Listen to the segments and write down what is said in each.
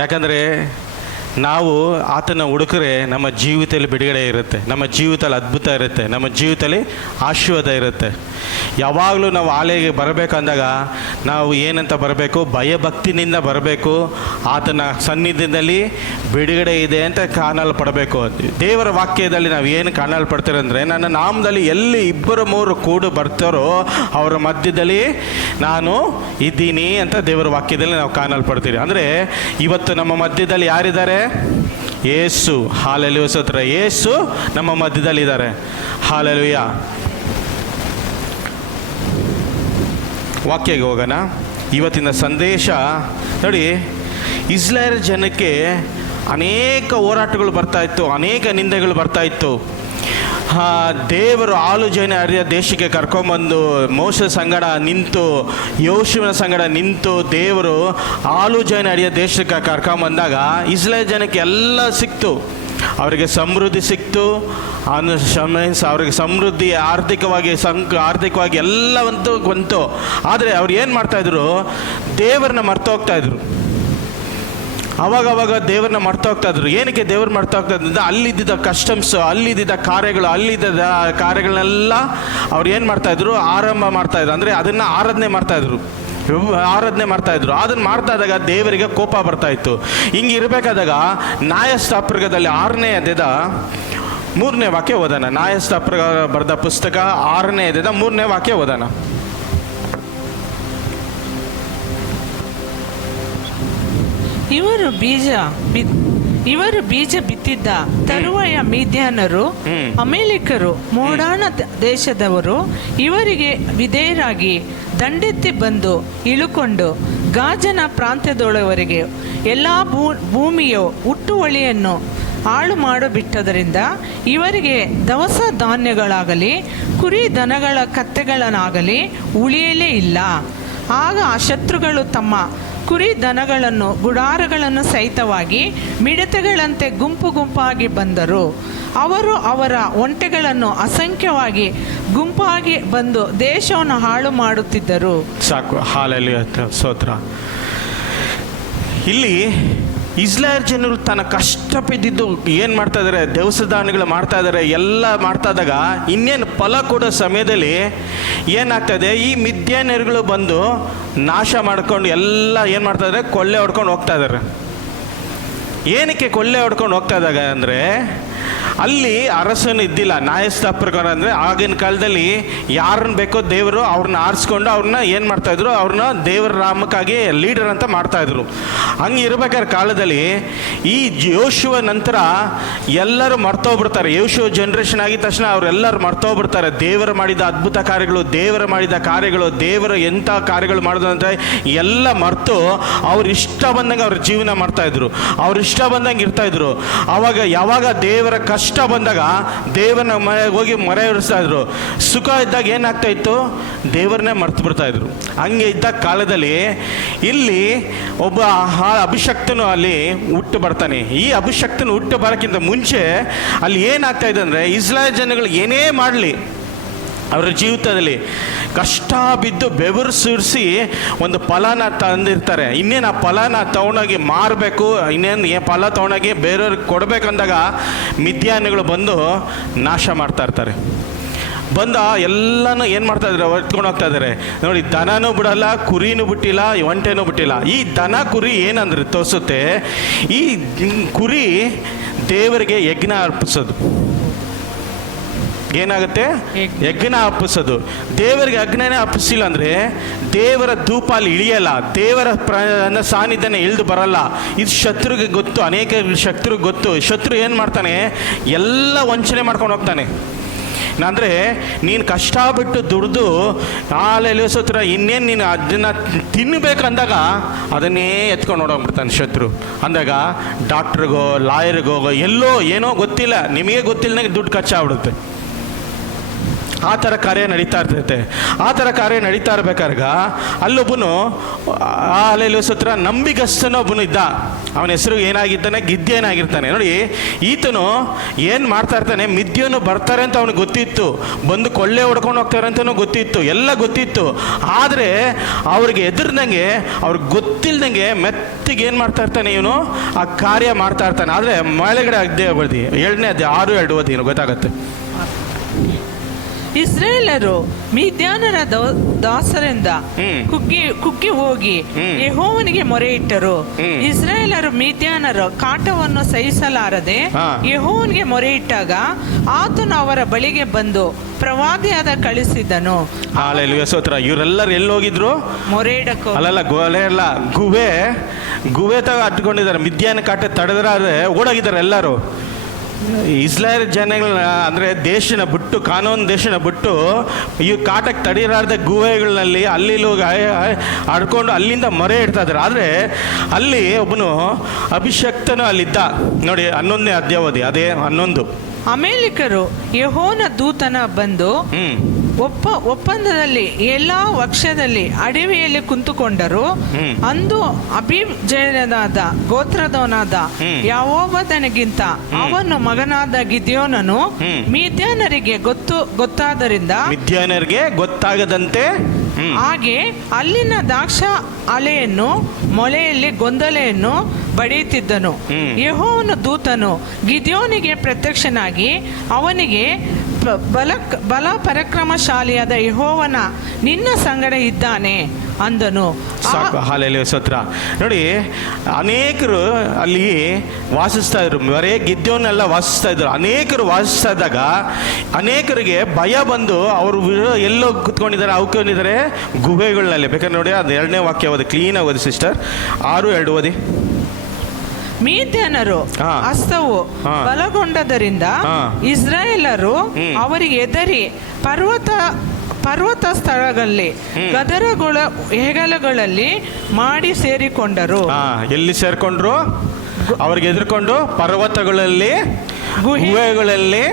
ಯಾಕಂದರೆ ನಾವು ಆತನ ಹುಡುಕರೆ ನಮ್ಮ ಜೀವಿತದಲ್ಲಿ ಬಿಡುಗಡೆ ಇರುತ್ತೆ, ನಮ್ಮ ಜೀವಿತದಲ್ಲಿ ಅದ್ಭುತ ಇರುತ್ತೆ, ನಮ್ಮ ಜೀವಿತದಲ್ಲಿ ಆಶೀರ್ವಾದ ಇರುತ್ತೆ. ಯಾವಾಗಲೂ ನಾವು ಆಲೆಗೆ ಬರಬೇಕಂದಾಗ ನಾವು ಏನಂತ ಬರಬೇಕು? ಭಯಭಕ್ತಿನಿಂದ ಬರಬೇಕು. ಆತನ ಸನ್ನಿಧಿಯಲ್ಲಿ ಬಿಡುಗಡೆ ಇದೆ ಅಂತ ಕಾಣಲ್ಪಡಬೇಕು. ದೇವರ ವಾಕ್ಯದಲ್ಲಿ ನಾವು ಏನು ಕಾಣಲ್ಪಡ್ತೀರ ಅಂದರೆ, ನನ್ನ ನಾಮದಲ್ಲಿ ಎಲ್ಲಿ 2-3 ಕೂಡು ಬರ್ತಾರೋ ಅವರ ಮಧ್ಯದಲ್ಲಿ ನಾನು ಇದ್ದೀನಿ ಅಂತ ದೇವರ ವಾಕ್ಯದಲ್ಲಿ ನಾವು ಕಾಣಲ್ಪಡ್ತೀವಿ. ಅಂದರೆ ಇವತ್ತು ನಮ್ಮ ಮಧ್ಯದಲ್ಲಿ ಯಾರಿದ್ದಾರೆ? ಯೇಸು. ಹಾಲೆಲೂಯ ಸ್ತೋತ್ರ. ಯೇಸು ನಮ್ಮ ಮಧ್ಯದಲ್ಲಿದ್ದಾರೆ. ಹಾಲೆಲೂಯ. ವಾಕ್ಯಕ್ಕೆ ಹೋಗೋಣ. ಇವತ್ತಿನ ಸಂದೇಶ ನೋಡಿ, ಇಸ್ರಾಯೇಲ್ ಜನಕ್ಕೆ ಅನೇಕ ಹೋರಾಟಗಳು ಬರ್ತಾಯಿತ್ತು, ಅನೇಕ ನಿಂದೆಗಳು ಬರ್ತಾಯಿತ್ತು. ದೇವರು ಆಲೋಚನೆ ಅರಿಯ ದೇಶಕ್ಕೆ ಕರ್ಕೊಂಬಂದು ಮೋಸ ಸಂಗಡ ನಿಂತು, ಯೋಶುವನ ಸಂಗಡ ನಿಂತು ದೇವರು ಆಲೋಚನೆ ಅರಿಯ ದೇಶಕ್ಕೆ ಕರ್ಕೊಂಬಂದಾಗ ಇಸ್ರಾಯೇಲ್ ಜನಕ್ಕೆ ಎಲ್ಲ ಸಿಕ್ತು. ಅವರಿಗೆ ಸಮೃದ್ಧಿ ಸಿಕ್ತು, ಅವರಿಗೆ ಸಮೃದ್ಧಿ ಆರ್ಥಿಕವಾಗಿ ಎಲ್ಲವಂತೂ ಬಂತು. ಆದರೆ ಅವ್ರು ಏನು ಮಾಡ್ತಾಯಿದ್ರು? ದೇವರನ್ನ ಮರ್ತು ಹೋಗ್ತಾಯಿದ್ರು. ಅವಾಗ ದೇವ್ರನ್ನ ಮರ್ತಾ ಹೋಗ್ತಾ ಇದ್ರು. ಏನಕ್ಕೆ ದೇವ್ರು ಮರ್ತಾ ಹೋಗ್ತಾ ಇದ್ದ? ಅಲ್ಲಿದ್ದ ಕಸ್ಟಮ್ಸ್, ಅಲ್ಲಿದ್ದ ಕಾರ್ಯಗಳನ್ನೆಲ್ಲ ಅವ್ರು ಏನು ಮಾಡ್ತಾಯಿದ್ರು? ಆರಂಭ ಮಾಡ್ತಾಯಿದ್ರು. ಅಂದರೆ ಅದನ್ನು ಆರಾಧನೆ ಮಾಡ್ತಾಯಿದ್ರು. ಅದನ್ನು ಮಾಡ್ತಾ ಇದ್ದಾಗ ದೇವರಿಗೆ ಕೋಪ ಬರ್ತಾಯಿತ್ತು. ಹಿಂಗೆ ಇರಬೇಕಾದಾಗ ನ್ಯಾಯಸ್ಥಾಪಕದಲ್ಲಿ 6ನೇ ಅಧ್ಯಾಯದ 3ನೇ ವಾಕ್ಯ ಓದೋಣ. ನ್ಯಾಯಸ್ಥಾಪಕ ಬರೆದ ಪುಸ್ತಕ 6ನೇ ಅಧ್ಯಾಯದ 3ನೇ ವಾಕ್ಯ ಓದೋಣ. ಇವರು ಬೀಜ ಬಿತ್ತಿದ್ದ ತರುವಾಯ ಮಿದ್ಯಾನರು, ಅಮೇಲಿಕರು, ಮೋಡಾಣ ದೇಶದವರು ಇವರಿಗೆ ವಿಧೇಯರಾಗಿ ದಂಡೆತ್ತಿ ಬಂದು ಇಳುಕೊಂಡು ಗಾಜನ ಪ್ರಾಂತ್ಯದೊಳವರೆಗೆ ಎಲ್ಲ ಭೂಮಿಯ ಹುಟ್ಟುವಳಿಯನ್ನು ಹಾಳು ಮಾಡಿಬಿಟ್ಟದರಿಂದ ಇವರಿಗೆ ದವಸ ಧಾನ್ಯಗಳಾಗಲಿ ಕುರಿ ದನಗಳ ಕತ್ತೆಗಳನ್ನಾಗಲಿ ಉಳಿಯಲೇ ಇಲ್ಲ. ಆಗ ಆ ಶತ್ರುಗಳು ತಮ್ಮ ಕುರಿ ದನಗಳನ್ನು ಗುಡಾರಗಳನ್ನು ಸಹಿತವಾಗಿ ಮಿಡತೆಗಳಂತೆ ಗುಂಪಾಗಿ ಬಂದರು. ಅವರು ಅವರ ಒಂಟೆಗಳನ್ನು ಅಸಂಖ್ಯವಾಗಿ ಗುಂಪಾಗಿ ಬಂದು ದೇಶವನ್ನು ಹಾಳು ಮಾಡುತ್ತಿದ್ದರು. ಸಾಕು. ಹಾಲೆಲೂಯ ಸ್ತೋತ್ರ. ಇಲ್ಲಿ ಇಸ್ರಾಯೇಲ್ ಜನರು ತನ್ನ ಕಷ್ಟಪಟ್ಟಿದ್ದು ಏನು ಮಾಡ್ತಾ ಇದ್ದಾರೆ? ದವಸಧಾನ್ಯಗಳು ಮಾಡ್ತಾ ಇದ್ದಾರೆ. ಎಲ್ಲ ಮಾಡ್ತಾ ಇದ್ದಾಗ ಇನ್ನೇನು ಫಲ ಕೊಡೋ ಸಮಯದಲ್ಲಿ ಏನಾಗ್ತದೆ? ಈ ಮಿದ್ಯಾನ್ಯರುಗಳು ಬಂದು ನಾಶ ಮಾಡ್ಕೊಂಡು ಎಲ್ಲ ಏನು ಮಾಡ್ತಾ ಇದ್ದಾರೆ? ಕೊಳ್ಳೆ ಹೊಡ್ಕೊಂಡು ಹೋಗ್ತಾ ಇದ್ದಾರೆ. ಏನಕ್ಕೆ ಕೊಳ್ಳೆ ಹೊಡ್ಕೊಂಡು ಹೋಗ್ತಾ ಇದ್ದಾಗ ಅಂದರೆ, ಅಲ್ಲಿ ಅರಸನು ಇದ್ದಿಲ್ಲ, ನ್ಯಾಯಸ್ಥಾಪಕರು. ಅಂದರೆ ಆಗಿನ ಕಾಲದಲ್ಲಿ ಯಾರನ್ನ ಬೇಕೋ ದೇವರು ಅವ್ರನ್ನ ಆರಿಸ್ಕೊಂಡು ಅವ್ರನ್ನ ಏನು ಮಾಡ್ತಾಯಿದ್ರು? ಅವ್ರನ್ನ ದೇವರ ನಾಮಕ್ಕಾಗಿ ಲೀಡರ್ ಅಂತ ಮಾಡ್ತಾಯಿದ್ರು. ಹಂಗೆ ಇರಬೇಕಾದ್ರೆ ಕಾಲದಲ್ಲಿ ಈ ಯೋಶುವ ನಂತರ ಎಲ್ಲರೂ ಮರ್ತೋಗ್ಬಿಡ್ತಾರೆ. ಯೋಶುವ ಜನ್ರೇಷನ್ ಆಗಿದ ತಕ್ಷಣ ಅವರೆಲ್ಲರೂ ಮರ್ತೋಗ್ಬಿಡ್ತಾರೆ. ದೇವರು ಮಾಡಿದ ಅದ್ಭುತ ಕಾರ್ಯಗಳು, ದೇವರು ಎಂಥ ಕಾರ್ಯಗಳು ಮಾಡೋದು ಅಂತ ಎಲ್ಲ ಮರೆತು ಅವ್ರು ಇಷ್ಟ ಬಂದಂಗೆ ಅವ್ರ ಜೀವನ ಮಾಡ್ತಾಯಿದ್ರು, ಅವ್ರು ಇಷ್ಟ ಬಂದಂಗೆ ಇರ್ತಾಯಿದ್ರು. ಆವಾಗ ಯಾವಾಗ ದೇವರ ಕಷ್ಟ ಬಂದಾಗ ದೇವರನ್ನ ಹೋಗಿ ಮೊರೆ ಹೊರಿಸ್ತಾ ಇದ್ರು. ಸುಖ ಇದ್ದಾಗ ಏನಾಗ್ತಾ ಇತ್ತು? ದೇವರನ್ನೇ ಮರ್ತು ಬಿಡ್ತಾ ಇದ್ರು. ಹಂಗೆ ಇದ್ದ ಕಾಲದಲ್ಲಿ ಇಲ್ಲಿ ಒಬ್ಬ ಅಭಿಷಕ್ತನು ಅಲ್ಲಿ ಹುಟ್ಟು ಬರ್ತಾನೆ. ಈ ಅಭಿಷಕ್ತನು ಹುಟ್ಟು ಬರೋಕ್ಕಿಂತ ಮುಂಚೆ ಅಲ್ಲಿ ಏನಾಗ್ತಾ ಇದೆ ಅಂದರೆ, ಇಸ್ರಾಯೇಲ್ ಜನಗಳು ಏನೇ ಮಾಡಲಿ ಅವರ ಜೀವಿತದಲ್ಲಿ ಕಷ್ಟ ಬಿದ್ದು ಬೆವರು ಸುರಿಸಿ ಒಂದು ಫಲನ ತಂದಿರ್ತಾರೆ. ಇನ್ನೇನು ಆ ಫಲನ ತೊಗೊಂಡೋಗಿ ಮಾರಬೇಕು, ಇನ್ನೇನು ಫಲ ತೊಗೊಂಡೋಗಿ ಬೇರೆಯವ್ರಿಗೆ ಕೊಡಬೇಕಂದಾಗ ಮಿದ್ಯಾನ್ಯಗಳು ಬಂದು ನಾಶ ಮಾಡ್ತಾ ಇರ್ತಾರೆ. ಬಂದ ಎಲ್ಲನೂ ಏನು ಮಾಡ್ತಾ ಇದ್ದಾರೆ? ಹೊತ್ಕೊಂಡು ಹೋಗ್ತಾ ಇದ್ದಾರೆ. ನೋಡಿ, ದನನೂ ಬಿಡಲ್ಲ, ಕುರಿನೂ ಬಿಟ್ಟಿಲ್ಲ, ಒಂಟೆನೂ ಬಿಟ್ಟಿಲ್ಲ. ಈ ದನ ಕುರಿ ಏನಂದ್ರೆ ತೋರಿಸುತ್ತೆ, ಈ ಕುರಿ ದೇವರಿಗೆ ಯಜ್ಞ ಅರ್ಪಿಸೋದು. ಏನಾಗುತ್ತೆ? ಯಜ್ಞ ಅರ್ಪಿಸೋದು. ದೇವರಿಗೆ ಯಜ್ಞನೇ ಅರ್ಪಿಸಿಲ್ಲ ಅಂದರೆ ದೇವರ ಧೂಪ ಅಲ್ಲಿ ಇಳಿಯಲ್ಲ, ದೇವರ ಸಾನ್ನಿಧ್ಯನೇ ಇಳಿದು ಬರಲ್ಲ. ಇದು ಶತ್ರುಗೆ ಗೊತ್ತು, ಅನೇಕ ಶತ್ರುಗೆ ಗೊತ್ತು. ಶತ್ರು ಏನು ಮಾಡ್ತಾನೆ? ಎಲ್ಲ ವಂಚನೆ ಮಾಡ್ಕೊಂಡು ಹೋಗ್ತಾನೆ. ಅಂದರೆ ನೀನು ಕಷ್ಟ ಬಿಟ್ಟು ದುಡ್ದು ಹಾಲೆಲೂಯ ಸ್ತೋತ್ರ, ಇನ್ನೇನು ನೀನು ಅದನ್ನು ತಿನ್ನಬೇಕಂದಾಗ ಅದನ್ನೇ ಎತ್ಕೊಂಡು ನೋಡೋಗ್ಬಿಡ್ತಾನೆ ಶತ್ರು. ಅಂದಾಗ ಡಾಕ್ಟ್ರಿಗೋ ಲಾಯರ್ಗೋ ಎಲ್ಲೋ ಏನೋ ಗೊತ್ತಿಲ್ಲ, ನಿಮಗೆ ಗೊತ್ತಿಲ್ಲದಂಗೆ ದುಡ್ಡು ಖರ್ಚಾಗ್ಬಿಡುತ್ತೆ. ಆ ಥರ ಕಾರ್ಯ ನಡೀತಾ ಇರ್ತೈತೆ. ಆ ಥರ ಕಾರ್ಯ ನಡೀತಾ ಇರ್ಬೇಕಾರ್ಗ ಅಲ್ಲೊಬ್ಬನು ಅಲ್ಲೆಲ್ಲ ಸತ್ರ ನಂಬಿಗಸ್ತನ ಒಬ್ಬನು ಇದ್ದ. ಅವನ ಹೆಸರು ಏನಾಗಿದ್ದಾನೆ, ಗಿದ್ಯೋನಾಗಿರ್ತಾನೆ. ನೋಡಿ, ಈತನು ಏನು ಮಾಡ್ತಾ ಇರ್ತಾನೆ, ಮಿದ್ಯೋನು ಬರ್ತಾರೆ ಅಂತ ಅವ್ನಿಗೆ ಗೊತ್ತಿತ್ತು, ಬಂದು ಕೊಳ್ಳೆ ಹೊಡ್ಕೊಂಡು ಹೋಗ್ತಾರೆ ಅಂತಲೂ ಗೊತ್ತಿತ್ತು, ಎಲ್ಲ ಗೊತ್ತಿತ್ತು. ಆದರೆ ಅವ್ರಿಗೆ ಎದುರ್ದಂಗೆ, ಅವ್ರಿಗೆ ಗೊತ್ತಿಲ್ದಂಗೆ ಮೆತ್ತಿಗೆ ಏನು ಮಾಡ್ತಾ ಇರ್ತಾನೆ ಇವನು, ಆ ಕಾರ್ಯ ಮಾಡ್ತಾ ಇರ್ತಾನೆ. ಆದರೆ ಮೇಲೆಗಡೆ ಅಧ್ಯಾಯ ಬರ್ದಿ 7ನೇ ಅಧ್ಯಾಯ 6-7 ಓದಿ ಗೊತ್ತಾಗತ್ತೆ. ಇಸ್ರೇಲರು ಮಿದ್ಯಾನರ ದಾಸರಿಂದ ಕುಗ್ಗಿ ಹೋಗಿ ಯೆಹೋವನಿಗೆ ಮೊರೆ ಇಟ್ಟರು. ಇಸ್ರೇಲರು ಮಿದ್ಯಾನರ ಕಾಟವನ್ನು ಸಹಿಸಲಾರದೆ ಯೆಹೋವನಿಗೆ ಮೊರೆ ಇಟ್ಟಾಗ ಆತನು ಅವರ ಬಳಿಗೆ ಬಂದು ಪ್ರವಾದಿಯಾದ ಕಳಿಸಿದನು. ಇವರೆಲ್ಲರೂ ಎಲ್ಲಿ ಹೋಗಿದ್ರು? ಮೊರೆ ಇಡಕ್ಕೆ. ಅಲ್ಲಲ್ಲ, ಗುವೆ ತಗ ಅಟ್ಕೊಂಡಿದ್ದಾರೆ. ಮಿದ್ಯಾನ ಕಾಟ ತಡೆದ್ರೆ ಓಡೋಗಿದ್ದಾರೆ ಎಲ್ಲರೂ. ಇಸ್ರಾಯೇಲ್ ಜನಗಳನ್ನ ಅಂದರೆ ದೇಶನ ಬಿಟ್ಟು, ಕಾನೂನು ದೇಶನ ಬಿಟ್ಟು ಈ ಕಾಟಕ್ಕೆ ತಡೀರಾರ್ದ ಗುಹೆಗಳಲ್ಲಿ ಅಲ್ಲಿ ಆಡ್ಕೊಂಡು ಅಲ್ಲಿಂದ ಮೊರೆ ಇಡ್ತಾ ಇದ್ದಾರೆ. ಆದರೆ ಅಲ್ಲಿ ಒಬ್ಬನು ಅಭಿಷಕ್ತನು ಅಲ್ಲಿದ್ದ. ನೋಡಿ 11ನೇ ಅಧ್ಯಾಯ ಓದಿ, ಅದೇ 11. ಅಮೇಲಿಕರು ಯೆಹೋವನ ದೂತನ ಬಂದು ಒಪ್ಪಂದದಲ್ಲಿ ಎಲ್ಲಾ ವಕ್ಷದಲ್ಲಿ ಅಡವಿಯಲ್ಲಿ ಕುಂತುಕೊಂಡರು. ಅಂದು ಅಭಿಜಯನಾದ ಗೋತ್ರದವನಾದ ಯಾವೋಬದನಿಗಿಂತ ಅವನ ಮಗನಾದ ಗಿದ್ಯೋನನು ಮಿದ್ಯಾನರಿಗೆ ಗೊತ್ತಾಗದಂತೆ ಹಾಗೆ ಅಲ್ಲಿನ ದ್ರಾಕ್ಷ ಆಲೆಯನ್ನು ಮೊಲೆಯಲ್ಲಿ ಗೊಂದಲೆಯನ್ನು ಬಡಿಯುತ್ತಿದ್ದನು. ಯೆಹೋವನ ದೂತನು ಗಿದ್ಯೋನಿಗೆ ಪ್ರತ್ಯಕ್ಷನಾಗಿ ಅವನಿಗೆ ಬಲ ಪರಾಕ್ರಮಶಾಲಿಯಾದ ಯೆಹೋವನ ನಿನ್ನ ಸಂಗಡ ಇದ್ದಾನೆ ಅಂದನು. ಸಾಕು, ಹಾಲೆಲೂಯ ಸ್ತೋತ್ರ. ನೋಡಿ, ಅನೇಕರು ಅಲ್ಲಿ ವಾಸಿಸ್ತಾ ಇದ್ರು, ಬರೇ ಗಿದ್ಯೋನೆಲ್ಲ ವಾಸಿಸ್ತಾ ಇದ್ರು. ಅನೇಕರು ವಾಸಿಸ್ತಾ ಇದ್ದಾಗ ಅನೇಕರಿಗೆ ಭಯ ಬಂದು ಅವರು ಎಲ್ಲೋ ಕುತ್ಕೊಂಡಿದ್ದಾರೆ, ಅವ್ಕೊಂಡಿದ್ದಾರೆ ಗುಹೆಗಳಲ್ಲಿ. ಬೇಕಾದ್ರೆ ನೋಡಿ, ಅದು 2ನೇ ವಾಕ್ಯ ಓದಿ, ಕ್ಲೀನಾಗಿ ಓದಿ ಸಿಸ್ಟರ್. 6:2 ಓದಿ. ಮಿದ್ಯಾನರು ಹಸ್ತವು ಬಲಗೊಂಡದರಿಂದ ಇಸ್ರಾಯೇಲರು ಅವರಿಗೆ ಎದರಿ ಪರ್ವತ ಸ್ಥಳಗಳಲ್ಲಿ ಗದರಗಳ ಹೆಗಲಗಳಲ್ಲಿ ಮಾಡಿ ಸೇರಿಕೊಂಡರು. ಎಲ್ಲಿ ಸೇರ್ಕೊಂಡ್ರು? ಅವ್ರಿಗೆ ಎದುರ್ಕೊಂಡು ಪರ್ವತಗಳಲ್ಲಿ, ಗುಹೆಗಳಲ್ಲಿ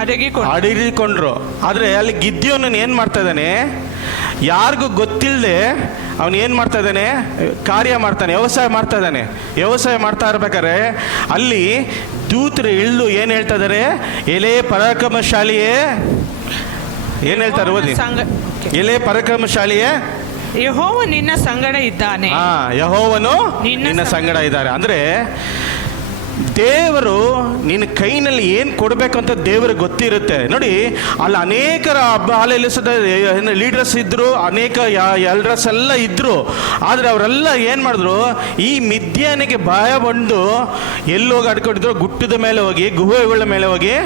ಅಡಗಿಕೊಂಡ್ರು. ಆದ್ರೆ ಅಲ್ಲಿ ಗಿದ್ಯೋನನ್ ಏನ್ ಮಾಡ್ತಾ ಇದ್ದಾನೆ, ಯಾರಿಗೂ ಗೊತ್ತಿಲ್ಲದೆ ಅವನು ಏನು ಮಾಡ್ತಾ ಇದ್ದಾನೆ, ಕಾರ್ಯ ಮಾಡ್ತಾನೆ, ವ್ಯವಸಾಯ ಮಾಡ್ತಾ ಇದ್ದಾನೆ. ವ್ಯವಸಾಯ ಮಾಡ್ತಾ ಇರ್ಬೇಕಾದ್ರೆ ಅಲ್ಲಿ ದೂತರು ಇಳ್ದು ಏನು ಹೇಳ್ತಾ ಇದ್ದಾರೆ, ಎಲೆ ಪರಾಕ್ರಮಶಾಲಿಯೇ, ಏನು ಹೇಳ್ತಾರೆ ಓದಿ, ಎಲೆ ಪರಾಕ್ರಮಶಾಲಿಯೇ ಯೆಹೋವ ನಿನ್ನ ಸಂಗಡ ಇದ್ದಾನೆ. ಯೆಹೋವನು ನಿನ್ನ ಸಂಗಡ ಇದ್ದಾರೆ. ಅಂದ್ರೆ ದೇವರು ನಿನ್ನ ಕೈನಲ್ಲಿ ಏನು ಕೊಡಬೇಕು ಅಂತ ದೇವರಿಗೆ ಗೊತ್ತಿರುತ್ತೆ. ನೋಡಿ, ಅಲ್ಲಿ ಅನೇಕರ ಲೀಡರ್ಸ್ ಇದ್ರು, ಅನೇಕ ಎಲ್ಡರ್ಸ್ ಎಲ್ಲ ಇದ್ರು. ಆದರೆ ಅವರೆಲ್ಲ ಏನು ಮಾಡಿದ್ರು, ಈ ಮಿದ್ಯಾನಿಗೆ ಭಯ ಬಂದು ಎಲ್ಲೋಗಿ ಅಡ್ಕೊಂಡಿದ್ರು, ಗುಟ್ಟದ ಮೇಲೆ ಹೋಗಿ, ಗುಹೆಗಳ ಮೇಲೆ ಹೋಗಿ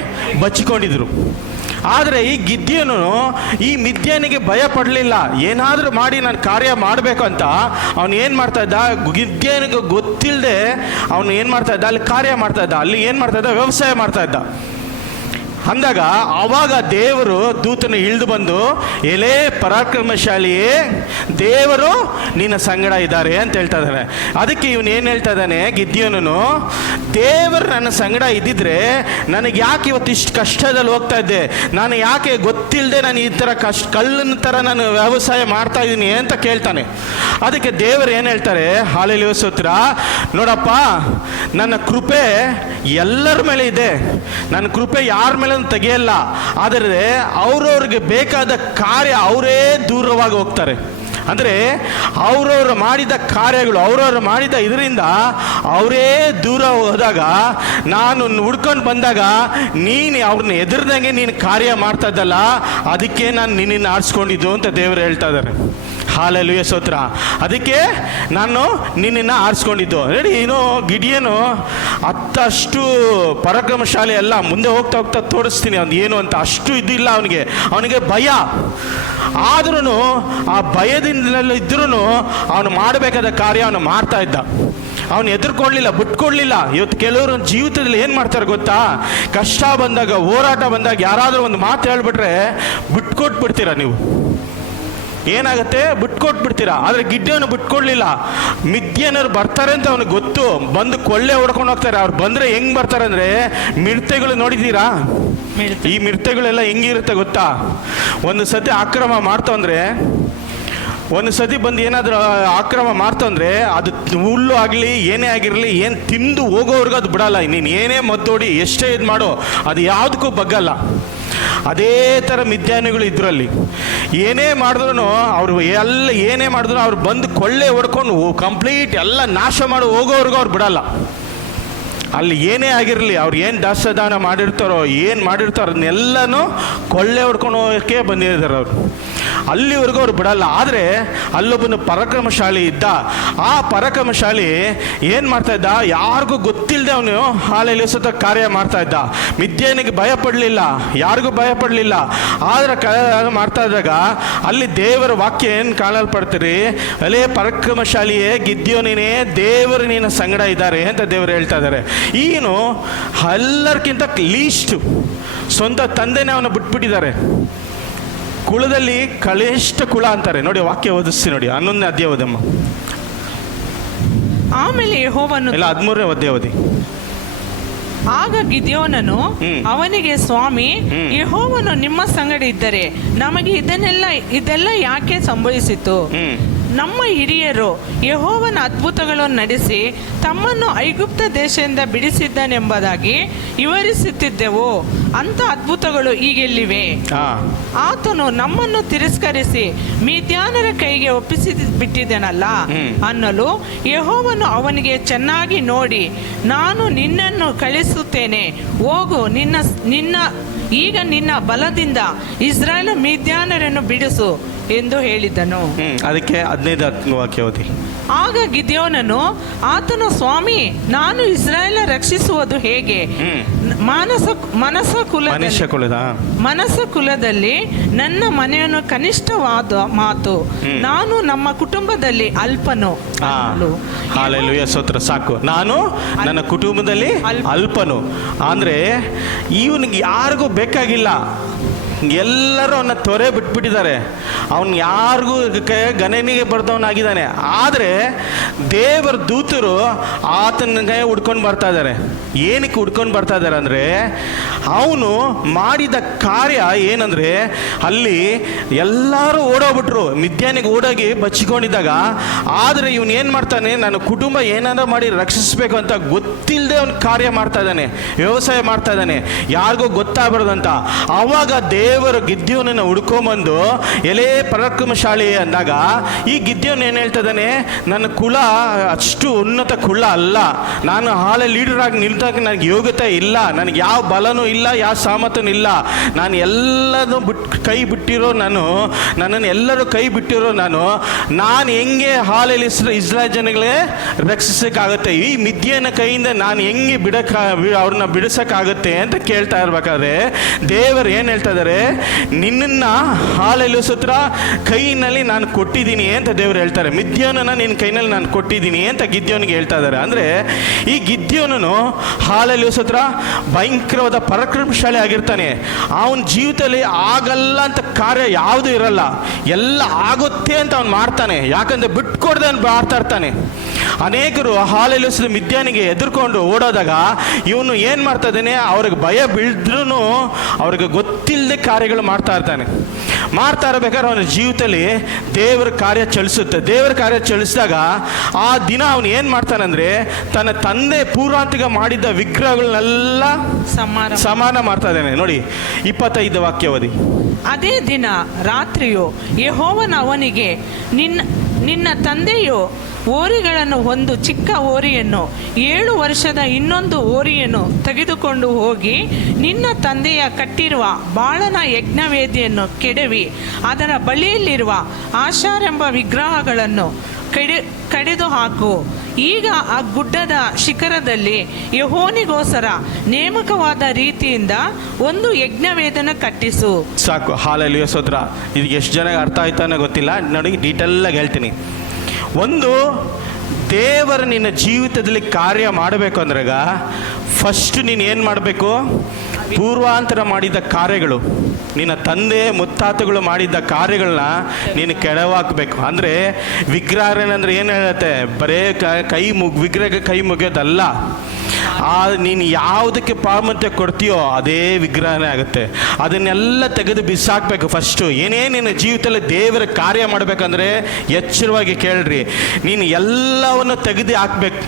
ಬಚ್ಚಿಕೊಂಡಿದ್ರು. ಆದರೆ ಈ ಗಿದ್ಯೋನು ಈ ಮಿದ್ಯಾನಿಗೆ ಭಯ ಪಡಲಿಲ್ಲ. ಏನಾದರೂ ಮಾಡಿ ನಾನು ಕಾರ್ಯ ಮಾಡಬೇಕು ಅಂತ ಅವನು ಏನು ಮಾಡ್ತಾ ಇದ್ದ, ಗಿದ್ಯೋನಿಗೆ ಗೊತ್ತಿಲ್ಲದೆ ಅವನು ಏನು ಮಾಡ್ತಾ ಇದ್ದ, ಅಲ್ಲಿ ಕಾರ್ಯ ಮಾಡ್ತಾ ಇದ್ದ, ಅಲ್ಲಿ ಏನು ಮಾಡ್ತಾ ಇದ್ದ, ವ್ಯವಸಾಯ ಮಾಡ್ತಾ ಇದ್ದ. ಅಂದಾಗ ಆವಾಗ ದೇವರು ದೂತನ ಇಳಿದು ಬಂದು, ಎಲೆ ಪರಾಕ್ರಮಶಾಲಿಯೇ, ದೇವರು ನಿನ್ನ ಸಂಗಡ ಇದ್ದಾರೆ ಅಂತ ಹೇಳ್ತಾ ಇದ್ದಾನೆ. ಅದಕ್ಕೆ ಇವನು ಏನು ಹೇಳ್ತಾ ಇದ್ದಾನೆ, ಗಿದ್ಯೋನನು, ದೇವರು ನನ್ನ ಸಂಗಡ ಇದ್ದಿದ್ರೆ ನನಗೆ ಯಾಕೆ ಇವತ್ತು ಇಷ್ಟು ಕಷ್ಟದಲ್ಲಿ ಹೋಗ್ತಾ ಇದ್ದೆ, ನಾನು ಯಾಕೆ ಗೊತ್ತಿಲ್ಲದೆ ನಾನು ಈ ಥರ ಕಳ್ಳನ ಥರ ನಾನು ವ್ಯವಸಾಯ ಮಾಡ್ತಾ ಇದ್ದೀನಿ ಅಂತ ಕೇಳ್ತಾನೆ. ಅದಕ್ಕೆ ದೇವರು ಏನು ಹೇಳ್ತಾರೆ, ಹಾಲೆಲೂಯ ಸ್ತೋತ್ರ, ನೋಡಪ್ಪ, ನನ್ನ ಕೃಪೆ ಎಲ್ಲರ ಮೇಲೆ ಇದೆ, ನನ್ನ ಕೃಪೆ ಯಾರ ಮೇಲೆ ತೆಗೆಯಲ್ಲ. ಆದರೆ ಅವ್ರವ್ರಿಗೆ ಬೇಕಾದ ಕಾರ್ಯ ಅವರೇ ದೂರವಾಗಿ ಹೋಗ್ತಾರೆ. ಅಂದರೆ ಅವ್ರವ್ರು ಮಾಡಿದ ಕಾರ್ಯಗಳು, ಅವ್ರವ್ರು ಮಾಡಿದ ಇದರಿಂದ ಅವರೇ ದೂರ ಹೋದಾಗ, ನಾನು ಹುಡ್ಕೊಂಡು ಬಂದಾಗ ನೀನು ಅವ್ರನ್ನ ಎದುರ್ದಂಗೆ ನೀನು ಕಾರ್ಯ ಮಾಡ್ತಾ ಇದ್ದಲ್ಲ, ಅದಕ್ಕೆ ನಾನು ನಿನ್ನನ್ನು ಆರಿಸ್ಕೊಂಡಿದ್ದು ಅಂತ ದೇವರು ಹೇಳ್ತಾ ಇದ್ದಾರೆ. ಹಾಲೆಲೂಯ ಸ್ತೋತ್ರ. ಅದಕ್ಕೆ ನಾನು ನಿನ್ನನ್ನು ಆರಿಸ್ಕೊಂಡಿದ್ದು. ನೋಡಿ, ಗಿಡಿಯನು ಅಷ್ಟು ಪರಾಕ್ರಮಶಾಲಿ ಅಲ್ಲ. ಮುಂದೆ ಹೋಗ್ತಾ ಹೋಗ್ತಾ ತೋರಿಸ್ತೀನಿ ಅವ್ನು ಏನು ಅಂತ. ಅಷ್ಟು ಇದಿಲ್ಲ ಅವನಿಗೆ ಭಯ. ಆದ್ರೂ ಆ ಭಯದಿಂದಲೂ ಇದ್ರೂ ಅವನು ಮಾಡಬೇಕಾದ ಕಾರ್ಯ ಅವನು ಮಾಡ್ತಾ ಇದ್ದ. ಅವನು ಎದುರ್ಕೊಳ್ಳಿಲ್ಲ, ಬಿಟ್ಕೊಡ್ಲಿಲ್ಲ. ಇವತ್ತು ಕೆಲವರು ಜೀವಿತದಲ್ಲಿ ಏನು ಮಾಡ್ತಾರೆ ಗೊತ್ತಾ, ಕಷ್ಟ ಬಂದಾಗ, ಹೋರಾಟ ಬಂದಾಗ ಯಾರಾದರೂ ಒಂದು ಮಾತು ಹೇಳ್ಬಿಟ್ರೆ ಬಿಟ್ಕೊಟ್ಬಿಡ್ತೀರ ನೀವು. ಏನಾಗುತ್ತೆ ಬಿಟ್ಕೊಟ್ಬಿಡ್ತೀರಾ. ಆದರೆ ಗಿಡ್ಯೋನು ಬಿಟ್ಕೊಡ್ಲಿಲ್ಲ. ಮಿದ್ಯಾನರು ಬರ್ತಾರೆ ಅಂತ ಅವನಿಗೆ ಗೊತ್ತು, ಬಂದು ಕೊಳ್ಳೆ ಹೊಡ್ಕೊಂಡು ಹೋಗ್ತಾರೆ. ಅವ್ರು ಬಂದರೆ ಹೆಂಗೆ ಬರ್ತಾರೆ ಅಂದರೆ, ಮಿಡತೆಗಳು ನೋಡಿದ್ದೀರಾ? ಈ ಮಿಡತೆಗಳೆಲ್ಲ ಹೆಂಗಿರುತ್ತೆ ಗೊತ್ತಾ? ಒಂದು ಸತಿ ಆಕ್ರಮ ಮಾಡ್ತಂದ್ರೆ, ಒಂದು ಸತಿ ಬಂದು ಏನಾದರೂ ಆಕ್ರಮ ಮಾಡ್ತಂದ್ರೆ, ಅದು ಹುಲ್ಲು ಆಗಲಿ ಏನೇ ಆಗಿರಲಿ, ಏನು ತಿಂದು ಹೋಗೋವರೆಗೂ ಅದು ಬಿಡಲ್ಲ. ನೀನು ಏನೇ ಮದ್ದೋಡಿ ಎಷ್ಟೇ ಇದು ಮಾಡೋ, ಅದು ಯಾವುದಕ್ಕೂ ಬಗ್ಗಲ್ಲ. ಅದೇ ಥರ ಮಿದ್ಯಾನಿಗಳು ಇದರಲ್ಲಿ ಏನೇ ಮಾಡಿದ್ರು, ಅವರು ಎಲ್ಲ ಏನೇ ಮಾಡಿದ್ರು ಅವ್ರು ಬಂದು ಕೊಳ್ಳೆ ಹೊಡ್ಕೊಂಡು ಕಂಪ್ಲೀಟ್ ಎಲ್ಲ ನಾಶ ಮಾಡಿ ಹೋಗೋವರೆಗೂ ಅವ್ರು ಬಿಡಲ್ಲ. ಅಲ್ಲಿ ಏನೇ ಆಗಿರಲಿ, ಅವ್ರು ಏನು ದಾಸದಾನ ಮಾಡಿರ್ತಾರೋ, ಏನು ಮಾಡಿರ್ತಾರೋ ಅದನ್ನೆಲ್ಲನೂ ಕೊಳ್ಳೆ ಹೊಡ್ಕೊಂಡು ಹೋಗೋಕ್ಕೆ ಬಂದಿದ್ದಾರೆ ಅವರು. ಅಲ್ಲಿವರೆಗೂ ಅವ್ರು ಬಿಡಲ್ಲ. ಆದರೆ ಅಲ್ಲೊಬ್ಬನು ಪರಾಕ್ರಮಶಾಲಿ ಇದ್ದ. ಆ ಪರಾಕ್ರಮಶಾಲಿ ಏನು ಮಾಡ್ತಾ ಇದ್ದ, ಯಾರಿಗೂ ಗೊತ್ತಿಲ್ಲದೆ ಅವನು ಹಾಲೆಲ್ಲಿ ಸುತ್ತ ಕಾರ್ಯ ಮಾಡ್ತಾ ಇದ್ದ. ಮಿದ್ಯಾನಿಗೆ ಭಯ ಪಡಲಿಲ್ಲ, ಯಾರಿಗೂ ಭಯ ಪಡಲಿಲ್ಲ. ಆದರೆ ಮಾಡ್ತಾ ಇದ್ದಾಗ ಅಲ್ಲಿ ದೇವರ ವಾಕ್ಯ ಏನು ಕಾಣಲ್ಪಡ್ತೀರಿ, ಅಲ್ಲೇ ಪರಾಕ್ರಮಶಾಲಿಯೇ ಗಿದ್ಯೋನಿನೇ, ದೇವರು ನಿನ್ನ ಸಂಗಡ ಇದ್ದಾರೆ ಅಂತ ದೇವರು ಹೇಳ್ತಾ ಇದ್ದಾರೆ. ಈನು ಎಲ್ಲರಿಗಿಂತ ಲೀಸ್ಟ್ ಸ್ವಂತ ತಂದೆನೇ ಅವನ ಬಿಟ್ಬಿಟ್ಟಿದ್ದಾರೆ. ಕುಳದಲ್ಲಿ ಕಳೇಷ್ಟ ಕುಳ ಅಂತಾರೆ ನೋಡಿ. ವಾಕ್ಯ ಓದಿಸ್ತೀನಿ ನೋಡಿ, 11ನೇ ಅಧ್ಯಾಯ ಓದಮ್ಮ. ಆಮೇಲೆ ಯೆಹೋವನು ಇಲ್ಲ 13ನೇ ಅಧ್ಯಾಯ ಓದಿ. ಆಗ ಗಿದ್ಯೋನನು ಅವನಿಗೆ, ಸ್ವಾಮಿ, ಯೆಹೋವನು ನಿಮ್ಮ ಸಂಗಡ ಇದ್ದರೆ ನಮಗೆ ಇದೆಲ್ಲ ಯಾಕೆ ಸಂಭವಿಸಿತು? ನಮ್ಮ ಹಿರಿಯರು ಯೆಹೋವನ ಅದ್ಭುತಗಳನ್ನು ನಡೆಸಿ ತಮ್ಮನ್ನು ಐಗುಪ್ತ ದೇಶದಿಂದ ಬಿಡಿಸಿದ್ದನೆಂಬುದಾಗಿ ವಿವರಿಸುತ್ತಿದ್ದೆವು. ಅಂಥ ಅದ್ಭುತಗಳು ಈಗೆಲ್ಲಿವೆ? ಆತನು ನಮ್ಮನ್ನು ತಿರಸ್ಕರಿಸಿ ಮಿದ್ಯಾನರ ಕೈಗೆ ಒಪ್ಪಿಸಿ ಬಿಟ್ಟಿದ್ದನಲ್ಲ ಅನ್ನಲು, ಯೆಹೋವನು ಅವನಿಗೆ, ಚೆನ್ನಾಗಿ ನೋಡಿ, ನಾನು ನಿನ್ನನ್ನು ಕಳಿಸುತ್ತೇನೆ, ಹೋಗು, ಈಗ ನಿನ್ನ ಬಲದಿಂದ ಇಸ್ರಾಯೇಲ್ ಮಿದ್ಯಾನರನ್ನು ಬಿಡಿಸು ಎಂದು ಹೇಳಿದನು. ಅದಕ್ಕೆ 15ನೇ ವಾಕ್ಯ ಓದಿ. ಆಗ ಗಿದ್ಯೋನನು, ಆತನು, ಸ್ವಾಮಿ, ನಾನು ಇಸ್ರಾಯೇಲ್ ರಕ್ಷಿಸುವುದು ಹೇಗೆ? ಮನಸ್ಸ ಕುಲದಲ್ಲಿ ನನ್ನ ಮನೆಯನ್ನು ಕನಿಷ್ಠವಾದ ಮಾತು, ನಾನು ನಮ್ಮ ಕುಟುಂಬದಲ್ಲಿ ಅಲ್ಪನು. ಹಾಲೆಲೂಯಾ, ಸ್ತೋತ್ರ. ಸಾಕು, ನಾನು ನನ್ನ ಕುಟುಂಬದಲ್ಲಿ ಅಲ್ಪನು ಅಂದ್ರೆ ಇವನಿಗೆ ಯಾರಿಗೂ ಬೇಕಾಗಿಲ್ಲ. ಎಲ್ಲರೂ ಅವನ್ನ ತೊರೆ ಬಿಟ್ಬಿಟ್ಟಿದ್ದಾರೆ. ಅವನು ಯಾರಿಗೂ ಗಣನೆಗೆ ಬರ್ದವನಾಗಿದ್ದಾನೆ. ಆದರೆ ದೇವರ ದೂತರು ಆತನಿಗೆ ಹುಡ್ಕೊಂಡು ಬರ್ತಾ ಇದ್ದಾರೆ. ಏನಕ್ಕೆ ಹುಡ್ಕೊಂಡು ಬರ್ತಾ ಇದ್ದಾರೆ ಅಂದರೆ, ಅವನು ಮಾಡಿದ ಕಾರ್ಯ ಏನಂದರೆ, ಅಲ್ಲಿ ಎಲ್ಲರೂ ಓಡೋಗ್ಬಿಟ್ರು, ಮಿದ್ಯಾನಿಗೆ ಓಡೋಗಿ ಬಚ್ಚಿಕೊಂಡಿದ್ದಾಗ. ಆದರೆ ಇವನು ಏನು ಮಾಡ್ತಾನೆ, ನನ್ನ ಕುಟುಂಬ ಏನಾರ ಮಾಡಿ ರಕ್ಷಿಸಬೇಕು ಅಂತ ಗೊತ್ತಿಲ್ಲದೆ ಅವನು ಕಾರ್ಯ ಮಾಡ್ತಾ ಇದ್ದಾನೆ, ವ್ಯವಸಾಯ ಮಾಡ್ತಾ ಇದ್ದಾನೆ, ಯಾರಿಗೂ ಗೊತ್ತಾಗಬಾರ್ದಂತ. ಆವಾಗ ದೇವರು ಗಿದ್ಯೋನನ್ನು ಹುಡ್ಕೊಂಬಂದು, ಎಲೆ ಪರಾಕ್ರಮಶಾಲಿ ಅಂದಾಗ, ಈ ಗಿದ್ಯೋನ್ ಏನು ಹೇಳ್ತಾ ಇದ್ದಾನೆ, ನನ್ನ ಕುಲ ಅಷ್ಟು ಉನ್ನತ ಕುಲ ಅಲ್ಲ, ನಾನು ಹಾಲೆ ಲೀಡರ್ ಆಗಿ ನಿಲ್ತಕ್ಕೆ ನನಗೆ ಯೋಗ್ಯತೆ ಇಲ್ಲ, ನನಗೆ ಯಾವ ಬಲನೂ ಇಲ್ಲ, ಯಾವ ಸಾಮರ್ಥ್ಯನೂ ಇಲ್ಲ, ನಾನು ಎಲ್ಲನೂ ಕೈ ಬಿಟ್ಟಿರೋ, ನನ್ನನ್ನು ಎಲ್ಲರೂ ಕೈ ಬಿಟ್ಟಿರೋ, ನಾನು ಹೆಂಗೆ ಹಾಲೆಲ್ಲಿ ಇಸ್ರಾಯೇಲ್ ಜನಗಳೇ ರಕ್ಷಿಸೋಕ್ಕಾಗುತ್ತೆ, ಈ ಮಿದ್ಯಾನ ಕೈಯಿಂದ ನಾನು ಹೆಂಗೆ ಅವ್ರನ್ನ ಬಿಡಿಸೋಕ್ಕಾಗುತ್ತೆ ಅಂತ ಕೇಳ್ತಾ ಇರ್ಬೇಕಾದ್ರೆ ದೇವರು ಏನು ಹೇಳ್ತಾ ಇದ್ದಾರೆ, ನಿನ್ನನ್ನು ಹಾಲೆಲ್ಲಿ ಸೂತ್ರ ಕೈನಲ್ಲಿ ನಾನು ಕೊಟ್ಟಿದ್ದೀನಿ ಅಂತ ದೇವರು ಹೇಳ್ತಾರೆ. ಮಿದ್ಯಾನನ ನಿನ್ನ ಕೈನಲ್ಲಿ ನಾನು ಕೊಟ್ಟಿದ್ದೀನಿ ಅಂತ ಗಿದ್ಯೋನಿಗೆ ಹೇಳ್ತಾ ಇದ್ದಾರೆ. ಅಂದರೆ ಈ ಗಿದ್ಯೋನನು ಹಾಲೆಲ್ಲಿ ಸೂತ್ರ ಭಯಂಕರವಾದ ಪರಾಕ್ರಮಶಾಲಿ ಆಗಿರ್ತಾನೆ. ಅವನ ಜೀವಿತದಲ್ಲಿ ಆಗಲ್ಲ ಅಂತ ಕಾರ್ಯ ಯಾವುದೂ ಇರಲ್ಲ, ಎಲ್ಲ ಆಗುತ್ತೆ ಅಂತ ಅವ್ನು ಮಾಡ್ತಾನೆ. ಯಾಕಂದರೆ ಬಿಟ್ಕೊಡ್ದೆ ಅವ್ನು ಮಾಡ್ತಾ ಇರ್ತಾನೆ. ಅನೇಕರು ಹಾಲೆಲ್ಲಿ ಮಿದ್ಯಾನಿಗೆ ಎದುರ್ಕೊಂಡು ಓಡೋದಾಗ ಇವನು ಏನು ಮಾಡ್ತಾ ಇದ್ದಾನೆ, ಅವ್ರಿಗೆ ಭಯ ಬೀಳಿದ್ರೂ ಅವ್ರಿಗೆ ಗೊತ್ತಿಲ್ಲದೆ ಕಾರ್ಯಗಳು ಮಾಡ್ತಾ ಇರ್ತಾನೆ. ಮಾಡ್ತಾ ಇರಬೇಕಾದ್ರೆ ಅವನ ಜೀವಿತದಲ್ಲಿ ದೇವರ ಕಾರ್ಯ ಚಲಿಸುತ್ತೆ. ದೇವರ ಕಾರ್ಯ ಚಲಿಸಿದಾಗ ಆ ದಿನ ಅವನು ಏನು ಮಾಡ್ತಾನಂದ್ರೆ, ತನ್ನ ತಂದೆ ಪೂರ್ವಾಂತಿಕ ಮಾಡಿದ್ದ ವಿಗ್ರಹಗಳನ್ನೆಲ್ಲ ಸಮಾನ ಮಾಡ್ತಾ ಇದ್ದಾನೆ. ನೋಡಿ 25 ವಾಕ್ಯ ಓದಿ. ಅದೇ ದಿನ ರಾತ್ರಿಯು ಯೆಹೋವನ ಅವನಿಗೆ, ನಿನ್ನ ತಂದೆಯು ಓರಿಗಳನ್ನು, ಒಂದು ಚಿಕ್ಕ ಓರಿಯನ್ನು, 7 ವರ್ಷದ ಇನ್ನೊಂದು ಓರಿಯನ್ನು ತೆಗೆದುಕೊಂಡು ಹೋಗಿ ನಿನ್ನ ತಂದೆಯ ಕಟ್ಟಿರುವ ಬಾಳನ ಯಜ್ಞವೇದಿಯನ್ನು ಕೆಡವಿ ಅದರ ಬಳಿಯಲ್ಲಿರುವ ಆಶಾರೆಂಬ ವಿಗ್ರಹಗಳನ್ನು ಕಡಿದು ಹಾಕು. ಈಗ ಆ ಗುಡ್ಡದ ಶಿಖರದಲ್ಲಿ ಯೆಹೋವನಿಗೋಸ್ಕರ ನೇಮಕವಾದ ರೀತಿಯಿಂದ ಒಂದು ಯಜ್ಞವೇದನ ಕಟ್ಟಿಸು. ಸಾಕು. ಹಾಲೆಲೂಯಾ, ಸ್ತೋತ್ರ. ಇದಕ್ಕೆ ಎಷ್ಟು ಜನಕ್ಕೆ ಅರ್ಥ ಆಯ್ತಾನೋ ಗೊತ್ತಿಲ್ಲ, ನೋಡಿ ಡೀಟೇಲಾಗಿ ಹೇಳ್ತೀನಿ. ಒಂದು, ದೇವರು ನಿನ್ನ ಜೀವಿತದಲ್ಲಿ ಕಾರ್ಯ ಮಾಡಬೇಕು ಅಂದ್ರಾಗ ಫಸ್ಟ್ ನೀನು ಏನು ಮಾಡಬೇಕು? ಪೂರ್ವಾಂತರ ಮಾಡಿದ ಕಾರ್ಯಗಳು, ನಿನ್ನ ತಂದೆ ಮುತ್ತಾತಗಳು ಮಾಡಿದ್ದ ಕಾರ್ಯಗಳನ್ನ ನೀನು ಕೆಡವಾಕಬೇಕು. ಅಂದರೆ ವಿಗ್ರಹಾರಾಧನೆ ಅಂದರೆ ಏನು ಹೇಳುತ್ತೆ? ಬರೇ ವಿಗ್ರಹಕ್ಕೆ ಕೈ ಮುಗಿಯೋದಲ್ಲ. ನೀನು ಯಾವುದಕ್ಕೆ ಪ್ರಾಮುಖ್ಯತೆ ಕೊಡ್ತೀಯೋ ಅದೇ ವಿಗ್ರಹನೇ ಆಗುತ್ತೆ. ಅದನ್ನೆಲ್ಲ ತೆಗೆದು ಬಿಸಾಕಬೇಕು. ಫಸ್ಟು ನಿನ್ನ ಜೀವಿತದಲ್ಲಿ ದೇವರ ಕಾರ್ಯ ಮಾಡಬೇಕಂದ್ರೆ ಎಚ್ಚರವಾಗಿ ಕೇಳ್ರಿ, ನೀನು ಎಲ್ಲವನ್ನು ತೆಗೆದು ಹಾಕ್ಬೇಕು,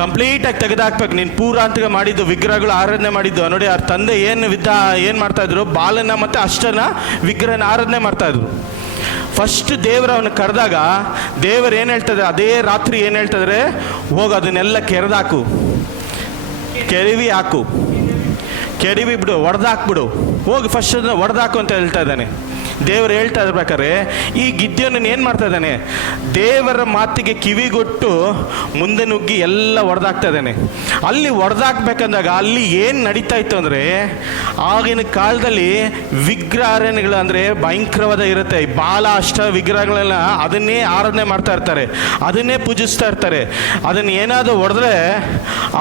ಕಂಪ್ಲೀಟಾಗಿ ತೆಗೆದಾಕ್ಬೇಕು. ನೀನು ಪೂರ್ವಾಂತರ ಮಾಡಿದ್ದು ವಿಗ್ರಹಗಳು ಆರಾಧನೆ ಮಾಡಿದ್ದು ನೋಡಿ. ಅವ್ರ ತಂದೆ ಏನು ಮಾಡ್ತಾಯಿದ್ರು? ಬಾಲನ ಮತ್ತು ಅಷ್ಟನ ವಿಗ್ರಹನ ಆರಾಧನೆ ಮಾಡ್ತಾಯಿದ್ರು. ಫಸ್ಟ್ ದೇವರು ಅವನು ಕರೆದಾಗ ದೇವರು ಏನು ಹೇಳ್ತದೆ? ಅದೇ ರಾತ್ರಿ ಏನು ಹೇಳ್ತದ್ರೆ? ಹೋಗಿ ಅದನ್ನೆಲ್ಲ ಕೆರೆದಾಕು, ಕೆಡವಿ ಹಾಕು, ಕೆಡವಿ ಬಿಡು, ಒಡೆದಾಕ್ಬಿಡು, ಹೋಗಿ ಫಸ್ಟ್ ಅದನ್ನು ಒಡೆದಾಕು ಅಂತ ಹೇಳ್ತಾ ಇದ್ದಾನೆ. ದೇವರು ಹೇಳ್ತಾ ಇರ್ಬೇಕಾದ್ರೆ ಈ ಗಿದ್ಯೋನನ್ನು ಏನು ಮಾಡ್ತಾ ಇದ್ದಾನೆ? ದೇವರ ಮಾತಿಗೆ ಕಿವಿಗೊಟ್ಟು ಮುಂದೆ ನುಗ್ಗಿ ಎಲ್ಲ ಒಡೆದಾಕ್ತಾ ಇದ್ದಾನೆ. ಅಲ್ಲಿ ಒಡೆದಾಕ್ಬೇಕಂದಾಗ ಅಲ್ಲಿ ಏನು ನಡೀತಾ ಇತ್ತು ಅಂದರೆ, ಆಗಿನ ಕಾಲದಲ್ಲಿ ವಿಗ್ರಹಾರಾಧನೆಗಳು ಅಂದರೆ ಭಯಂಕರವಾದ ಇರುತ್ತೆ. ಬಾಲ ಅಷ್ಟ ವಿಗ್ರಹಗಳೆಲ್ಲ ಅದನ್ನೇ ಆರಾಧನೆ ಮಾಡ್ತಾ ಇರ್ತಾರೆ, ಅದನ್ನೇ ಪೂಜಿಸ್ತಾ ಇರ್ತಾರೆ. ಅದನ್ನು ಏನಾದರೂ ಹೊಡೆದ್ರೆ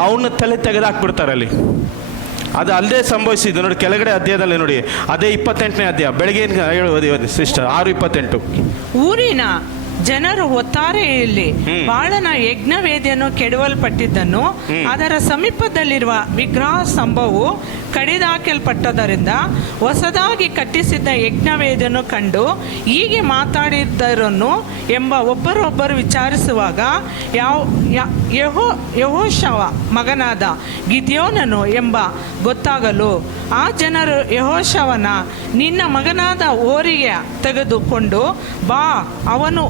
ಅವನ ತಲೆ ತೆಗೆದಾಕ್ಬಿಡ್ತಾರೆ ಅಲ್ಲಿ. ಅದು ಅಲ್ಲದೆ ಸಂಭವಿಸಿದ್ದು ನೋಡಿ. ಕೆಳಗಡೆ ಅಧ್ಯಾಯದಲ್ಲಿ ನೋಡಿ, ಅದೇ 28ನೇ ಅಧ್ಯಾಯ, ಬೆಳಗ್ಗೆ ಹೇಳುವುದು ಸಿಸ್ಟರ್ 6:28. ಊರಿನ ಜನರು ಒತ್ತಾರೆಯಲ್ಲಿ ಬಾಳನ ಯಜ್ಞವೇದಿಯನ್ನು ಕೆಡವಲ್ಪಟ್ಟಿದ್ದನ್ನು, ಅದರ ಸಮೀಪದಲ್ಲಿರುವ ವಿಗ್ರಹ ಸ್ತಂಭವು ಕಡಿದಾಕಲ್ಪಟ್ಟದರಿಂದ ಹೊಸದಾಗಿ ಕಟ್ಟಿಸಿದ್ದ ಯಜ್ಞವೇದಿಯನ್ನು ಕಂಡು ಹೀಗೆ ಮಾತಾಡಿದ್ದರನ್ನು ಎಂಬ ಒಬ್ಬರೊಬ್ಬರು ವಿಚಾರಿಸುವಾಗ ಯೆಹೋಶುವ ಮಗನಾದ ಗಿದ್ಯೋನನು ಎಂಬ ಗೊತ್ತಾಗಲು ಆ ಜನರು ಯೆಹೋಶುವನ, ನಿನ್ನ ಮಗನಾದ ಓರಿಗೆ ತೆಗೆದುಕೊಂಡು ಬಾ, ಅವನು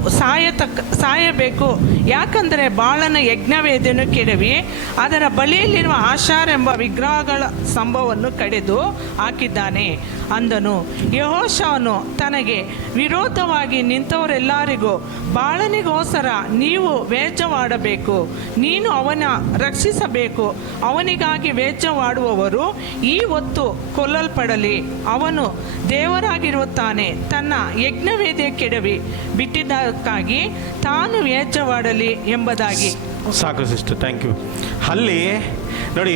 ಸಾಯಬೇಕು, ಯಾಕಂದರೆ ಬಾಳನ ಯಜ್ಞವೇದಿಯನ್ನು ಕೆಡವಿ ಅದರ ಬಳಿಯಲ್ಲಿರುವ ಆಶಾರ್ ಎಂಬ ವಿಗ್ರಹಗಳ ಸ್ತಂಭವನ್ನು ಕಡಿದು ಹಾಕಿದ್ದಾನೆ ಅಂದನು. ಯೆಹೋಶುವನು ತನಗೆ ವಿರೋಧವಾಗಿ ನಿಂತವರೆಲ್ಲರಿಗೂ, ಬಾಳನಿಗೋಸ್ಕರ ನೀವು ವೇಜವಾಡಬೇಕು, ನೀನು ಅವನ ರಕ್ಷಿಸಬೇಕು, ಅವನಿಗಾಗಿ ವೇಜವಾಡುವವರು ಈ ಹೊತ್ತು ಕೊಲ್ಲಲ್ಪಡಲಿ, ಅವನು ದೇವರಾಗಿರುತ್ತಾನೆ, ತನ್ನ ಯಜ್ಞವೇದಿಯ ಕೆಡವಿ ಬಿಟ್ಟಿದ್ದಕ್ಕಾಗಿ ತಾನು ವೇಜವಾಡಲಿ ಎಂಬುದಾಗಿ. ಸಾಕು ಸಿಸ್ಟರ್, ಥ್ಯಾಂಕ್ ಯು. ಅಲ್ಲಿ ನೋಡಿ,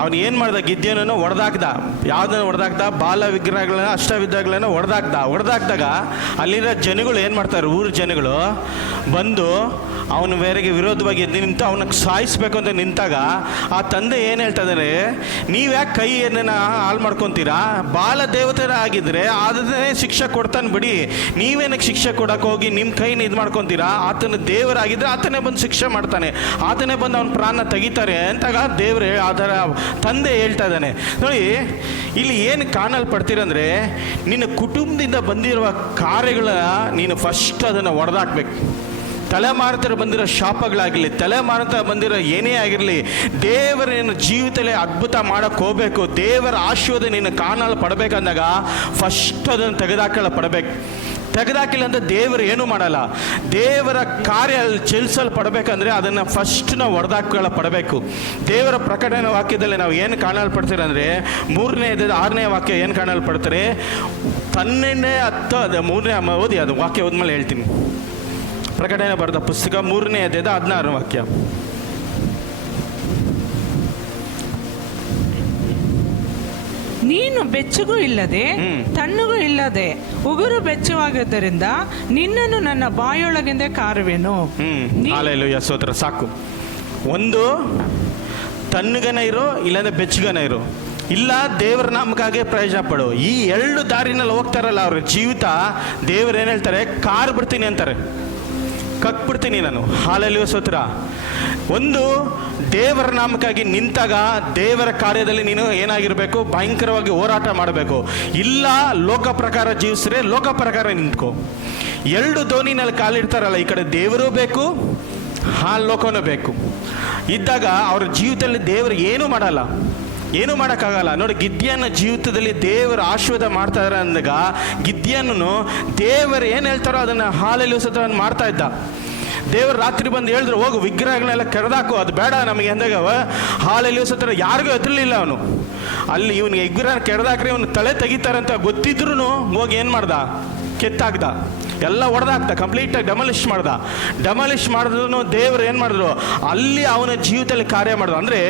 ಅವನು ಏನು ಮಾಡ್ದ? ಗಿದ್ಯೋನನ್ನು ಹೊಡೆದಾಕ್ದ. ಯಾವುದನ್ನು ಹೊಡೆದಾಕ್ದ? ಬಾಲ ವಿಗ್ರಹಗಳನ್ನ, ಅಷ್ಟ ವಿಗ್ರಹಗಳನ್ನ ಹೊಡೆದಾಕ್ದಾಗ ಅಲ್ಲಿರೋ ಜನಗಳು ಏನು ಮಾಡ್ತಾರೆ? ಊರ ಜನಗಳು ಬಂದು ಅವನ ಬೇರೆಗೆ ವಿರೋಧವಾಗಿ ಎದ್ದು ನಿಂತು ಅವನಿಗೆ ಸಾಯಿಸ್ಬೇಕು ಅಂತ ನಿಂತಾಗ ಆ ತಂದೆ ಏನು ಹೇಳ್ತಾ ಇದ್ದಾರೆ? ನೀವ್ಯಾಕೆ ಕೈಯನ್ನು ಹಾಳು ಮಾಡ್ಕೊತೀರಾ? ಬಾಲ ದೇವತರ ಆಗಿದ್ರೆ ಅದನ್ನೇ ಶಿಕ್ಷೆ ಕೊಡ್ತಾನೆ ಬಿಡಿ, ನೀವೇನಕ್ಕೆ ಶಿಕ್ಷೆ ಕೊಡಕ್ಕೆ ಹೋಗಿ ನಿಮ್ಮ ಕೈನ ಇದು ಮಾಡ್ಕೊತೀರಾ? ಆತನ ದೇವರಾಗಿದ್ದರೆ ಆತನೇ ಬಂದು ಶಿಕ್ಷೆ ಮಾಡ್ತಾನೆ, ಆತನೇ ಬಂದು ಅವನ ಪ್ರಾಣ ತೆಗಿತಾರೆ ಅಂತಾಗ ದೇವ್ರೆ ಅದರ ತಂದೆ ಹೇಳ್ತಾ ಇದ್ದಾನೆ. ನೋಡಿ, ಇಲ್ಲಿ ಏನು ಕಾಣಲ್ಪಡ್ತೀರಂದರೆ, ನಿನ್ನ ಕುಟುಂಬದಿಂದ ಬಂದಿರುವ ಕಾರ್ಯಗಳನ್ನ ನೀನು ಫಸ್ಟ್ ಅದನ್ನು ಒಡೆದಾಕ್ಬೇಕು. ತಲೆಮಾರುತ್ತರ ಬಂದಿರೋ ಶಾಪಗಳಾಗಿರಲಿ, ತಲೆಮಾರುತ್ತರ ಬಂದಿರೋ ಏನೇ ಆಗಿರಲಿ, ದೇವರ ನಿನ್ನ ಜೀವಿತದಲ್ಲಿ ಅದ್ಭುತ ಮಾಡೋಕ್ಕೆ ಹೋಗಬೇಕು, ದೇವರ ಆಶೀರ್ವಾದ ನಿನ್ನ ಕಾಣಲು ಪಡಬೇಕಂದಾಗ ಫಸ್ಟ್ ಅದನ್ನು ತೆಗೆದಾಕಲ್ಪಡಬೇಕು. ತೆಗೆದಾಕಿಲ್ಲ ಅಂದರೆ ದೇವರು ಏನೂ ಮಾಡಲ್ಲ. ದೇವರ ಕಾರ್ಯ ಚೆಲ್ಸಲ್ಪಡಬೇಕಂದ್ರೆ ಅದನ್ನು ಫಸ್ಟ್ ನಾವು ಹೊಡೆದಾಕಲ್ಪಡಬೇಕು. ದೇವರ ಪ್ರಕಟಣೆ ವಾಕ್ಯದಲ್ಲಿ ನಾವು ಏನು ಕಾಣಲ್ಪಡ್ತೀರ ಅಂದರೆ, 3ನೇ 6ನೇ ವಾಕ್ಯ ಏನು ಕಾಣಲ್ಪಡ್ತಾರೆ? ತನ್ನೆಣ್ಣೆ 10 3ನೇ ಓದಿ, ಅದು ವಾಕ್ಯ ಹೋದ್ಮೇಲೆ ಹೇಳ್ತೀನಿ. ಪ್ರಕಟಣೆ ಬರೆದ ಪುಸ್ತಕ 3ನೇ ಅಧ್ಯಾಯದ 16ನೇ ವಾಕ್ಯ. ನೀನು ಬೆಚ್ಚಗೂ ಇಲ್ಲದೆ ತಣ್ಣಗೂ ಇಲ್ಲದೆ ಉಗುರು ಬೆಚ್ಚವಾಗಿದ್ದರಿಂದ ನಿನ್ನನ್ನು ನನ್ನ ಬಾಯೊಳಗಿಂದ ಕಾರುವೆನು. ಹಾಲೆಲೂಯಾ, ಸ್ತೋತ್ರ. ಸಾಕು. ಒಂದು ತಣ್ಣಗನ ಇರೋ, ಇಲ್ಲಾಂದ್ರೆ ಬೆಚ್ಚಗನ ಇರೋ, ಇಲ್ಲ ದೇವರ ನಾಮಕ್ಕಾಗೆ ಪ್ರಯೋಜನ ಪಡು. ಈ 2 ದಾರಿನಲ್ಲಿ ಹೋಗ್ತಾರಲ್ಲ ಅವ್ರ ಜೀವಿತ, ದೇವರು ಏನು ಹೇಳ್ತಾರೆ? ಕಾರ್ ಬಿಡ್ತೀನಿ ಅಂತಾರೆ, ಕಕ್ಬಿಡ್ತೀನಿ ನಾನು. ಹಾಲೆಲೂಯಾ, ಸ್ತೋತ್ರ. ಒಂದು ದೇವರ ನಾಮಕ್ಕಾಗಿ ನಿಂತಾಗ ದೇವರ ಕಾರ್ಯದಲ್ಲಿ ನೀನು ಏನಾಗಿರಬೇಕು? ಭಯಂಕರವಾಗಿ ಹೋರಾಟ ಮಾಡಬೇಕು. ಇಲ್ಲ ಲೋಕ ಪ್ರಕಾರ ಜೀವಿಸ್ರೆ ಲೋಕ ಪ್ರಕಾರ ನಿಂತ್ಕೋ. 2 ದೋಣಿನಲ್ಲಿ ಕಾಲಿಡ್ತಾರಲ್ಲ, ಈ ಕಡೆ ದೇವರು ಬೇಕು, ಲೋಕನೂ ಬೇಕು ಇದ್ದಾಗ ಅವ್ರ ಜೀವಿತದಲ್ಲಿ ದೇವರು ಏನೂ ಮಾಡಲ್ಲ, ಏನೂ ಮಾಡೋಕ್ಕಾಗಲ್ಲ. ನೋಡಿ, ಗಿದ್ಯನ ಜೀವಿತದಲ್ಲಿ ದೇವರ ಆಶೀರ್ವಾದ ಮಾಡ್ತಾ ಇದ್ದಾರೆ ಅಂದಾಗ ಗಿದ್ಯನೂ ದೇವರು ಏನು ಹೇಳ್ತಾರೋ ಅದನ್ನು ಹಾಲೆಲೂಯಾ ಮಾಡ್ತಾ ಇದ್ದ. ದೇವರು ರಾತ್ರಿ ಬಂದು ಹೇಳಿದ್ರು, ಹೋಗು ವಿಗ್ರಹಗಳನ್ನೆಲ್ಲ ಕೆರೆದಾಕು, ಅದು ಬೇಡ ನಮಗೆ ಅಂದಾಗ ಹಾಲೆಲೂಯಾ ಯಾರಿಗೂ ಎತ್ತಲಿಲ್ಲ ಅವನು. ಅಲ್ಲಿ ಇವನಿಗೆ ವಿಗ್ರಹ ಕೆರೆದಾಕ್ರೆ ಇವನು ತಲೆ ತೆಗಿತಾರೆ ಅಂತ ಗೊತ್ತಿದ್ರು ಹೋಗಿ ಏನು ಮಾಡ್ದ? ಕೆತ್ತಾಕ್ದ. ಎಲ್ಲ ಹೊಡೆದಾಕ್ತ, ಕಂಪ್ಲೀಟಾಗಿ ಡೆಮಾಲಿಷ್ ಮಾಡಿದ್ರು ದೇವರು ಏನು ಮಾಡಿದ್ರು, ಅಲ್ಲಿ ಅವನ ಜೀವಿತದಲ್ಲಿ ಕಾರ್ಯ ಮಾಡಿದ್ರು. ಅಂದರೆ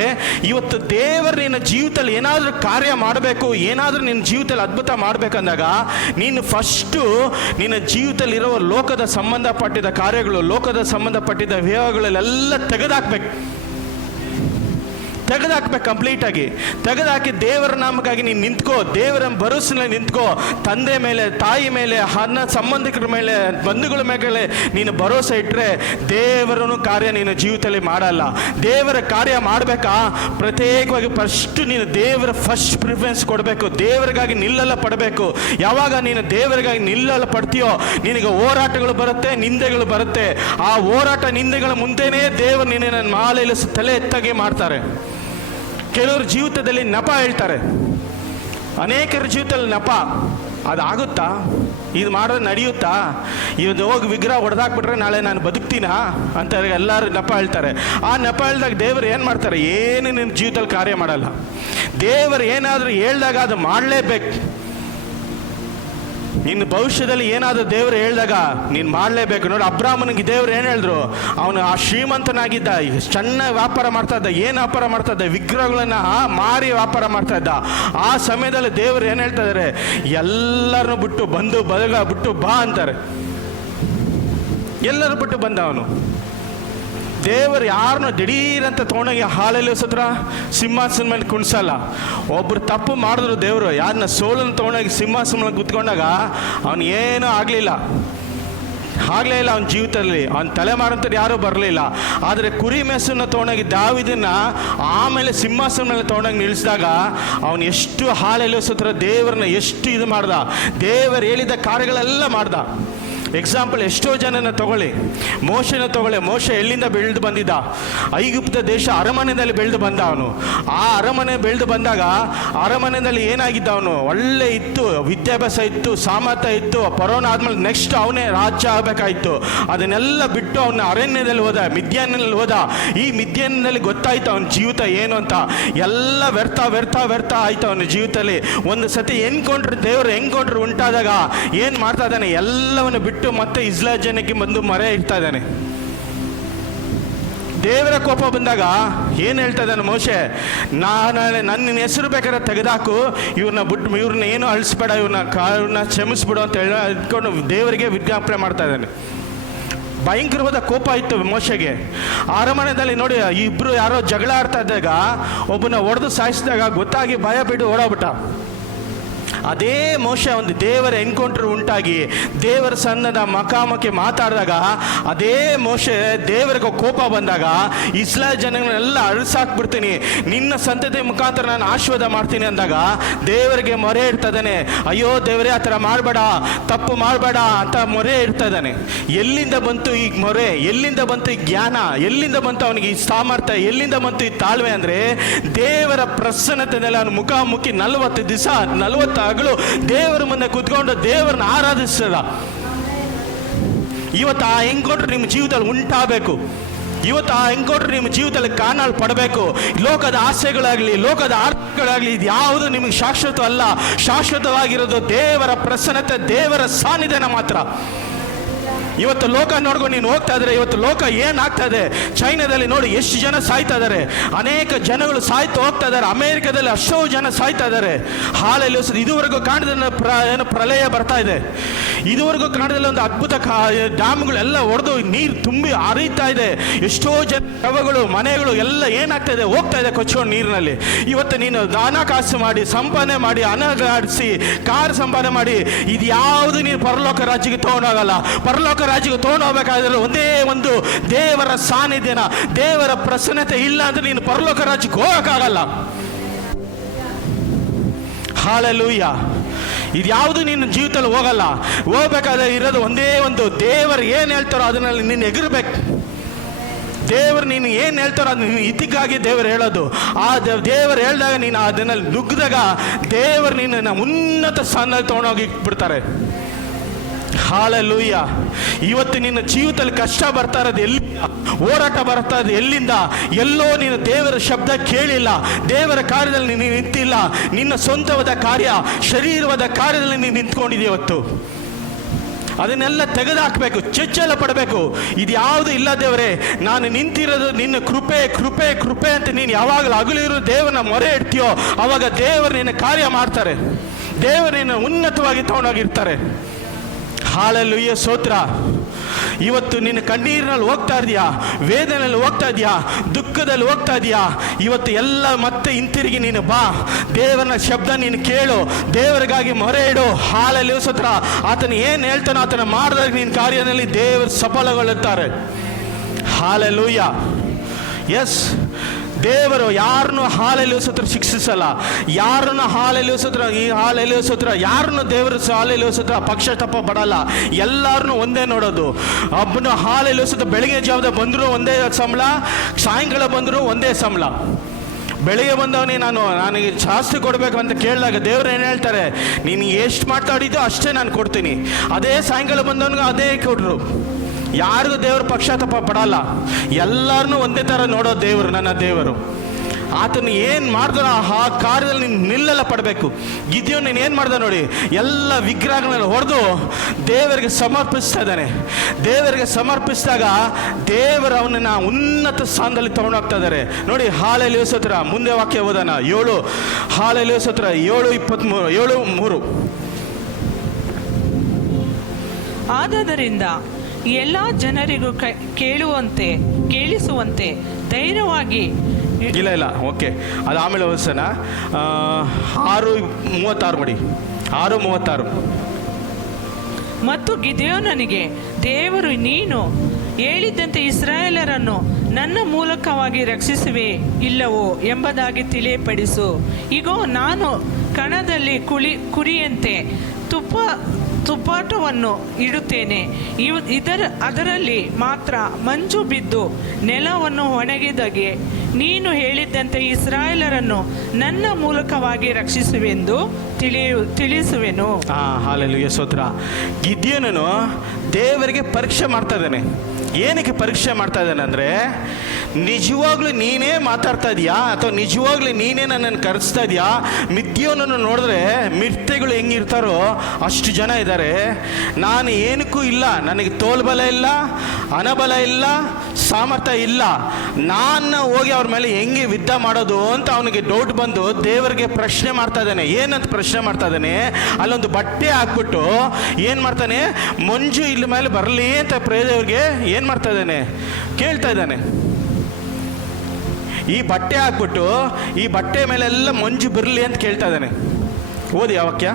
ಇವತ್ತು ದೇವರು ನಿನ್ನ ಜೀವಿತದಲ್ಲಿ ಏನಾದರೂ ಕಾರ್ಯ ಮಾಡಬೇಕು, ಏನಾದರೂ ನಿನ್ನ ಜೀವಿತದಲ್ಲಿ ಅದ್ಭುತ ಮಾಡಬೇಕಂದಾಗ ನೀನು ಫಸ್ಟು ನಿನ್ನ ಜೀವಿತದಲ್ಲಿರೋ ಲೋಕದ ಸಂಬಂಧಪಟ್ಟಿದ ಕಾರ್ಯಗಳು, ಲೋಕದ ಸಂಬಂಧಪಟ್ಟಿದ ವ್ಯವಹಾರಗಳೆಲ್ಲ ತೆಗೆದಾಕ್ಬೇಕು, ಕಂಪ್ಲೀಟಾಗಿ ತೆಗೆದಾಕಿ ದೇವರ ನಾಮಕ್ಕಾಗಿ ನೀನು ನಿಂತ್ಕೋ, ದೇವರ ಭರೋಸೆನಲ್ಲಿ ನಿಂತ್ಕೋ. ತಂದೆ ಮೇಲೆ, ತಾಯಿ ಮೇಲೆ, ಅಣ್ಣ ಸಂಬಂಧಿಕರ ಮೇಲೆ, ಬಂಧುಗಳ ಮೇಲೆ ನೀನು ಭರೋಸೆ ಇಟ್ಟರೆ ದೇವರನ್ನು ಕಾರ್ಯ ನಿನ್ನ ಜೀವಿತದಲ್ಲಿ ಮಾಡಲ್ಲ. ದೇವರ ಕಾರ್ಯ ಮಾಡಬೇಕಾ, ಪ್ರತ್ಯೇಕವಾಗಿ ಫಸ್ಟ್ ನೀನು ದೇವರ ಫಸ್ಟ್ ಪ್ರಿಫರೆನ್ಸ್ ಕೊಡಬೇಕು, ದೇವರಿಗಾಗಿ ನಿಲ್ಲಲ್ಲ ಪಡಬೇಕು. ಯಾವಾಗ ನೀನು ದೇವರಿಗಾಗಿ ನಿಲ್ಲಲ್ಲ ಪಡ್ತೀಯೋ ನಿನಗೆ ಹೋರಾಟಗಳು ಬರುತ್ತೆ, ನಿಂದೆಗಳು ಬರುತ್ತೆ. ಆ ಹೋರಾಟ ನಿಂದೆಗಳ ಮುಂದೆನೇ ದೇವರು ನಿನ್ನ ಮಾಲೆಯಲ್ಲಿ ತಲೆ ಎತ್ತಾಗಿ ಮಾಡ್ತಾರೆ. ಕೆಲವರು ಜೀವಿತದಲ್ಲಿ ನೆಪ ಹೇಳ್ತಾರೆ, ಅನೇಕರ ಜೀವಿತದಲ್ಲಿ ನೆಪ. ಅದಾಗುತ್ತಾ, ಇದು ಮಾಡೋದು ನಡೆಯುತ್ತಾ, ಇದು ಹೋಗಿ ವಿಗ್ರಹ ಹೊಡೆದಾಕ್ಬಿಟ್ರೆ ನಾಳೆ ನಾನು ಬದುಕ್ತೀನಾ ಅಂತ ಎಲ್ಲರೂ ನೆಪ ಹೇಳ್ತಾರೆ. ಆ ನೆಪ ಹೇಳ್ದಾಗ ದೇವರು ಏನು ಮಾಡ್ತಾರೆ, ಏನು ನಿನ್ನ ಜೀವಿತದಲ್ಲಿ ಕಾರ್ಯ ಮಾಡಲ್ಲ. ದೇವರು ಏನಾದರೂ ಹೇಳ್ದಾಗ ಅದು ಮಾಡಲೇಬೇಕು. ನಿನ್ನ ಭವಿಷ್ಯದಲ್ಲಿ ಏನಾದರೂ ದೇವರು ಹೇಳಿದಾಗ ನೀನು ಮಾಡಲೇಬೇಕು. ನೋಡಿ, ಅಬ್ರಾಹ್ಮನಿಗೆ ದೇವರು ಏನು ಹೇಳಿದ್ರು, ಅವನು ಆ ಶ್ರೀಮಂತನಾಗಿದ್ದ, ಚೆನ್ನಾಗಿ ವ್ಯಾಪಾರ ಮಾಡ್ತಾ ಇದ್ದ. ಏನು ವ್ಯಾಪಾರ ಮಾಡ್ತಾ ಇದ್ದ? ವಿಗ್ರಹಗಳನ್ನು ಮಾರಿ ವ್ಯಾಪಾರ ಮಾಡ್ತಾ ಇದ್ದ. ಆ ಸಮಯದಲ್ಲಿ ದೇವರು ಏನು ಹೇಳ್ತಾ ಇದ್ದಾರೆ, ಎಲ್ಲರನ್ನು ಬಿಟ್ಟು ಬಂದು ಬಿಟ್ಟು ಬಾ ಅಂತಾರೆ. ಎಲ್ಲರೂ ಬಿಟ್ಟು ಬಂದ ಅವನು. ದೇವರು ಯಾರನ್ನ ದಿಢೀರಂತ ತೊಗೊಂಡೋಗಿ ಹಾಲಲ್ಲಿ ಸತ್ರ ಸಿಂಹಾಸನ ಮೇಲೆ ಕುಣಿಸಲ್ಲ. ಒಬ್ರು ತಪ್ಪು ಮಾಡಿದ್ರು ದೇವರು, ಯಾರನ್ನ ಸೋಲನ್ನು ತೊಗೊಂಡೋಗಿ ಸಿಂಹಾಸನ ಮೇಲೆ ಕುತ್ಕೊಂಡಾಗ ಅವನು ಏನೂ ಆಗಲೇ ಇಲ್ಲ ಅವನ ಜೀವಿತದಲ್ಲಿ. ಅವನ ತಲೆಮಾರಂತರು ಯಾರೂ ಬರಲಿಲ್ಲ. ಆದರೆ ಕುರಿ ಮೆಸನ್ನು ತೊಗೊಂಡೋಗಿ ದಾವಿದನ್ನ ಆಮೇಲೆ ಸಿಂಹಾಸನ ಮೇಲೆ ತೊಗೊಂಡೋಗಿ ನಿಲ್ಲಿಸಿದಾಗ ಅವನು ಎಷ್ಟು ಹಾಲೆಲ್ಲ ಸತ್ರ ದೇವರನ್ನ ಎಷ್ಟು ಇದು ಮಾಡ್ದ, ದೇವರು ಹೇಳಿದ ಕಾರ್ಯಗಳೆಲ್ಲ ಮಾಡ್ದ. ಎಕ್ಸಾಂಪಲ್, ಎಷ್ಟೋ ಜನನ ತಗೊಳ್ಳಿ, ಮೋಶೆನ ತಗೊಳ್ಳಿ. ಮೋಶೆ ಎಲ್ಲಿಂದ ಬೆಳೆದು ಬಂದಿದ್ದ? ಐಗುಪ್ತ ದೇಶ ಅರಮನೆಯಲ್ಲಿ ಬೆಳೆದು ಬಂದ ಅವನು. ಆ ಅರಮನೆ ಬೆಳೆದು ಬಂದಾಗ ಅರಮನೆಯಲ್ಲಿ ಏನಾಗಿದ್ದ ಅವನು, ಒಳ್ಳೆ ಇತ್ತು, ವಿದ್ಯಾಭ್ಯಾಸ ಇತ್ತು, ಸಾಮರ್ಥ್ಯ ಇತ್ತು. ಪರೋನ ಆದ್ಮೇಲೆ ನೆಕ್ಸ್ಟ್ ಅವನೇ ರಾಜ್ಯ ಆಗಬೇಕಾಯ್ತು. ಅದನ್ನೆಲ್ಲ ಬಿಟ್ಟು ಅವನ ಅರಣ್ಯದಲ್ಲಿ ಹೋದ, ಮಿದ್ಯಾನಲ್ಲಿ ಹೋದ. ಈ ಮಿದ್ಯಾನಲ್ಲಿ ಗೊತ್ತಾಯ್ತು ಅವನ ಜೀವಿತ ಏನು ಅಂತ. ಎಲ್ಲ ವ್ಯರ್ಥ ಆಯ್ತು ಅವನ ಜೀವಿತದಲ್ಲಿ. ಒಂದು ಸತಿ ದೇವರು ಎನ್ಕೌಂಟ್ರ್ ಉಂಟಾದಾಗ ಏನು ಮಾಡ್ತಾ ಇದ್ದಾನೆ, ಎಲ್ಲವನ್ನು ಬಿಟ್ಟು ಮತ್ತೆ ಇಸ್ರಾಯೇಲ್ ಜನಕ್ಕೆ ಬಂದು ಮರೆ ಇಡ್ತಾ ಇದ್ದಾನೆ. ದೇವರ ಕೋಪ ಬಂದಾಗ ಏನು ಹೇಳ್ತಾ ಇದ್ದಾನೆ ಮೋಶೆ, ನನ್ನ ಹೆಸರು ಬೇಕಾದ್ರೆ ತೆಗೆದಾಕು, ಇವ್ರನ್ನ ಏನು ಅಳಿಸ್ಬೇಡ, ಇವ್ರನ್ನ ಕ್ಷಮಿಸ್ಬಿಡು ಅಂತ ಹೇಳ್ಕೊಂಡು ದೇವರಿಗೆ ವಿಜ್ಞಾಪನೆ ಮಾಡ್ತಾ ಇದ್ದಾನೆ. ಭಯಂಕರವಾದ ಕೋಪ ಇತ್ತು ಮೋಶೆಗೆ. ಅರಮನೆಯಲ್ಲಿ ನೋಡಿ, ಇಬ್ರು ಯಾರೋ ಜಗಳ ಆಡ್ತಾ ಇದ್ದಾಗ ಒಬ್ಬನ ಹೊಡೆದು ಸಾಯಿಸಿದಾಗ ಗೊತ್ತಾಗಿ ಭಯ ಬಿಟ್ಟು ಓಡೋಗ್ಬಿಟ್ಟ. ಅದೇ ಮೋಶೆ ಒಂದು ದೇವರ ಎನ್ಕೌಂಟರ್ ಉಂಟಾಗಿ ದೇವರ ಸನ್ನದ ಮಕಾಮಕ್ಕೆ ಮಾತಾಡಿದಾಗ, ಅದೇ ಮೋಶೆ ದೇವರಿಗೆ ಕೋಪ ಬಂದಾಗ ಇಸ್ರಾಯೇಲ್ ಜನಗಳನ್ನೆಲ್ಲ ಅಳಿಸಾಕ್ಬಿಡ್ತೀನಿ, ನಿನ್ನ ಸಂತತಿ ಮುಖಾಂತರ ನಾನು ಆಶೀರ್ವಾದ ಮಾಡ್ತೀನಿ ಅಂದಾಗ ದೇವರಿಗೆ ಮೊರೆ ಇಡ್ತದಾನೆ. ಅಯ್ಯೋ ದೇವರೇ, ಆ ಥರ ಮಾಡಬೇಡ, ತಪ್ಪು ಮಾಡಬೇಡ ಅಂತ ಮೊರೆ ಇಡ್ತದಾನೆ. ಎಲ್ಲಿಂದ ಬಂತು ಈ ಮೊರೆ? ಎಲ್ಲಿಂದ ಬಂತು ಈ ಜ್ಞಾನ? ಎಲ್ಲಿಂದ ಬಂತು ಅವನಿಗೆ ಈ ಸಾಮರ್ಥ್ಯ? ಎಲ್ಲಿಂದ ಬಂತು ಈ ತಾಳ್ಮೆ? ಅಂದರೆ ದೇವರ ಪ್ರಸನ್ನತೆಯಲ್ಲಿ ಅವನು ಮುಖಾಮುಖಿ 40 ದಿವಸ 40 ಹಗಲು ದೇವರ ಮುಂದೆ ಕೂತ್ಕೊಂಡು ದೇವರನ್ನ ಆರಾಧಿಸಲ್ಲ. ಇವತ್ತು ಆ ಎನ್ಕೌಂಟರ್ ನಿಮ್ಮ ಜೀವಿತದಲ್ಲಿ ಉಂಟಾಗಬೇಕು. ಇವತ್ತು ಆ ಎನ್ಕೌಂಟರ್ ನಿಮ್ಮ ಜೀವಿತದಲ್ಲಿ ಕಾಣಲು ಪಡಬೇಕು. ಲೋಕದ ಆಸೆಗಳಾಗಲಿ, ಲೋಕದ ಆರ್ಥಗಳಾಗಲಿ, ಇದು ಯಾವುದು ನಿಮಗೆ ಶಾಶ್ವತ ಅಲ್ಲ. ಶಾಶ್ವತವಾಗಿರೋದು ದೇವರ ಪ್ರಸನ್ನತೆ, ದೇವರ ಸಾನ್ನಿಧ್ಯನ ಮಾತ್ರ. ಇವತ್ತು ಲೋಕ ನೋಡ್ಕೊಂಡು ನೀನು ಹೋಗ್ತಾ ಇದ್ರೆ, ಇವತ್ತು ಲೋಕ ಏನಾಗ್ತಾ ಇದೆ? ಚೈನಾದಲ್ಲಿ ನೋಡಿ ಎಷ್ಟು ಜನ ಸಾಯ್ತಾ ಇದ್ದಾರೆ, ಅನೇಕ ಜನಗಳು ಸಾಯ್ತು ಹೋಗ್ತಾ ಇದ್ದಾರೆ. ಅಮೇರಿಕಾದಲ್ಲಿ ಅಷ್ಟೋ ಜನ ಸಾಯ್ತಾ ಇದ್ದಾರೆ. ಹಾಲಲ್ಲಿ ಇದುವರೆಗೂ ಕಾಣದ ಪ್ರಳಯ ಬರ್ತಾ ಇದೆ. ಇದುವರೆಗೂ ಕಾಣದಲ್ಲಿ ಒಂದು ಅದ್ಭುತ ಡ್ಯಾಮ್ಗಳೆಲ್ಲ ಒಡೆದು ನೀರು ತುಂಬಿ ಹರಿತಾ ಇದೆ. ಎಷ್ಟೋ ಜನ ಶವಗಳು, ಮನೆಗಳು ಎಲ್ಲ ಏನಾಗ್ತಾ ಇದೆ, ಹೋಗ್ತಾ ಇದೆ ಕೊಚ್ಕೊಂಡು ನೀರಿನಲ್ಲಿ. ಇವತ್ತು ನೀನು ಹಣಕಾಸು ಮಾಡಿ, ಸಂಪಾದನೆ ಮಾಡಿ, ಹಣಗಾಡಿಸಿ, ಕಾರ್ ಸಂಪಾದನೆ ಮಾಡಿ, ಇದು ಯಾವುದು ನೀನು ಪರಲೋಕ ರಾಜ್ಯಕ್ಕೆ ತಗೊಂಡೋಗಲ್ಲ. ಪರಲೋಕ ರಾಜ್ಯಕ್ಕೆ ತಗೊಂಡು ಹೋಗ್ಬೇಕಾದ್ರೆ ಒಂದೇ ಒಂದು ದೇವರ ಸಾನ್ನಿಧ್ಯನ, ದೇವರ ಪ್ರಸನ್ನತೆ ಇಲ್ಲ ಅಂದ್ರೆ ನೀನು ಪರಲೋಕ ರಾಜ್ಯಕ್ಕೆ ಹೋಗಕ್ಕಾಗಲ್ಲ. ಹಾಲೆಲೂಯ. ಇದು ಯಾವುದು ನಿನ್ನ ಜೀವಿತದಲ್ಲಿ ಹೋಗಲ್ಲ. ಹೋಗ್ಬೇಕಾದ್ರೆ ಇರೋದು ಒಂದೇ ಒಂದು, ದೇವರು ಏನು ಹೇಳ್ತಾರೋ ಅದನ್ನಲ್ಲಿ ನೀನು ಎಗರಬೇಕು. ದೇವರು ನೀನು ಏನು ಹೇಳ್ತಾರೋ ಅದು ನೀನು ಇತಿಗಾಗಿ ದೇವರು ಹೇಳೋದು. ಆ ದೇವರು ಹೇಳಿದಾಗ ನೀನು ಅದನ್ನಲ್ಲಿ ನುಗ್ಗಿದಾಗ ದೇವರು ನಿನ್ನ ಉನ್ನತ ಸ್ಥಾನದಲ್ಲಿ ತೊಗೊಂಡೋಗಿ ಬಿಡ್ತಾರೆ. ಹಾಲೆಲೂಯ. ಇವತ್ತು ನಿನ್ನ ಜೀವಿತದಲ್ಲಿ ಕಷ್ಟ ಬರ್ತಾ ಇರೋದು ಎಲ್ಲಿಂದ? ಹೋರಾಟ ಬರ್ತಾ ಇರೋದು ಎಲ್ಲಿಂದ? ಎಲ್ಲೋ ನೀನು ದೇವರ ಶಬ್ದ ಕೇಳಿಲ್ಲ, ದೇವರ ಕಾರ್ಯದಲ್ಲಿ ನೀನು ನಿಂತಿಲ್ಲ. ನಿನ್ನ ಸ್ವಂತವಾದ ಕಾರ್ಯ, ಶರೀರವಾದ ಕಾರ್ಯದಲ್ಲಿ ನೀನು ನಿಂತ್ಕೊಂಡಿದ್ದೀಯ ಇವತ್ತು. ಅದನ್ನೆಲ್ಲ ತೆಗೆದುಹಾಕಬೇಕು, ಚೆಚ್ಚಲ ಪಡಬೇಕು. ಇದು ಯಾವುದು ಇಲ್ಲ ದೇವರೇ, ನಾನು ನಿಂತಿರೋದು ನಿನ್ನ ಕೃಪೆ ಕೃಪೆ ಕೃಪೆ ಅಂತ ನೀನು ಯಾವಾಗಲೂ ಹಗಲಿರೋ ದೇವರನ್ನ ಮೊರೆ ಇಡ್ತೀಯೋ ಅವಾಗ ದೇವರು ನಿನ್ನ ಕಾರ್ಯ ಮಾಡ್ತಾರೆ, ದೇವರು ನಿನ್ನ ಉನ್ನತವಾಗಿ ತಗೊಂಡೋಗಿರ್ತಾರೆ. ಹಾಲೆಲೂಯಾ, ಸ್ತೋತ್ರ. ಇವತ್ತು ನಿನ್ನ ಕಣ್ಣೀರಿನಲ್ಲಿ ಹೋಗ್ತಾ ಇದೆಯಾ, ವೇದನೆಯಲ್ಲಿ ಹೋಗ್ತಾ ಇದೆಯಾ, ದುಃಖದಲ್ಲಿ ಹೋಗ್ತಾ ಇದೆಯಾ, ಇವತ್ತು ಎಲ್ಲ ಮತ್ತೆ ಹಿಂತಿರುಗಿ ನೀನು ಬಾ, ದೇವರನ್ನ ಶಬ್ದ ನೀನು ಕೇಳು, ದೇವರಿಗಾಗಿ ಮೊರೆ ಇಡು. ಹಾಲೆಲೂಯಾ, ಸ್ತೋತ್ರ. ಆತನು ಏನು ಹೇಳ್ತಾನೋ ಆತನ ಮಾಡಿದಾಗ ನಿನ್ನ ಕಾರ್ಯದಲ್ಲಿ ದೇವರು ಸಫಲಗೊಳ್ಳುತ್ತಾರೆ. ಹಾಲೆಲೂಯಾ. ಎಸ್, ದೇವರು ಯಾರನ್ನು ಹಾಲೆಲೂಯಾ ಸ್ತೋತ್ರ ಶಿಕ್ಷಿಸಲ್ಲ, ಯಾರನ್ನು ಹಾಲೆಲೂಯಾ ಸ್ತೋತ್ರ, ಈ ಹಾಲೆಲೂಯಾ ಸ್ತೋತ್ರ ಯಾರನ್ನು ದೇವರು ಹಾಲೆಲೂಯಾ ಸ್ತೋತ್ರ ಪಕ್ಷಪಾತ ಪಡಲ್ಲ, ಎಲ್ಲರನ್ನು ಒಂದೇ ನೋಡೋದು. ಒಬ್ಬನು ಹಾಲೆಲೂಯಾ ಸ್ತೋತ್ರ ಬೆಳಗ್ಗೆ ಜಾವದ ಬಂದರೂ ಒಂದೇ ಸಂಬಳ, ಸಾಯಂಕಾಲ ಬಂದರೂ ಒಂದೇ ಸಂಬಳ. ಬೆಳಿಗ್ಗೆ ಬಂದವನೇ ನನಗೆ ಜಾಸ್ತಿ ಕೊಡಬೇಕು ಅಂತ ಕೇಳಿದಾಗ ದೇವ್ರು ಏನು ಹೇಳ್ತಾರೆ, ನೀನು ಎಷ್ಟು ಮಾತಾಡಿದ್ದೋ ಅಷ್ಟೇ ನಾನು ಕೊಡ್ತೀನಿ. ಅದೇ ಸಾಯಂಕಾಲ ಬಂದವನಿಗೆ ಅದೇ ಕೊಟ್ಟರು. ಯಾರಿಗೂ ದೇವರು ಪಕ್ಷಪಾತ ಪಡಲ್ಲ, ಎಲ್ಲರನ್ನೂ ಒಂದೇ ಥರ ನೋಡೋ ದೇವರು ನನ್ನ ದೇವರು. ಆತನು ಏನು ಮಾಡಿದ್ರು ಆ ಕಾರ್ಯದಲ್ಲಿ ನೀನು ನಿಲ್ಲೆಲ್ಲ ಪಡಬೇಕು. ಗಿದ್ಯೋನು ನೀನು ಏನು ಮಾಡ್ದ ನೋಡಿ, ಎಲ್ಲ ವಿಗ್ರಹಗಳನ್ನ ಹೊಡೆದು ದೇವರಿಗೆ ಸಮರ್ಪಿಸ್ತಾ ಇದ್ದಾನೆ. ದೇವರಿಗೆ ಸಮರ್ಪಿಸಿದಾಗ ದೇವರು ಅವನನ್ನು ಉನ್ನತ ಸ್ಥಾನದಲ್ಲಿ ತಗೊಂಡೋಗ್ತಾ ಇದ್ದಾರೆ ನೋಡಿ. ಹಾಲೆಲೂಯಾ ಸ್ತೋತ್ರ. ಮುಂದೆ ವಾಕ್ಯ ಓದೋಣ. 7 ಹಾಲೆಲೂಯಾ ಸ್ತೋತ್ರ 7:23. ಆದದರಿಂದ ಎಲ್ಲ ಜನರಿಗೂ ಕೇಳಿಸುವಂತೆ ಧೈರ್ಯವಾಗಿ ಇಲ್ಲ ಓಕೆ, ಅದು ಆಮೇಲೆ ಓದಿಸೋಣ. 6:36 ಮಾಡಿ. 6:36. ಮತ್ತು ಗಿದೆಯೋನನಿಗೆ ದೇವರು ನೀನು ಹೇಳಿದ್ದಂತೆ ಇಸ್ರಾಯೇಲರನ್ನು ನನ್ನ ಮೂಲಕವಾಗಿ ರಕ್ಷಿಸುವೆ ಇಲ್ಲವೋ ಎಂಬುದಾಗಿ ತಿಳಿಯಪಡಿಸು. ಇಗೋ, ನಾನು ಕಣದಲ್ಲಿ ಕುರಿಯಂತೆ ತುಪ್ಪಾಟವನ್ನು ಇಡುತ್ತೇನೆ. ಅದರಲ್ಲಿ ಮಾತ್ರ ಮಂಜು ಬಿದ್ದು ನೆಲವನ್ನು ಒಣಗಿದಾಗೆ ನೀನು ಹೇಳಿದ್ದಂತೆ ಇಸ್ರಾಯೇಲರನ್ನು ನನ್ನ ಮೂಲಕವಾಗಿ ರಕ್ಷಿಸುವೆಂದು ತಿಳಿಸುವೆನು. ಹಾಲೆಲೂಯಾ ಸ್ತೋತ್ರ. ಗಿದ್ಯೋನನು ದೇವರಿಗೆ ಪರೀಕ್ಷೆ ಮಾಡ್ತಾ ಇದ್ದಾನೆ. ಏನಕ್ಕೆ ಪರೀಕ್ಷೆ ಮಾಡ್ತಾ ಇದ್ದಾನೆ ಅಂದರೆ, ನಿಜವಾಗ್ಲೂ ನೀನೇ ಮಾತಾಡ್ತಾ ಇದೆಯಾ ಅಥವಾ ನಿಜವಾಗ್ಲೂ ನೀನೇ ನನ್ನನ್ನು ಕರೆಸ್ತಾ ಇದೆಯಾ? ಮಿದ್ಯೋನನ್ನು ನೋಡಿದ್ರೆ ಮಿರ್ತೆಗಳು ಹೆಂಗಿರ್ತಾರೋ ಅಷ್ಟು ಜನ ಇದ್ದಾರೆ. ನಾನು ಏನಕ್ಕೂ ಇಲ್ಲ, ನನಗೆ ತೋಲ್ಬಲ ಇಲ್ಲ, ಹಣಬಲ ಇಲ್ಲ, ಸಾಮರ್ಥ್ಯ ಇಲ್ಲ, ನಾನು ಹೋಗಿ ಅವ್ರ ಮೇಲೆ ಹೆಂಗೆ ಯುದ್ಧ ಮಾಡೋದು ಅಂತ ಅವನಿಗೆ ಡೌಟ್ ಬಂದು ದೇವರಿಗೆ ಪ್ರಶ್ನೆ ಮಾಡ್ತಾ ಇದ್ದಾನೆ. ಏನಂತ ಪ್ರಶ್ನೆ ಮಾಡ್ತಾ ಇದ್ದಾನೆ, ಅಲ್ಲೊಂದು ಬಟ್ಟೆ ಹಾಕ್ಬಿಟ್ಟು ಏನು ಮಾಡ್ತಾನೆ, ಮಂಜು ಇಲ್ಲಿ ಮೇಲೆ ಬರಲಿ ಅಂತ ದೇವರಿಗೆ ಏನು ಮಾಡ್ತಾ ಇದ್ದಾನೆ, ಕೇಳ್ತಾ ಇದ್ದಾನೆ. ಈ ಬಟ್ಟೆ ಹಾಕ್ಬಿಟ್ಟು ಈ ಬಟ್ಟೆ ಮೇಲೆಲ್ಲ ಮಂಜು ಬರಲಿ ಅಂತ ಕೇಳ್ತಾ ಇದ್ದಾನೆ. ಓದಿ ಆ ವಾಕ್ಯ,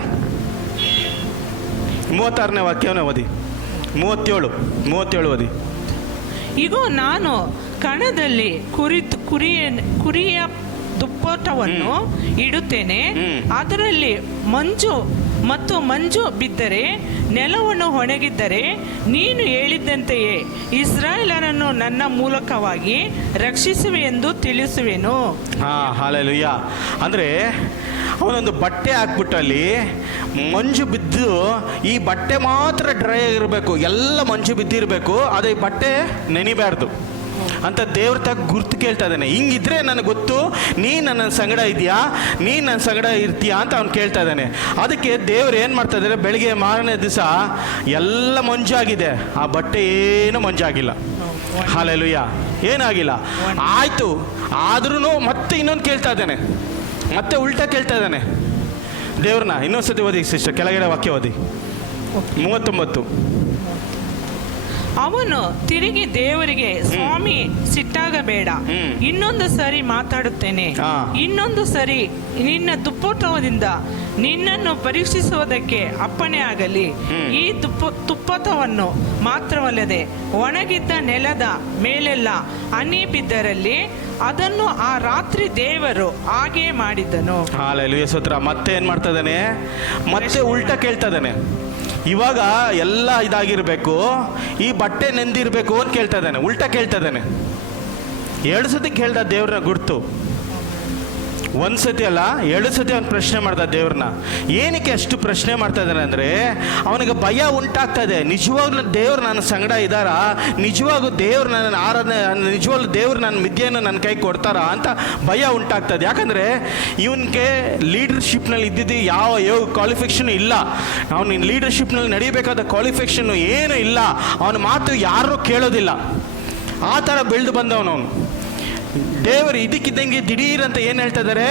36ನೇ ವಾಕ್ಯವನ್ನ ಓದಿ. 37 ಓದಿ. ಇಗೋ, ನಾನು ಕಣದಲ್ಲಿ ಕುರಿಯ ದುಪ್ಪಟವನ್ನು ಇಡುತ್ತೇನೆ. ಅದರಲ್ಲಿ ಮಂಜು ಬಿದ್ದರೆ ನೆಲವನ್ನು ಒಣಗಿದ್ದರೆ ನೀನು ಹೇಳಿದ್ದಂತೆಯೇ ಇಸ್ರಾಯೇಲರನ್ನು ನನ್ನ ಮೂಲಕವಾಗಿ ರಕ್ಷಿಸುವೆ ಎಂದು ತಿಳಿಸುವೆನು. ಹಾಲೆಲೂಯಾ. ಅಂದರೆ ಅವನೊಂದು ಬಟ್ಟೆ ಹಾಕ್ಬಿಟ್ಟು ಅಲ್ಲಿ ಮಂಜು ಬಿದ್ದು ಈ ಬಟ್ಟೆ ಮಾತ್ರ ಡ್ರೈ ಆಗಿರಬೇಕು, ಎಲ್ಲ ಮಂಜು ಬಿದ್ದಿರಬೇಕು, ಅದೇ ಬಟ್ಟೆ ನೆನಿಬಾರ್ದು ಅಂತ ದೇವ್ರ ತಗ ಗುರ್ತು ಕೇಳ್ತಾ ಇದ್ದಾನೆ. ಹಿಂಗಿದ್ರೆ ನನಗೆ ಗೊತ್ತು ನೀನು ನನ್ನ ಸಂಗಡ ಇದೆಯಾ, ನೀನು ನನ್ನ ಸಂಗಡ ಇರ್ತೀಯಾ ಅಂತ ಅವ್ನು ಕೇಳ್ತಾ ಇದ್ದಾನೆ. ಅದಕ್ಕೆ ದೇವ್ರು ಏನು ಮಾಡ್ತಾ ಇದ್ದಾರೆ, ಬೆಳಿಗ್ಗೆ ಮಾರನೇ ದಿವಸ ಎಲ್ಲ ಮಂಜಾಗಿದೆ, ಆ ಬಟ್ಟೆ ಏನು ಮಂಜಾಗಿಲ್ಲ. ಹಾಲೆಲೂಯಾ, ಏನಾಗಿಲ್ಲ. ಆಯಿತು, ಆದ್ರೂ ಮತ್ತೆ ಇನ್ನೊಂದು ಕೇಳ್ತಾ ಇದ್ದಾನೆ, ಮತ್ತೆ ಉಲ್ಟಾ ಕೇಳ್ತಾ ಇದ್ದಾನೆ ದೇವ್ರನ್ನ. ಇನ್ನೊಂದ್ಸತಿ ಓದಿ ಸಿಸ್ಟರ್, ಕೆಳಗಡೆ ವಾಕ್ಯ ಓದಿ. 39. ಅವನು ತಿರುಗಿ ದೇವರಿಗೆ, ಸ್ವಾಮಿ ಸಿಟ್ಟಾಗಬೇಡ, ಇನ್ನೊಂದು ಸರಿ ಮಾತಾಡುತ್ತೇನೆ. ಇನ್ನೊಂದು ಸರಿ ನಿನ್ನ ತುಪ್ಪಟದಿಂದ ನಿನ್ನನ್ನು ಪರೀಕ್ಷಿಸುವುದಕ್ಕೆ ಅಪ್ಪಣೆ ಆಗಲಿ. ಈ ತುಪ್ಪಟವನ್ನು ಮಾತ್ರವಲ್ಲದೆ ಒಣಗಿದ್ದ ನೆಲದ ಮೇಲೆಲ್ಲ ಹನಿ ಬಿದ್ದರಲ್ಲಿ ಅದನ್ನು ಆ ರಾತ್ರಿ ದೇವರು ಹಾಗೆ ಮಾಡಿದ್ದನು. ಹಾಲೆಲೂಯಾ ಸ್ತೋತ್ರ. ಮತ್ತೆ ಏನ್ ಮಾಡ್ತಾ ಇದ್ದಾನೆ, ಮತ್ತೆ ಉಲ್ಟಾ ಕೇಳ್ತಾ ಇದ್ದಾನೆ. ಇವಾಗ ಎಲ್ಲ ಇದಾಗಿರ್ಬೇಕು, ಈ ಬಟ್ಟೆ ನೆಂದಿರ್ಬೇಕು ಅಂತ ಕೇಳ್ತಾ ಇದ್ದಾನೆ, ಉಲ್ಟಾ ಕೇಳ್ತಾ ಇದ್ದಾನೆ. 2 ಸತಿ ಕೇಳ್ದ ದೇವ್ರನ್ನ ಗುರ್ತು. ಒಂದ್ಸತಿ ಅಲ್ಲ 2 ಸತಿ ಅವ್ನು ಪ್ರಶ್ನೆ ಮಾಡ್ದ ದೇವ್ರನ್ನ. ಏನಕ್ಕೆ ಅಷ್ಟು ಪ್ರಶ್ನೆ ಮಾಡ್ತಾ ಇದ್ದಾನೆ ಅಂದರೆ ಅವನಿಗೆ ಭಯ ಉಂಟಾಗ್ತಾ ಇದೆ. ನಿಜವಾಗ್ಲೂ ದೇವ್ರು ನನ್ನ ಸಂಗಡ ಇದ್ದಾರಾ, ನಿಜವಾಗೂ ದೇವ್ರು ನನ್ನ ಆರಾಧನೆ, ನಿಜವಾಗ್ಲೂ ದೇವ್ರು ನನ್ನ ಮಿದ್ಯೆಯನ್ನು ನನ್ನ ಕೈ ಕೊಡ್ತಾರಾ ಅಂತ ಭಯ ಉಂಟಾಗ್ತದೆ. ಯಾಕಂದರೆ ಇವನಿಗೆ ಲೀಡರ್ಶಿಪ್ನಲ್ಲಿ ಇದ್ದಿದ್ದು ಯಾವ ಕ್ವಾಲಿಫಿಕೇಷನ್ ಇಲ್ಲ. ಅವನು ಲೀಡರ್ಶಿಪ್ನಲ್ಲಿ ನಡೀಬೇಕಾದ ಕ್ವಾಲಿಫಿಕೇಷನ್ ಏನೂ ಇಲ್ಲ. ಅವನ ಮಾತು ಯಾರೂ ಕೇಳೋದಿಲ್ಲ. ಆ ಥರ ಬೆಳೆದು ಬಂದವನು ಅವನು. ದೇವರು ಇದಕ್ಕಿದ್ದಂಗೆ ದಿಢೀರ್ ಅಂತ ಏನು ಹೇಳ್ತಾ ಇದ್ದಾರೆ,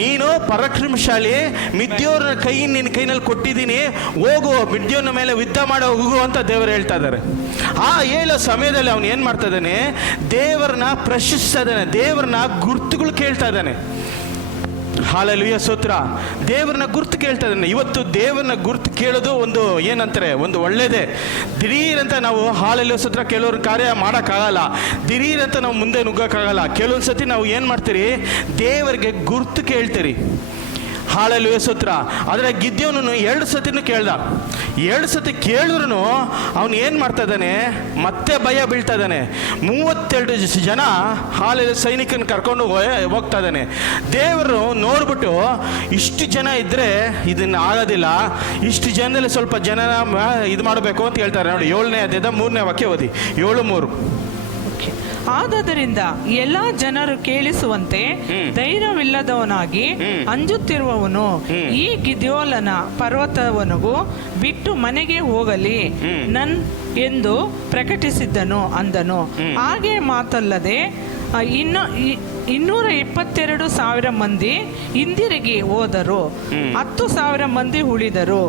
ನೀನು ಪರಾಕ್ರಮಶಾಲಿ, ಮಿದ್ಯೋರ ಕೈ ನಿನ್ನ ಕೈನಲ್ಲಿ ಕೊಟ್ಟಿದ್ದೀನಿ, ಹೋಗು ಮಿದ್ಯೋನ ಮೇಲೆ ಯುದ್ಧ ಮಾಡೋ ಹೋಗು ಅಂತ ದೇವರು ಹೇಳ್ತಾ ಇದ್ದಾರೆ. ಆ ಹೇಳೋ ಸಮಯದಲ್ಲಿ ಅವನು ಏನು ಮಾಡ್ತಾ ಇದ್ದಾನೆ, ದೇವರನ್ನ ಪ್ರಶ್ನಿಸ್ತಾ ಇದ್ದಾನೆ, ದೇವರನ್ನ ಗುರ್ತುಗಳು ಕೇಳ್ತಾ ಇದ್ದಾನೆ. ಹಾಲೆಲೂಯ ಸ್ತೋತ್ರ. ದೇವರನ್ನ ಗುರ್ತು ಕೇಳ್ತಾ ಇದ್ದಾನೆ. ಇವತ್ತು ದೇವರನ್ನ ಗುರ್ತು ಕೇಳೋದು ಒಂದು ಏನಂತಾರೆ, ಒಂದು ಒಳ್ಳೇದೇ. ದಿಢೀರಂತ ನಾವು ಹಾಲೆಲೂಯ ಸ್ತೋತ್ರ ಕೆಲವ್ರ ಕಾರ್ಯ ಮಾಡೋಕ್ಕಾಗಲ್ಲ, ದಿಢೀರಂತ ನಾವು ಮುಂದೆ ನುಗ್ಗೋಕ್ಕಾಗಲ್ಲ. ಕೆಲವೊಂದು ಸತಿ ನಾವು ಏನು ಮಾಡ್ತೀರಿ, ದೇವರಿಗೆ ಗುರ್ತು ಕೇಳ್ತೀರಿ. ಹಾಲೆಲೂಯ ಸ್ತೋತ್ರ. ಆದರೆ ಗಿದ್ಯೋನನು 2 ಸತಿನೂ ಕೇಳ್ದ. 2 ಸತಿ ಕೇಳಿದ್ರು ಅವನು ಏನು ಮಾಡ್ತಾ ಇದ್ದಾನೆ, ಮತ್ತೆ ಭಯ ಬೀಳ್ತಾ ಇದ್ದಾನೆ. 32 ಜನ ಹಾಲೆಲೂಯ ಸೈನಿಕನ ಕರ್ಕೊಂಡು ಹೋಗ್ತಾ ಇದ್ದಾನೆ. ದೇವರು ನೋಡ್ಬಿಟ್ಟು ಇಷ್ಟು ಜನ ಇದ್ದರೆ ಇದನ್ನು ಆಗೋದಿಲ್ಲ, ಇಷ್ಟು ಜನದಲ್ಲಿ ಸ್ವಲ್ಪ ಜನನ ಇದು ಮಾಡಬೇಕು ಅಂತ ಹೇಳ್ತಾರೆ. ನೋಡಿ 7ನೇ ಅಧ್ಯಾಯದ 3ನೇ ವಾಕ್ಯ ಓದಿ. 7:3. ಆದದರಿಂದ ಎಲ್ಲಾ ಜನರು ಕೇಳಿಸುವಂತೆ ಧೈರ್ಯವಿಲ್ಲದವನಾಗಿ ಅಂಜುತ್ತಿರುವವನು ಈ ಗಿದ್ಯೋಲನ ಪರ್ವತವನಿಗೂ ಬಿಟ್ಟು ಮನೆಗೆ ಹೋಗಲಿ ಎಂದು ಪ್ರಕಟಿಸಿದ್ದನು ಅಂದನು. ಹಾಗೆ ಮಾತಲ್ಲದೆ 222,000 ಮಂದಿ ಹಿಂದಿರುಗಿ ಹೋದರು, 10,000 ಮಂದಿ ಉಳಿದರು.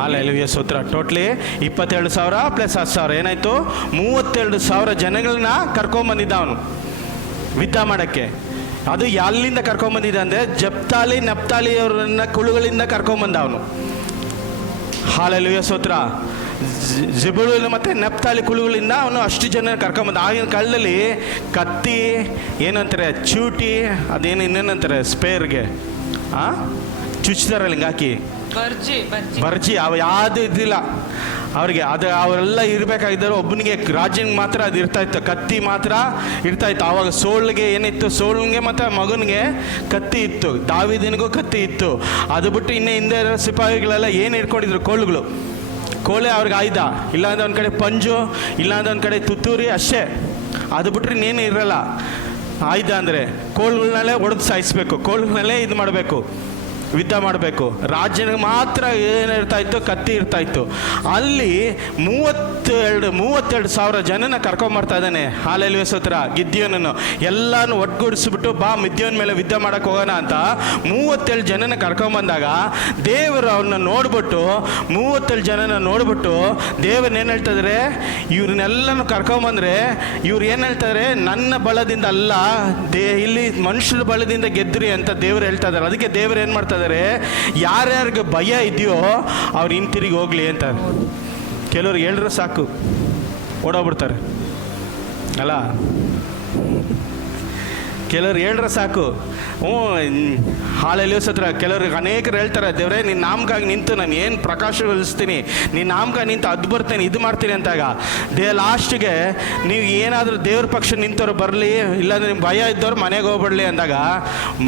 ಹಾಲೆಲೂಯ ಸ್ತೋತ್ರ. ಟೋಟ್ಲಿ 22,000 ಪ್ಲಸ್ 10,000 ಏನಾಯ್ತು, 32,000 ಜನಗಳನ್ನ ಕರ್ಕೊಂಬಂದಿದ್ದ ಅವನು ಯುದ್ಧ ಮಾಡಕ್ಕೆ. ಅದು ಎಲ್ಲಿಂದ ಕರ್ಕೊಂಬಂದಿದ್ದ ಅಂದರೆ ಜಪ್ತಾಲಿ ನಪ್ತಾಲಿ ಅವರನ್ನ ಕುಳುಗಳಿಂದ ಕರ್ಕೊಂಬಂದ ಅವನು. ಹಾಲೆಲೂಯ ಸ್ತೋತ್ರ. ಜಿಬುಳು ಮತ್ತು ನಪ್ತಾಲಿ ಕುಳುಗಳಿಂದ ಅವನು ಅಷ್ಟು ಜನ ಕರ್ಕೊಂಬಂದ. ಆಗಿನ ಕಾಲದಲ್ಲಿ ಕತ್ತಿ ಏನಂತಾರೆ, ಚೂಟಿ, ಅದೇನು ಇನ್ನೇನಂತಾರೆ ಸ್ಪೇರ್ಗೆ ಚುಚ್ತಾರಲ್ಲ ಹಿಂಗೆ ಹಾಕಿ ಬರ್ಜಿ, ಅವು ಯಾವುದು ಇದ್ದಿಲ್ಲ ಅವ್ರಿಗೆ. ಅದು ಅವರೆಲ್ಲ ಇರಬೇಕಾಗಿದ್ದರು. ಒಬ್ಬನಿಗೆ ರಾಜನಿಗೆ ಮಾತ್ರ ಅದು ಇರ್ತಾಯಿತ್ತು, ಕತ್ತಿ ಮಾತ್ರ ಇರ್ತಾಯಿತ್ತು. ಆವಾಗ ಸೋಳ್ಗೆ ಏನಿತ್ತು, ಸೋಳ್ಗೆ ಮತ್ತು ಮಗನಿಗೆ ಕತ್ತಿ ಇತ್ತು, ದಾವಿದನಿಗೂ ಕತ್ತಿ ಇತ್ತು. ಅದು ಬಿಟ್ಟು ಇನ್ನೇ ಹಿಂದೆ ಇರೋ ಸಿಪಾಯಿಗಳೆಲ್ಲ ಏನು ಇಟ್ಕೊಂಡಿದ್ರು, ಕೋಳೆ ಅವ್ರಿಗೆ ಆಯ್ದ, ಇಲ್ಲಾಂದ್ರೆ ಒಂದು ಕಡೆ ಪಂಜು, ಇಲ್ಲಾಂದ್ರೆ ಒಂದು ಕಡೆ ತುತ್ತೂರಿ, ಅಷ್ಟೇ. ಅದು ಬಿಟ್ಟರೆ ಇನ್ನೇನು ಇರಲ್ಲ. ಆಯ್ದ ಅಂದರೆ ಕೋಳುಗಳನ್ನಲ್ಲೇ ಹೊಡೆದು ಸಾಯಿಸ್ಬೇಕು, ಕೋಳುಗಳನ್ನಲ್ಲೇ ಇದು ಮಾಡಬೇಕು, ಯುದ್ಧ ಮಾಡಬೇಕು. ರಾಜನಿಗೆ ಮಾತ್ರ ಏನಿರ್ತಾ ಇತ್ತು, ಕತ್ತಿ ಇರ್ತಾ ಇತ್ತು. ಅಲ್ಲಿ 32,000 ಜನನ ಕರ್ಕೊಂಬರ್ತಾ ಇದ್ದಾನೆ. ಹಾಲೆಲೂಯ ಸ್ತೋತ್ರ. ಗಿದ್ಯೋನನ್ನು ಎಲ್ಲಾನು ಒಟ್ಟುಗೂಡಿಸ್ಬಿಟ್ಟು ಬಾ ಮಿದ್ಯೋನ ಮೇಲೆ ಯುದ್ಧ ಮಾಡಕ್ಕೆ ಹೋಗೋಣ ಅಂತ 32 ಜನನ ಕರ್ಕೊಂಬಂದಾಗ ದೇವರು ಅವನ್ನ ನೋಡ್ಬಿಟ್ಟು 32 ಜನನ ನೋಡ್ಬಿಟ್ಟು ದೇವ್ರನ್ನ ಏನು ಹೇಳ್ತಾ ಇದ್ದಾರೆ, ಇವ್ರನ್ನೆಲ್ಲನೂ ಕರ್ಕೊಂಬಂದ್ರೆ ಇವ್ರು ಏನು ಹೇಳ್ತಾರೆ, ನನ್ನ ಬಲದಿಂದ ಅಲ್ಲ, ಇಲ್ಲಿ ಮನುಷ್ಯರ ಬಲದಿಂದ ಗೆದ್ರಿ ಅಂತ ದೇವ್ರು ಹೇಳ್ತಾ ಇದ್ದಾರೆ. ಅದಕ್ಕೆ ದೇವ್ರು ಏನು ಮಾಡ್ತಾ ಇದ್ದಾರೆ, ಯಾರ್ಯಾರಿಗೆ ಭಯ ಇದೆಯೋ ಅವ್ರು ಹಿಂತಿರುಗಿ ಹೋಗ್ಲಿ ಅಂತ. ಕೆಲವ್ರಿಗೆ ಹೇಳಿದ್ರೆ ಸಾಕು ಓಡೋಗ್ಬಿಡ್ತಾರೆ ಅಲ್ಲ, ಕೆಲವ್ರು ಹೇಳಿದ್ರೆ ಸಾಕು. ಹಾಲೆಲೂಯ ಸ್ತೋತ್ರ. ಕೆಲವ್ರಿಗೆ ಅನೇಕರು ಹೇಳ್ತಾರೆ, ದೇವರೇ ನಿನ್ನ ನಾಮಕ್ಕಾಗಿ ನಿಂತು ನಾನು ಏನು ಪ್ರಕಾಶಗೊಳಿಸ್ತೀನಿ, ನಿನ್ನ ನಾಮಕ್ಕಾಗಿ ನಿಂತು ಅದು ಬರ್ತೀನಿ, ಇದು ಮಾಡ್ತೀನಿ ಅಂತಾಗ ಲಾಸ್ಟಿಗೆ ನೀವು ಏನಾದರೂ ದೇವ್ರ ಪಕ್ಷ ನಿಂತವ್ರು ಬರಲಿ, ಇಲ್ಲಾಂದ್ರೆ ನಿಮ್ಮ ಭಯ ಇದ್ದವ್ರು ಮನೆಗೆ ಹೋಗ್ಬಿಡ್ಲಿ ಅಂದಾಗ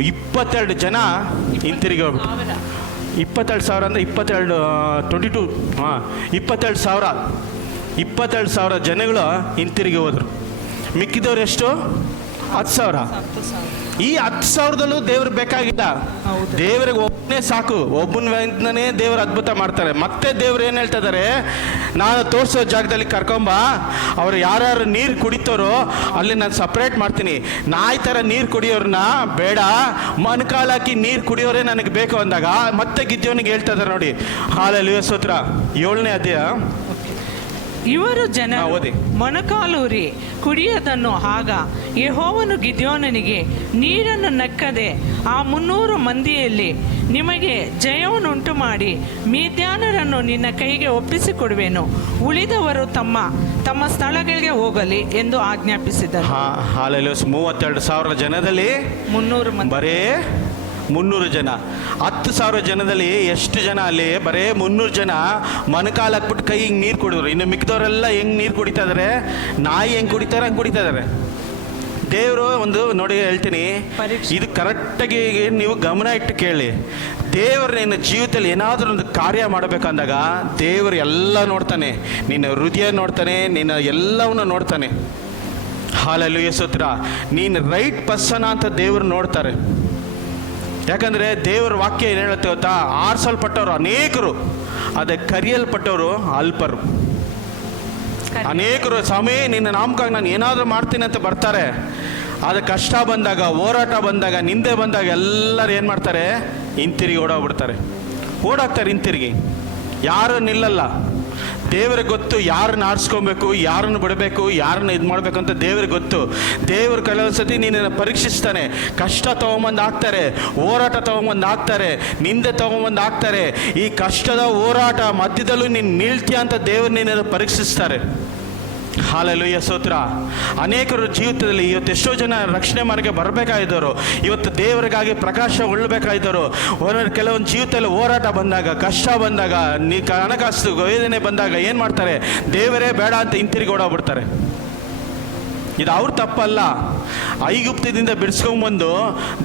22 ಜನ ಹಿಂತಿರುಗಿ ಹೋಗ್ಬಿಟ್ಟು 22,000 ಅಂದರೆ 22,000 ಜನಗಳು ಹಿಂತಿರುಗಿ ಹೋದ್ರು. ಮಿಕ್ಕಿದವ್ರು ಎಷ್ಟು? 10,000. ಈ 10,000ದಲ್ಲೂ ದೇವ್ರು ಬೇಕಾಗಿಲ್ಲ, ದೇವರಿಗೆ ಒಬ್ಬನೇ ಸಾಕು. ಒಬ್ಬನೇ ದೇವರು ಅದ್ಭುತ ಮಾಡ್ತಾರೆ. ಮತ್ತೆ ದೇವ್ರು ಏನು ಹೇಳ್ತಾ ಇದ್ದಾರೆ, ನಾನು ತೋರಿಸೋ ಜಾಗದಲ್ಲಿ ಕರ್ಕೊಂಬ, ಅವ್ರು ಯಾರ್ಯಾರು ನೀರು ಕುಡಿತಾರೋ ಅಲ್ಲಿ ನಾನು ಸಪ್ರೇಟ್ ಮಾಡ್ತೀನಿ. ನಾಯಿ ಥರ ನೀರು ಕುಡಿಯೋರನ್ನ ಬೇಡ, ಮೊಣಕಾಲಾಕಿ ನೀರು ಕುಡಿಯೋರೇ ನನಗೆ ಬೇಕು ಅಂದಾಗ ಮತ್ತೆ ಗಿದ್ಯೋನಿಗೆ ಹೇಳ್ತಾ ಇದ್ದಾರೆ. ನೋಡಿ ಹಾಲೆಲೂಯ ಸ್ತೋತ್ರ. 7ನೇ ಅಧ್ಯಾಯ. ಇವರು ಜನ ಮೊಣಕಾಲೂರಿ ಕುಡಿಯದನ್ನು ಆಗ ಯೆಹೋವನು ಗಿದ್ಯೋನನಿಗೆ, ನೀರನ್ನು ನಕ್ಕದೆ ಆ 300 ಮಂದಿಯಲ್ಲಿ ನಿಮಗೆ ಜಯವನ್ನುಂಟು ಮಾಡಿ ಮಿದ್ಯಾನರನ್ನು ನಿನ್ನ ಕೈಗೆ ಒಪ್ಪಿಸಿಕೊಡುವೆನು, ಉಳಿದವರು ತಮ್ಮ ತಮ್ಮ ಸ್ಥಳಗಳಿಗೆ ಹೋಗಲಿ ಎಂದು ಆಜ್ಞಾಪಿಸಿದರು. ಹಾಲೆಲೂಯ. 32,000 ಜನದಲ್ಲಿ 300 ಮಂದಿ, ಬರೇ 300 ಜನ. 10,000 ಜನದಲ್ಲಿ ಎಷ್ಟು ಜನ? ಅಲ್ಲಿ ಬರೇ 300 ಜನ ಮೊಣಕಾಲು ಹಾಕ್ಬಿಟ್ಟು ಕೈ ಹಿಂಗೆ ನೀರು ಕುಡಿದ್ರು. ಇನ್ನು ಮಿಕ್ಕಿದವರೆಲ್ಲ ಹೆಂಗೆ ನೀರು ಕುಡಿತಾ ಇದ್ದಾರೆ, ನಾಯಿ ಹೆಂಗೆ ಕುಡಿತಾರೆ ಹಂಗೆ ಕುಡಿತಾ ಇದ್ದಾರೆ. ದೇವರು ಒಂದು ನೋಡಿ ಹೇಳ್ತೀನಿ, ಪರೀಕ್ಷೆ. ಇದು ಕರೆಕ್ಟಾಗಿ ನೀವು ಗಮನ ಇಟ್ಟು ಕೇಳಿ. ದೇವರು ನಿನ್ನ ಜೀವಿತದಲ್ಲಿ ಏನಾದರೂ ಒಂದು ಕಾರ್ಯ ಮಾಡಬೇಕಂದಾಗ ದೇವರು ಎಲ್ಲ ನೋಡ್ತಾನೆ, ನಿನ್ನ ಹೃದಯ ನೋಡ್ತಾನೆ, ನಿನ್ನ ಎಲ್ಲವನ್ನು ನೋಡ್ತಾನೆ. ಹಾಲೆಲೂಯಾ ಸ್ತೋತ್ರ. ನೀನು ರೈಟ್ ಪರ್ಸನ್ ಅಂತ ದೇವರು ನೋಡ್ತಾರೆ. ಯಾಕಂದರೆ ದೇವರ ವಾಕ್ಯ ಏನು ಹೇಳುತ್ತೆ ಗೊತ್ತಾ? ಆರಿಸಲ್ಪಟ್ಟವರು ಅನೇಕರು, ಅದೇ ಕರೆಯಲ್ಪಟ್ಟವರು ಅಲ್ಪರು. ಅನೇಕರು ಸಮಯ ನಿನ್ನ ನಾಮಕ್ಕಾಗಿ ನಾನು ಏನಾದರೂ ಮಾಡ್ತೀನಿ ಅಂತ ಬರ್ತಾರೆ. ಅದು ಕಷ್ಟ ಬಂದಾಗ, ಹೋರಾಟ ಬಂದಾಗ, ನಿಂದೆ ಬಂದಾಗ ಎಲ್ಲರೂ ಏನು ಮಾಡ್ತಾರೆ? ಹಿಂತಿರುಗಿ ಓಡೋಗ್ಬಿಡ್ತಾರೆ, ಓಡಾಗ್ತಾರೆ ಹಿಂತಿರುಗಿ. ಯಾರು ನಿಲ್ಲಲ್ಲ. ದೇವ್ರಿಗೆ ಗೊತ್ತು ಯಾರನ್ನ ಆರಿಸ್ಕೊಬೇಕು, ಯಾರನ್ನು ಬಿಡಬೇಕು, ಯಾರನ್ನ ಇದು ಮಾಡಬೇಕು ಅಂತ ದೇವ್ರಿಗೆ ಗೊತ್ತು. ದೇವ್ರ ಕೆಲವು ಸತಿ ನಿನ್ನನ್ನು ಪರೀಕ್ಷಿಸ್ತಾನೆ. ಕಷ್ಟ ತೊಗೊಂಬಂದು ಹಾಕ್ತಾರೆ, ಹೋರಾಟ ತೊಗೊಂಬಂದು ಹಾಕ್ತಾರೆ, ನಿಂದೆ ತೊಗೊಂಬಂದು ಹಾಕ್ತಾರೆ. ಈ ಕಷ್ಟದ ಹೋರಾಟ ಮಧ್ಯದಲ್ಲೂ ನೀನು ನಿಲ್ತೀಯ ಅಂತ ದೇವರು ನಿನ್ನನ್ನು ಪರೀಕ್ಷಿಸ್ತಾರೆ. ಹಾಲೆಲೂಯಾ ಸ್ತೋತ್ರ. ಅನೇಕರು ಜೀವಿತದಲ್ಲಿ ಇವತ್ತು ಎಷ್ಟೋ ಜನ ರಕ್ಷಣೆ ಮಾರ್ಗಕ್ಕೆ ಬರಬೇಕಾಗಿದ್ದವರು, ಇವತ್ತು ದೇವರಿಗಾಗಿ ಪ್ರಕಾಶಗೊಳ್ಳಬೇಕಾಗಿದ್ದವರು, ಕೆಲವೊಂದು ಜೀವಿತದಲ್ಲಿ ಹೋರಾಟ ಬಂದಾಗ, ಕಷ್ಟ ಬಂದಾಗ, ಹಣಕಾಸು ವೇದನೆ ಬಂದಾಗ ಏನು ಮಾಡ್ತಾರೆ? ದೇವರೇ ಬೇಡ ಅಂತ ಹಿಂತಿರುಗಿ ಓಡೋಗ್ಬಿಡ್ತಾರೆ. ಇದು ಅವ್ರ ತಪ್ಪಲ್ಲ. ಐಗುಪ್ತದಿಂದ ಬಿಡಿಸ್ಕೊಂಬಂದು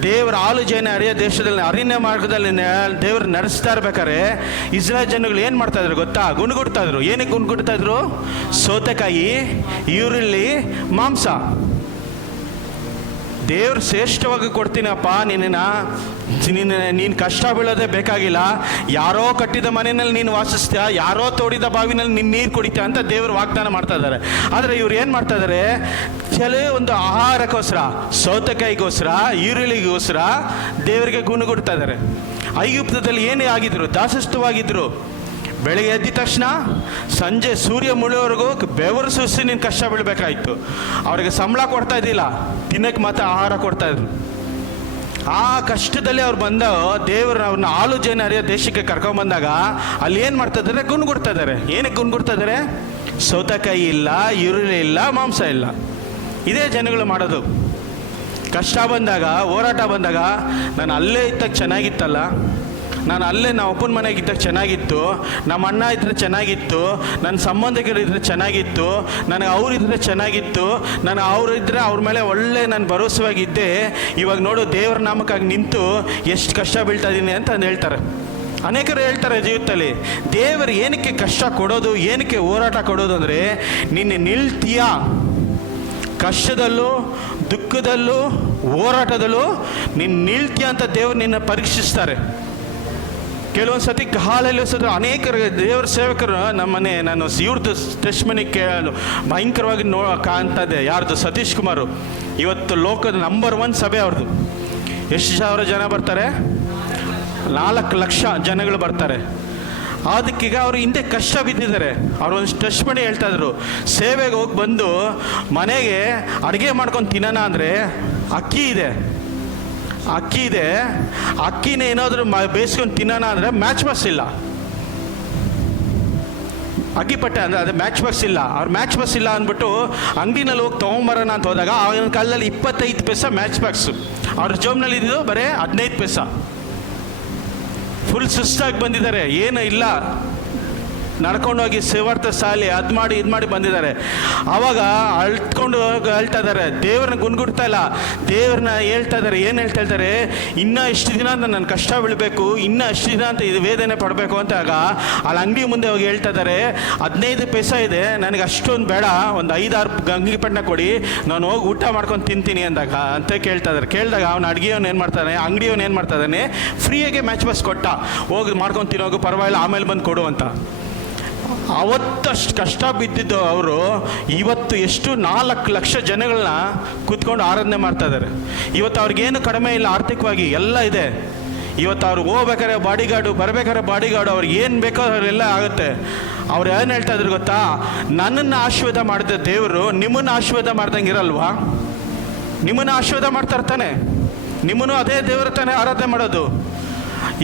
ದೇವರ ಆಲೋಚನೆ ಅರಿಯ ದೇಶದಲ್ಲಿ ಅರಣ್ಯ ಮಾರ್ಗದಲ್ಲಿ ದೇವರು ನಡೆಸ್ತಾ ಇರ್ಬೇಕಾರೆ ಇಸ್ರಾಯೇಲ್ ಜನಗಳು ಏನು ಮಾಡ್ತಾ ಇದ್ರು ಗೊತ್ತಾ? ಗುಣಗುಡ್ತಾ ಇದ್ರು. ಏನಕ್ಕೆ ಗುಣಗುಡ್ತಾ ಇದ್ರು? ಸೌತೆಕಾಯಿ, ಈರುಳ್ಳಿ, ಮಾಂಸ. ದೇವ್ರು ಶ್ರೇಷ್ಠವಾಗಿ ಕೊಡ್ತೀನಪ್ಪ ನೀನು ಕಷ್ಟ ಬೀಳೋದೇ ಬೇಕಾಗಿಲ್ಲ. ಯಾರೋ ಕಟ್ಟಿದ ಮನೆಯಲ್ಲಿ ನೀನು ವಾಸಿಸ್ತೀಯ, ಯಾರೋ ತೋಡಿದ ಬಾವಿನಲ್ಲಿ ನೀನು ನೀರು ಕುಡಿತೀಯ ಅಂತ ದೇವರು ವಾಗ್ದಾನ ಮಾಡ್ತಾ ಇದ್ದಾರೆ. ಆದರೆ ಇವ್ರು ಏನು ಮಾಡ್ತಾ ಇದ್ದಾರೆ? ಒಂದು ಆಹಾರಕ್ಕೋಸ್ಕರ, ಸೌತೆಕಾಯಿಗೋಸ್ಕರ, ಈರುಳ್ಳಿಗೋಸ್ಕರ ದೇವರಿಗೆ ಗುಣಗುಡ್ತಾ ಇದ್ದಾರೆ. ಐಗುಪ್ತದಲ್ಲಿ ಏನೇ ಆಗಿದ್ರು? ದಾಸಸ್ಥವಾಗಿದ್ರು. ಬೆಳಗ್ಗೆ ಎದ್ದ ತಕ್ಷಣ ಸಂಜೆ ಸೂರ್ಯ ಮುಳುವವರೆಗೂ ಬೆವರು ಸುರಿಸಿ ನೀನು ಕಷ್ಟ ಬೀಳಬೇಕಾಯ್ತು. ಅವರಿಗೆ ಸಂಬಳ ಕೊಡ್ತಾ ಇದ್ದಿಲ್ಲ, ತಿನ್ನಕ್ಕೆ ಮಾತ್ರ ಆಹಾರ ಕೊಡ್ತಾಯಿದ್ರು. ಆ ಕಷ್ಟದಲ್ಲಿ ಅವ್ರು ಬಂದ ದೇವರು ಅವ್ರನ್ನ ಆಲೋಚನೆ ಅರಿಯೋ ದೇಶಕ್ಕೆ ಕರ್ಕೊಂಬಂದಾಗ ಅಲ್ಲಿ ಏನು ಮಾಡ್ತಾ ಇದ್ದಾರೆ? ಗುಣಗುಡ್ತಾ ಇದ್ದಾರೆ. ಏನಕ್ಕೆ ಗುಣಗುಡ್ತಾ ಇದ್ದಾರೆ? ಸೌತೆಕಾಯಿ ಇಲ್ಲ, ಈರುಳ್ಳಿ ಇಲ್ಲ, ಮಾಂಸ ಇಲ್ಲ. ಇದೇ ಜನಗಳು ಮಾಡೋದು. ಕಷ್ಟ ಬಂದಾಗ, ಹೋರಾಟ ಬಂದಾಗ, ನಾನು ಅಲ್ಲೇ ಇದ್ದಾಗ ಚೆನ್ನಾಗಿತ್ತಲ್ಲ, ನಾನು ಅಲ್ಲೇ ನಮ್ಮ ಅಪ್ಪನ ಮನೆಗಿದ್ದಾಗ ಚೆನ್ನಾಗಿತ್ತು, ನಮ್ಮ ಅಣ್ಣ ಇದ್ದರೆ ಚೆನ್ನಾಗಿತ್ತು, ನನ್ನ ಸಂಬಂಧಿಕರಿದ್ದರೆ ಚೆನ್ನಾಗಿತ್ತು, ನನಗೆ ಅವರಿದ್ದರೆ ಚೆನ್ನಾಗಿತ್ತು, ನಾನು ಅವರಿದ್ದರೆ ಅವ್ರ ಮೇಲೆ ಒಳ್ಳೆ ನಾನು ಭರವಸೆವಾಗಿದ್ದೆ. ಇವಾಗ ನೋಡು ದೇವ್ರ ನಾಮಕ್ಕಾಗಿ ನಿಂತು ಎಷ್ಟು ಕಷ್ಟ ಬೀಳ್ತಾ ಇದ್ದೀನಿ ಅಂತ ಹೇಳ್ತಾರೆ. ಅನೇಕರು ಹೇಳ್ತಾರೆ ಜೀವಿತದಲ್ಲಿ ದೇವರು ಏನಕ್ಕೆ ಕಷ್ಟ ಕೊಡೋದು, ಏನಕ್ಕೆ ಹೋರಾಟ ಕೊಡೋದು ಅಂದರೆ ನಿನ್ನೆ ನಿಲ್ತೀಯಾ? ಕಷ್ಟದಲ್ಲೂ ದುಃಖದಲ್ಲೂ ಹೋರಾಟದಲ್ಲೂ ನೀನು ನಿಲ್ತೀಯ ಅಂತ ದೇವರು ನಿನ್ನ ಪರೀಕ್ಷಿಸ್ತಾರೆ. ಕೆಲವೊಂದು ಸತಿ ಹಾಲಲ್ಲಿ ಅನೇಕರು ದೇವರ ಸೇವಕರು ನಮ್ಮನೆ, ನಾನು ಇವ್ರದ್ದು ಟೆಸ್ಟ್ ಮನೆ ಕೇಳಲು ಭಯಂಕರವಾಗಿ ಕಾಣ್ತದೆ. ಯಾರ್ದು? ಸತೀಶ್ ಕುಮಾರು. ಇವತ್ತು ಲೋಕದ ನಂಬರ್ 1 ಸಭೆ ಅವ್ರದ್ದು. ಎಷ್ಟು ಸಾವಿರ ಜನ ಬರ್ತಾರೆ? 4 ಲಕ್ಷ ಜನಗಳು ಬರ್ತಾರೆ. ಅದಕ್ಕೀಗ ಅವರು ಹಿಂದೆ ಕಷ್ಟ ಬಿದ್ದಿದ್ದಾರೆ. ಅವ್ರು ಒಂದು ಟೆಸ್ಟ್ ಮಾಡಿ ಹೇಳ್ತಾ ಇದ್ರು, ಸೇವೆಗೆ ಹೋಗಿ ಬಂದು ಮನೆಗೆ ಅಡುಗೆ ಮಾಡ್ಕೊಂಡು ತಿನ್ನೋಣ ಅಂದರೆ ಅಕ್ಕಿ ಇದೆ, ಅಕ್ಕಿನ ಏನಾದರೂ ಬೇಯಿಸ್ಕೊಂಡು ತಿನ್ನೋಣ ಅಂದರೆ ಮ್ಯಾಚ್ ಬಾಕ್ಸ್ ಇಲ್ಲ. ಅಕ್ಕಿ ಪಟ್ಟೆ ಅಂದರೆ ಅದೇ ಮ್ಯಾಚ್ ಬಾಕ್ಸ್ ಇಲ್ಲ. ಅವ್ರು ಮ್ಯಾಚ್ ಬಾಕ್ಸ್ ಇಲ್ಲ ಅಂದ್ಬಿಟ್ಟು ಅಂಗಡಿನಲ್ಲಿ ಹೋಗಿ ತೊಗೊಂಬರೋಣ ಅಂತ ಹೋದಾಗ ಆಗಿನ ಕಾಲದಲ್ಲಿ 25 ಪೈಸಾ ಮ್ಯಾಚ್ ಬಾಕ್ಸು, ಅವ್ರ ಜೋಬ್ನಲ್ಲಿ ಇದ್ದಿದ್ದು ಬರೀ 15 ಪೈಸಾ. ಫುಲ್ ಸುಸ್ತಾಗಿ ಬಂದಿದ್ದಾರೆ, ಏನು ಇಲ್ಲ, ನಡ್ಕೊಂಡೋಗಿ ಸೇವಾರ್ಥ ಸಾಲಿ ಅದು ಮಾಡಿ ಇದು ಮಾಡಿ ಬಂದಿದ್ದಾರೆ. ಆವಾಗ ಅಳ್ತ್ಕೊಂಡು ಹೇಳ್ತಾ ಇದ್ದಾರೆ, ದೇವ್ರನ್ನ ಗುಣಗುಡ್ತಾ ಇಲ್ಲ, ದೇವ್ರನ್ನ ಹೇಳ್ತಾ ಇದ್ದಾರೆ. ಏನು ಹೇಳ್ತಾ ಇದ್ದಾರೆ? ಇನ್ನೂ ಇಷ್ಟು ದಿನ ಅಂತ ನನ್ನ ಕಷ್ಟ ಬೀಳಬೇಕು, ಇನ್ನೂ ಅಷ್ಟು ದಿನ ಅಂತ ಇದು ವೇದನೆ ಪಡಬೇಕು ಅಂತ. ಆಗ ಅಲ್ಲಿ ಅಂಗಡಿ ಮುಂದೆ ಹೋಗಿ ಹೇಳ್ತಾ ಇದ್ದಾರೆ, 15 ಪೈಸಾ ಇದೆ, ನನಗೆ ಅಷ್ಟೊಂದು ಬೇಡ, ಒಂದು 5-6 ಅಂಗಿ ಪಟ್ಟಣ ಕೊಡಿ, ನಾನು ಹೋಗಿ ಊಟ ಮಾಡ್ಕೊಂಡು ತಿಂತೀನಿ ಅಂದಾಗ ಅಂತ ಕೇಳ್ತಾ ಇದ್ದಾರೆ. ಕೇಳಿದಾಗ ಅವನು ಅಡುಗೆಯವನು ಏನು ಮಾಡ್ತಾನೆ, ಅಂಗಡಿಯವನು ಏನು ಮಾಡ್ತಾ ಇದ್ದಾನೆ, ಫ್ರೀಯಾಗೆ ಮ್ಯಾಚ್ ಬಾಕ್ಸ್ ಕೊಟ್ಟ, ಹೋಗಿ ಮಾಡ್ಕೊಂಡು ತಿನ್ನೋಗು ಪರವಾಗಿಲ್ಲ, ಆಮೇಲೆ ಬಂದು ಕೊಡು ಅಂತ. ಅವತ್ತಷ್ಟು ಕಷ್ಟ ಬಿದ್ದಿದ್ದು ಅವರು ಇವತ್ತು ಎಷ್ಟು 4 ಲಕ್ಷ ಜನಗಳನ್ನ ಕೂತ್ಕೊಂಡು ಆರಾಧನೆ ಮಾಡ್ತಾ ಇದ್ದಾರೆ. ಇವತ್ತು ಅವ್ರಿಗೇನು ಕಡಿಮೆ ಇಲ್ಲ, ಆರ್ಥಿಕವಾಗಿ ಎಲ್ಲ ಇದೆ. ಇವತ್ತು ಅವ್ರು ಹೋಗ್ಬೇಕಾದ್ರೆ ಬಾಡಿಗಾರ್ಡು, ಬರಬೇಕಾದ್ರೆ ಬಾಡಿಗಾರ್ಡು, ಅವ್ರಿಗೆ ಏನು ಬೇಕೋ ಅವರೆಲ್ಲ ಆಗುತ್ತೆ. ಅವ್ರು ಏನು ಹೇಳ್ತಾ ಇದ್ರು ಗೊತ್ತಾ? ನನ್ನನ್ನು ಆಶೀರ್ವಾದ ಮಾಡಿದ ದೇವರು ನಿಮ್ಮನ್ನು ಆಶೀರ್ವಾದ ಮಾಡ್ದಂಗೆ ಇರಲ್ವಾ? ನಿಮ್ಮನ್ನು ಆಶೀರ್ವಾದ ಮಾಡ್ತಾ ಇರ್ತಾನೆ, ನಿಮ್ಮನ್ನು ಅದೇ ದೇವರ ತಾನೇ ಆರಾಧನೆ ಮಾಡೋದು.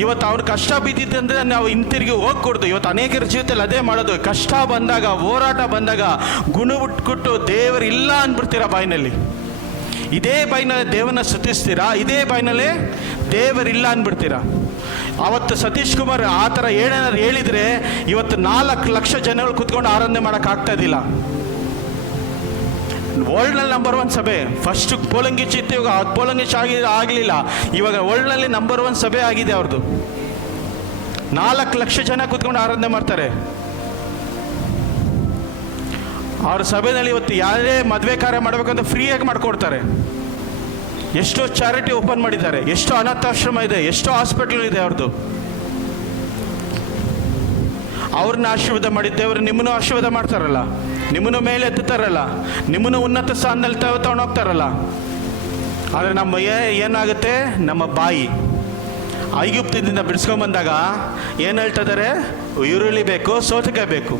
ಇವತ್ತು ಅವ್ರು ಕಷ್ಟ ಬಿದ್ದಿದ್ದಂದರೆ ನಾವು ಹಿಂತಿರುಗಿ ಹೋಗ್ಕೊಡ್ದು. ಇವತ್ತು ಅನೇಕರ ಜೀವಿತದಲ್ಲಿ ಅದೇ ಮಾಡೋದು. ಕಷ್ಟ ಬಂದಾಗ, ಹೋರಾಟ ಬಂದಾಗ ಗುಣಬಿಟ್ಕೊಟ್ಟು ದೇವರು ಇಲ್ಲ ಅಂದ್ಬಿಡ್ತೀರಾ ಬಾಯಿನಲ್ಲಿ. ಇದೇ ಬಾಯಿನಲ್ಲಿ ದೇವರನ್ನ ಸ್ತುತಿಸ್ತೀರಾ, ಇದೇ ಬಾಯಿನಲ್ಲೇ ದೇವರಿಲ್ಲ ಅಂದ್ಬಿಡ್ತೀರಾ. ಅವತ್ತು ಸತೀಶ್ ಕುಮಾರ್ ಆ ಥರ ಏನೇನಾದ್ರು ಹೇಳಿದರೆ ಇವತ್ತು 4 ಲಕ್ಷ ಜನಗಳು ಕೂತ್ಕೊಂಡು ಆರಾಧನೆ ಮಾಡೋಕ್ಕಾಗ್ತಾ ಇದ್ದಿಲ್ಲ. ವರ್ಲ್ಡ್ನಲ್ಲಿ ನಂಬರ್ 1 ಸಭೆ. ಫಸ್ಟ್ ಪೋಲಂಗಿಚ್ ಇತ್ತು, ಇವಾಗ ಪೋಲಂಗಿಚ್ ಆಗಲಿಲ್ಲ, ಇವಾಗ ವರ್ಲ್ಡ್ನಲ್ಲಿ ನಂಬರ್ 1 ಸಭೆ ಆಗಿದೆ ಅವ್ರದ್ದು. 4 ಲಕ್ಷ ಜನ ಕೂತ್ಕೊಂಡು ಆರಾಧನೆ ಮಾಡ್ತಾರೆ ಅವ್ರ ಸಭೆಯಲ್ಲಿ. ಇವತ್ತು ಯಾರೇ ಮದುವೆ ಕಾರ್ಯ ಮಾಡಬೇಕಂತ ಫ್ರೀಯಾಗಿ ಮಾಡಿಕೊಡ್ತಾರೆ. ಎಷ್ಟೋ ಚಾರಿಟಿ ಓಪನ್ ಮಾಡಿದ್ದಾರೆ, ಎಷ್ಟೋ ಅನಾಥಾಶ್ರಮ ಇದೆ, ಎಷ್ಟೋ ಹಾಸ್ಪಿಟಲ್ ಇದೆ ಅವ್ರದ್ದು. ಅವ್ರನ್ನ ಆಶೀರ್ವಾದ ಮಾಡಿದ್ದೇವ್ರು ನಿಮ್ಮನ್ನು ಆಶೀರ್ವಾದ ಮಾಡ್ತಾರಲ್ಲ, ನಿಮ್ಮನ್ನು ಮೇಲೆ ಎತ್ತುತ್ತಾರಲ್ಲ, ನಿಮ್ಮನ್ನು ಉನ್ನತ ಸ್ಥಾನದಲ್ಲಿ ತಗೊಂಡು ಹೋಗ್ತಾರಲ್ಲ. ಆದರೆ ನಮ್ಮ ಏನಾಗುತ್ತೆ, ನಮ್ಮ ಬಾಯಿ ಐಗುಪ್ತದಿಂದ ಬಿಡಿಸ್ಕೊಂಬಂದಾಗ ಏನು ಹೇಳ್ತಾ ಇದ್ದಾರೆ, ಈರುಳ್ಳಿ ಬೇಕು, ಸೌತೆಕಾಯಿ ಬೇಕು.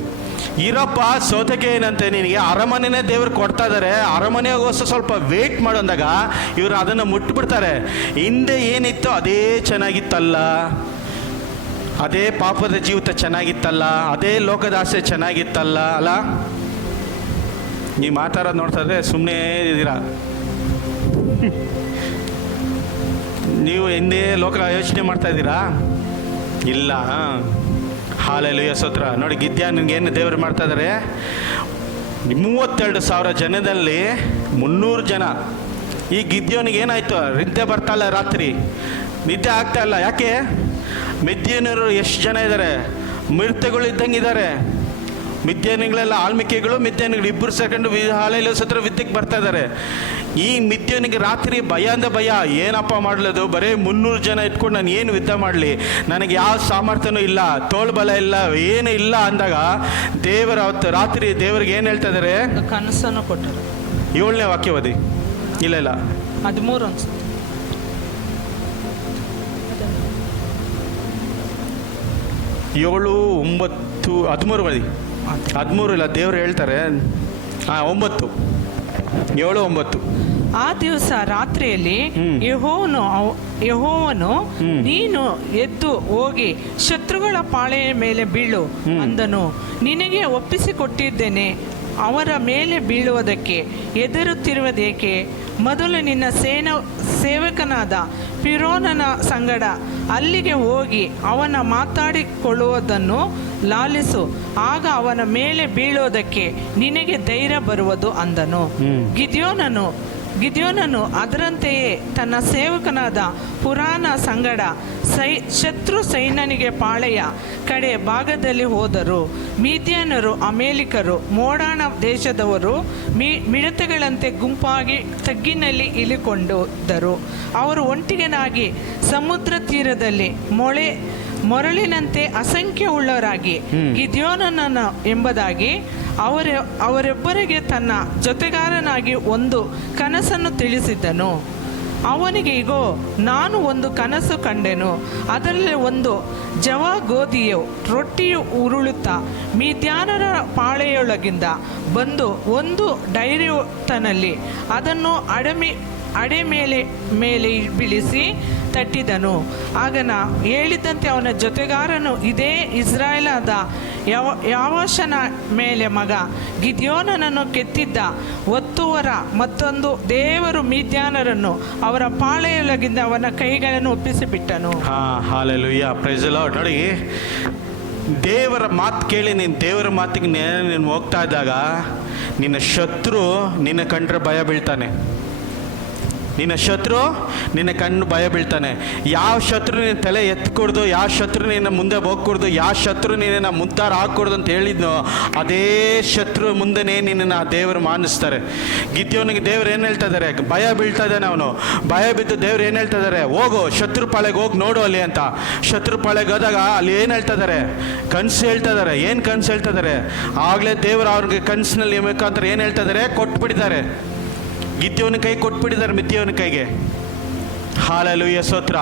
ಇರಪ್ಪ ಸೌತೆಕಾಯಿ ಏನಂತೆ ನಿನಗೆ, ಅರಮನೆನೇ ದೇವ್ರು ಕೊಡ್ತಾ ಇದ್ದಾರೆ, ಅರಮನೆಗೋಸ್ಕರ ಸ್ವಲ್ಪ ವೇಟ್ ಮಾಡೋಂದಾಗ ಇವರು ಅದನ್ನು ಮುಟ್ಬಿಡ್ತಾರೆ. ಹಿಂದೆ ಏನಿತ್ತು ಅದೇ ಚೆನ್ನಾಗಿತ್ತಲ್ಲ, ಅದೇ ಪಾಪದ ಜೀವಿತ ಚೆನ್ನಾಗಿತ್ತಲ್ಲ, ಅದೇ ಲೋಕದ ಆಸೆ ಚೆನ್ನಾಗಿತ್ತಲ್ಲ ಅಲ್ಲ. ನೀವು ಮಾತಾಡೋದು ನೋಡ್ತಾ ಇದ್ರೆ ಸುಮ್ಮನೆ ಇದ್ದೀರಾ. ನೀವು ಹಿಂದೆ ಲೋಕ ಯೋಚನೆ ಮಾಡ್ತಾ ಇದ್ದೀರಾ? ಇಲ್ಲ. ಹಾಲೆಲೂಯಾ ಸ್ತೋತ್ರ. ನೋಡಿ ಗಿದ್ಯಾನಿಗೆ ಏನು ದೇವರು ಮಾಡ್ತಾ ಇದ್ದಾರೆ, 32,000 ಜನದಲ್ಲಿ 300 ಜನ. ಈ ಗಿದ್ಯೋನಿಗೆ ಏನಾಯ್ತು, ನಿದ್ದೆ ಬರ್ತಾ ಇಲ್ಲ, ರಾತ್ರಿ ನಿದ್ದೆ ಆಗ್ತಾ ಇಲ್ಲ. ಯಾಕೆ? ಮಿದ್ಯಾನ್ಯರು ಎಷ್ಟು ಜನ ಇದ್ದಾರೆ, ಮಿಡ್ತೆಗಳು ಇದ್ದಂಗಿದ್ದಾರೆ. ಮಿದ್ಯಾನಿಗಳೆಲ್ಲ ಆಳ್ಮಿಕೆಗಳು, ಮಿದ್ಯಾನಿಗಳು ಇಬ್ಬರು ಸೇರ್ಕೊಂಡು ಹಾಲೆಲೂಯಾ ಸ್ತೋತ್ರ ವಿದ್ಯೆಗೆ ಬರ್ತಾ ಇದ್ದಾರೆ. ಈ ಮಿದ್ಯಾನಿಗೆ ರಾತ್ರಿ ಭಯ ಅಂದ್ರೆ ಭಯ, ಏನಪ್ಪ ಮಾಡಲದು, ಬರೀ 300 ಜನ ಇಟ್ಕೊಂಡು ನಾನು ಏನು ಯುದ್ಧ ಮಾಡಲಿ, ನನಗೆ ಯಾವ ಸಾಮರ್ಥ್ಯನೂ ಇಲ್ಲ, ತೋಳ್ಬಲ ಇಲ್ಲ, ಏನು ಇಲ್ಲ ಅಂದಾಗ ದೇವರ ಅವತ್ತು ರಾತ್ರಿ ದೇವರಿಗೆ ಏನು ಹೇಳ್ತಾ ಇದ್ದಾರೆ, ಕನಸನ್ನು ಕೊಟ್ಟರು. 7ನೇ ವಾಕ್ಯವದಿ ಇಲ್ಲ 13 ಅನ್ಸುತ್ತೆ. 7, 9, 13 ಬದಿ 13 ಇಲ್ಲ, ದೇವರು ಹೇಳ್ತಾರೆ 9, 7, 9. ಆ ದಿವಸ ರಾತ್ರಿಯಲ್ಲಿ ಯೆಹೋವನು ನೀನು ಎದ್ದು ಹೋಗಿ ಶತ್ರುಗಳ ಪಾಳೆಯ ಮೇಲೆ ಬೀಳು ಅಂದನು. ನಿನಗೆ ಒಪ್ಪಿಸಿಕೊಟ್ಟಿದ್ದೇನೆ, ಅವರ ಮೇಲೆ ಬೀಳುವುದಕ್ಕೆ ಹೆದರುತ್ತಿರುವುದೇಕೆ? ಮೊದಲು ನಿನ್ನ ಸೇವಕನಾದ ಫಿರೋನನ ಸಂಗಡ ಅಲ್ಲಿಗೆ ಹೋಗಿ ಅವನ ಮಾತಾಡಿಕೊಳ್ಳುವುದನ್ನು ಲಾಲಿಸು, ಆಗ ಅವನ ಮೇಲೆ ಬೀಳೋದಕ್ಕೆ ನಿನಗೆ ಧೈರ್ಯ ಬರುವುದು ಅಂದನು. ಗಿದ್ಯೋನನು ಅದರಂತೆಯೇ ತನ್ನ ಸೇವಕನಾದ ಪುರಾಣ ಸಂಗಡ ಶತ್ರು ಸೈನ್ಯನಿಗೆ ಪಾಳೆಯ ಕಡೆ ಭಾಗದಲ್ಲಿ ಹೋದರು. ಮಿದ್ಯಾನರು ಅಮೇಲಿಕರು ಮೋಡಾಣ ದೇಶದವರು ಮಿಡತೆಗಳಂತೆ ಗುಂಪಾಗಿ ತಗ್ಗಿನಲ್ಲಿ ಇಳಿಕೊಂಡಿದ್ದರು. ಅವರು ಒಂಟಿಗನಾಗಿ ಸಮುದ್ರ ತೀರದಲ್ಲಿ ಮೊರಳಿನಂತೆ ಅಸಂಖ್ಯವುಳ್ಳವರಾಗಿ ಗಿದ್ಯೋನನ ಎಂಬುದಾಗಿ ಅವರೊಬ್ಬರಿಗೆ ತನ್ನ ಜೊತೆಗಾರನಾಗಿ ಒಂದು ಕನಸನ್ನು ತಿಳಿಸಿದ್ದನು. ಅವನಿಗೆ, ಇಗೋ, ನಾನು ಒಂದು ಕನಸು ಕಂಡೆನು. ಅದರಲ್ಲಿ ಒಂದು ಜವ ಗೋಧಿಯು ರೊಟ್ಟಿಯು ಉರುಳುತ್ತಾ ಮಿದ್ಯಾನರ ಪಾಳೆಯೊಳಗಿಂದ ಬಂದು ಒಂದು ಡೈರಿಯೊತ್ತನಲ್ಲಿ ಅದನ್ನು ಅಡೆ ಮೇಲೆ ಬೀಳಿಸಿ ತಟ್ಟಿದನು. ಆಗ ಹೇಳಿದಂತೆ ಅವನ ಜೊತೆಗಾರನು, ಇದೇ ಇಸ್ರಾಯೇಲಾದ ಯಾವಾಷನ ಮೇಲೆ ಮಗ ಗಿದ್ಯೋನನನ್ನು ಕೆತ್ತಿದ್ದ ಒತ್ತುವರ ಮತ್ತೊಂದು ದೇವರು ಮಿದ್ಯಾನರನ್ನು ಅವರ ಪಾಳೆಯೊಳಗಿಂದ ಅವನ ಕೈಗಳನ್ನು ಒಪ್ಪಿಸಿಬಿಟ್ಟನು. Hallelujah, praise the Lord. ನೋಡಿ, ದೇವರ ಮಾತು ಕೇಳಿ ನೀನು ದೇವರ ಮಾತಿಗೆ ನೀನು ಹೋಗ್ತಾ ಇದ್ದಾಗ ನಿನ್ನ ಶತ್ರು ನಿನ್ನ ಕಂಡ್ರೆ ಭಯ ಬೀಳ್ತಾನೆ. ನಿನ್ನ ಶತ್ರು ನಿನ್ನ ಕಣ್ಣು ಭಯ ಬೀಳ್ತಾನೆ. ಯಾವ ಶತ್ರು ನಿನ್ನ ತಲೆ ಎತ್ಕೊಡ್ದು, ಯಾವ ಶತ್ರು ನಿನ್ನ ಮುಂದೆ ಹೋಗ್ಕೊಡ್ದು, ಯಾವ ಶತ್ರು ನಿನ್ನ ಮುದ್ದಾರ ಹಾಕ್ಕೊಡ್ದು ಅಂತ ಹೇಳಿದ್ನೋ ಅದೇ ಶತ್ರು ಮುಂದೆನೇ ನಿನ್ನನ್ನು ದೇವರು ಮಾನಿಸ್ತಾರೆ. ಗಿದ್ಯೋನಿಗೆ ದೇವ್ರು ಏನು ಹೇಳ್ತಾ ಇದ್ದಾರೆ, ಭಯ ಬೀಳ್ತಾ ಇದ್ದಾನೆ ಅವನು. ಭಯ ಬಿದ್ದು ದೇವ್ರು ಏನು ಹೇಳ್ತಾ ಇದ್ದಾರೆ, ಹೋಗು ಶತ್ರು ಪಾಳೆಗೆ ಹೋಗಿ ನೋಡು ಅಲ್ಲಿ ಅಂತ. ಶತ್ರು ಪಾಳೆಗೆ ಹೋದಾಗ ಅಲ್ಲಿ ಏನು ಹೇಳ್ತಾ ಇದ್ದಾರೆ, ಕನಸು ಹೇಳ್ತಾ ಇದ್ದಾರೆ. ಏನು ಕನಸು ಹೇಳ್ತಾ ಇದ್ದಾರೆ? ಆಗಲೇ ದೇವರು ಅವ್ರಿಗೆ ಕನಸಿನಲ್ಲಿ ಮುಖಾಂತರ ಏನು ಹೇಳ್ತಾ ಇದ್ದಾರೆ, ಕೊಟ್ಬಿಟ್ಟಿದ್ದಾರೆ. ಗಿದ್ಯೋನ ಕೈ ಕೊಟ್ಬಿಟ್ಟಿದ್ದಾರೆ ಮಿದ್ಯೋನ ಕೈಗೆ. ಹಾಲೆಲೂಯಾ ಸ್ತೋತ್ರ.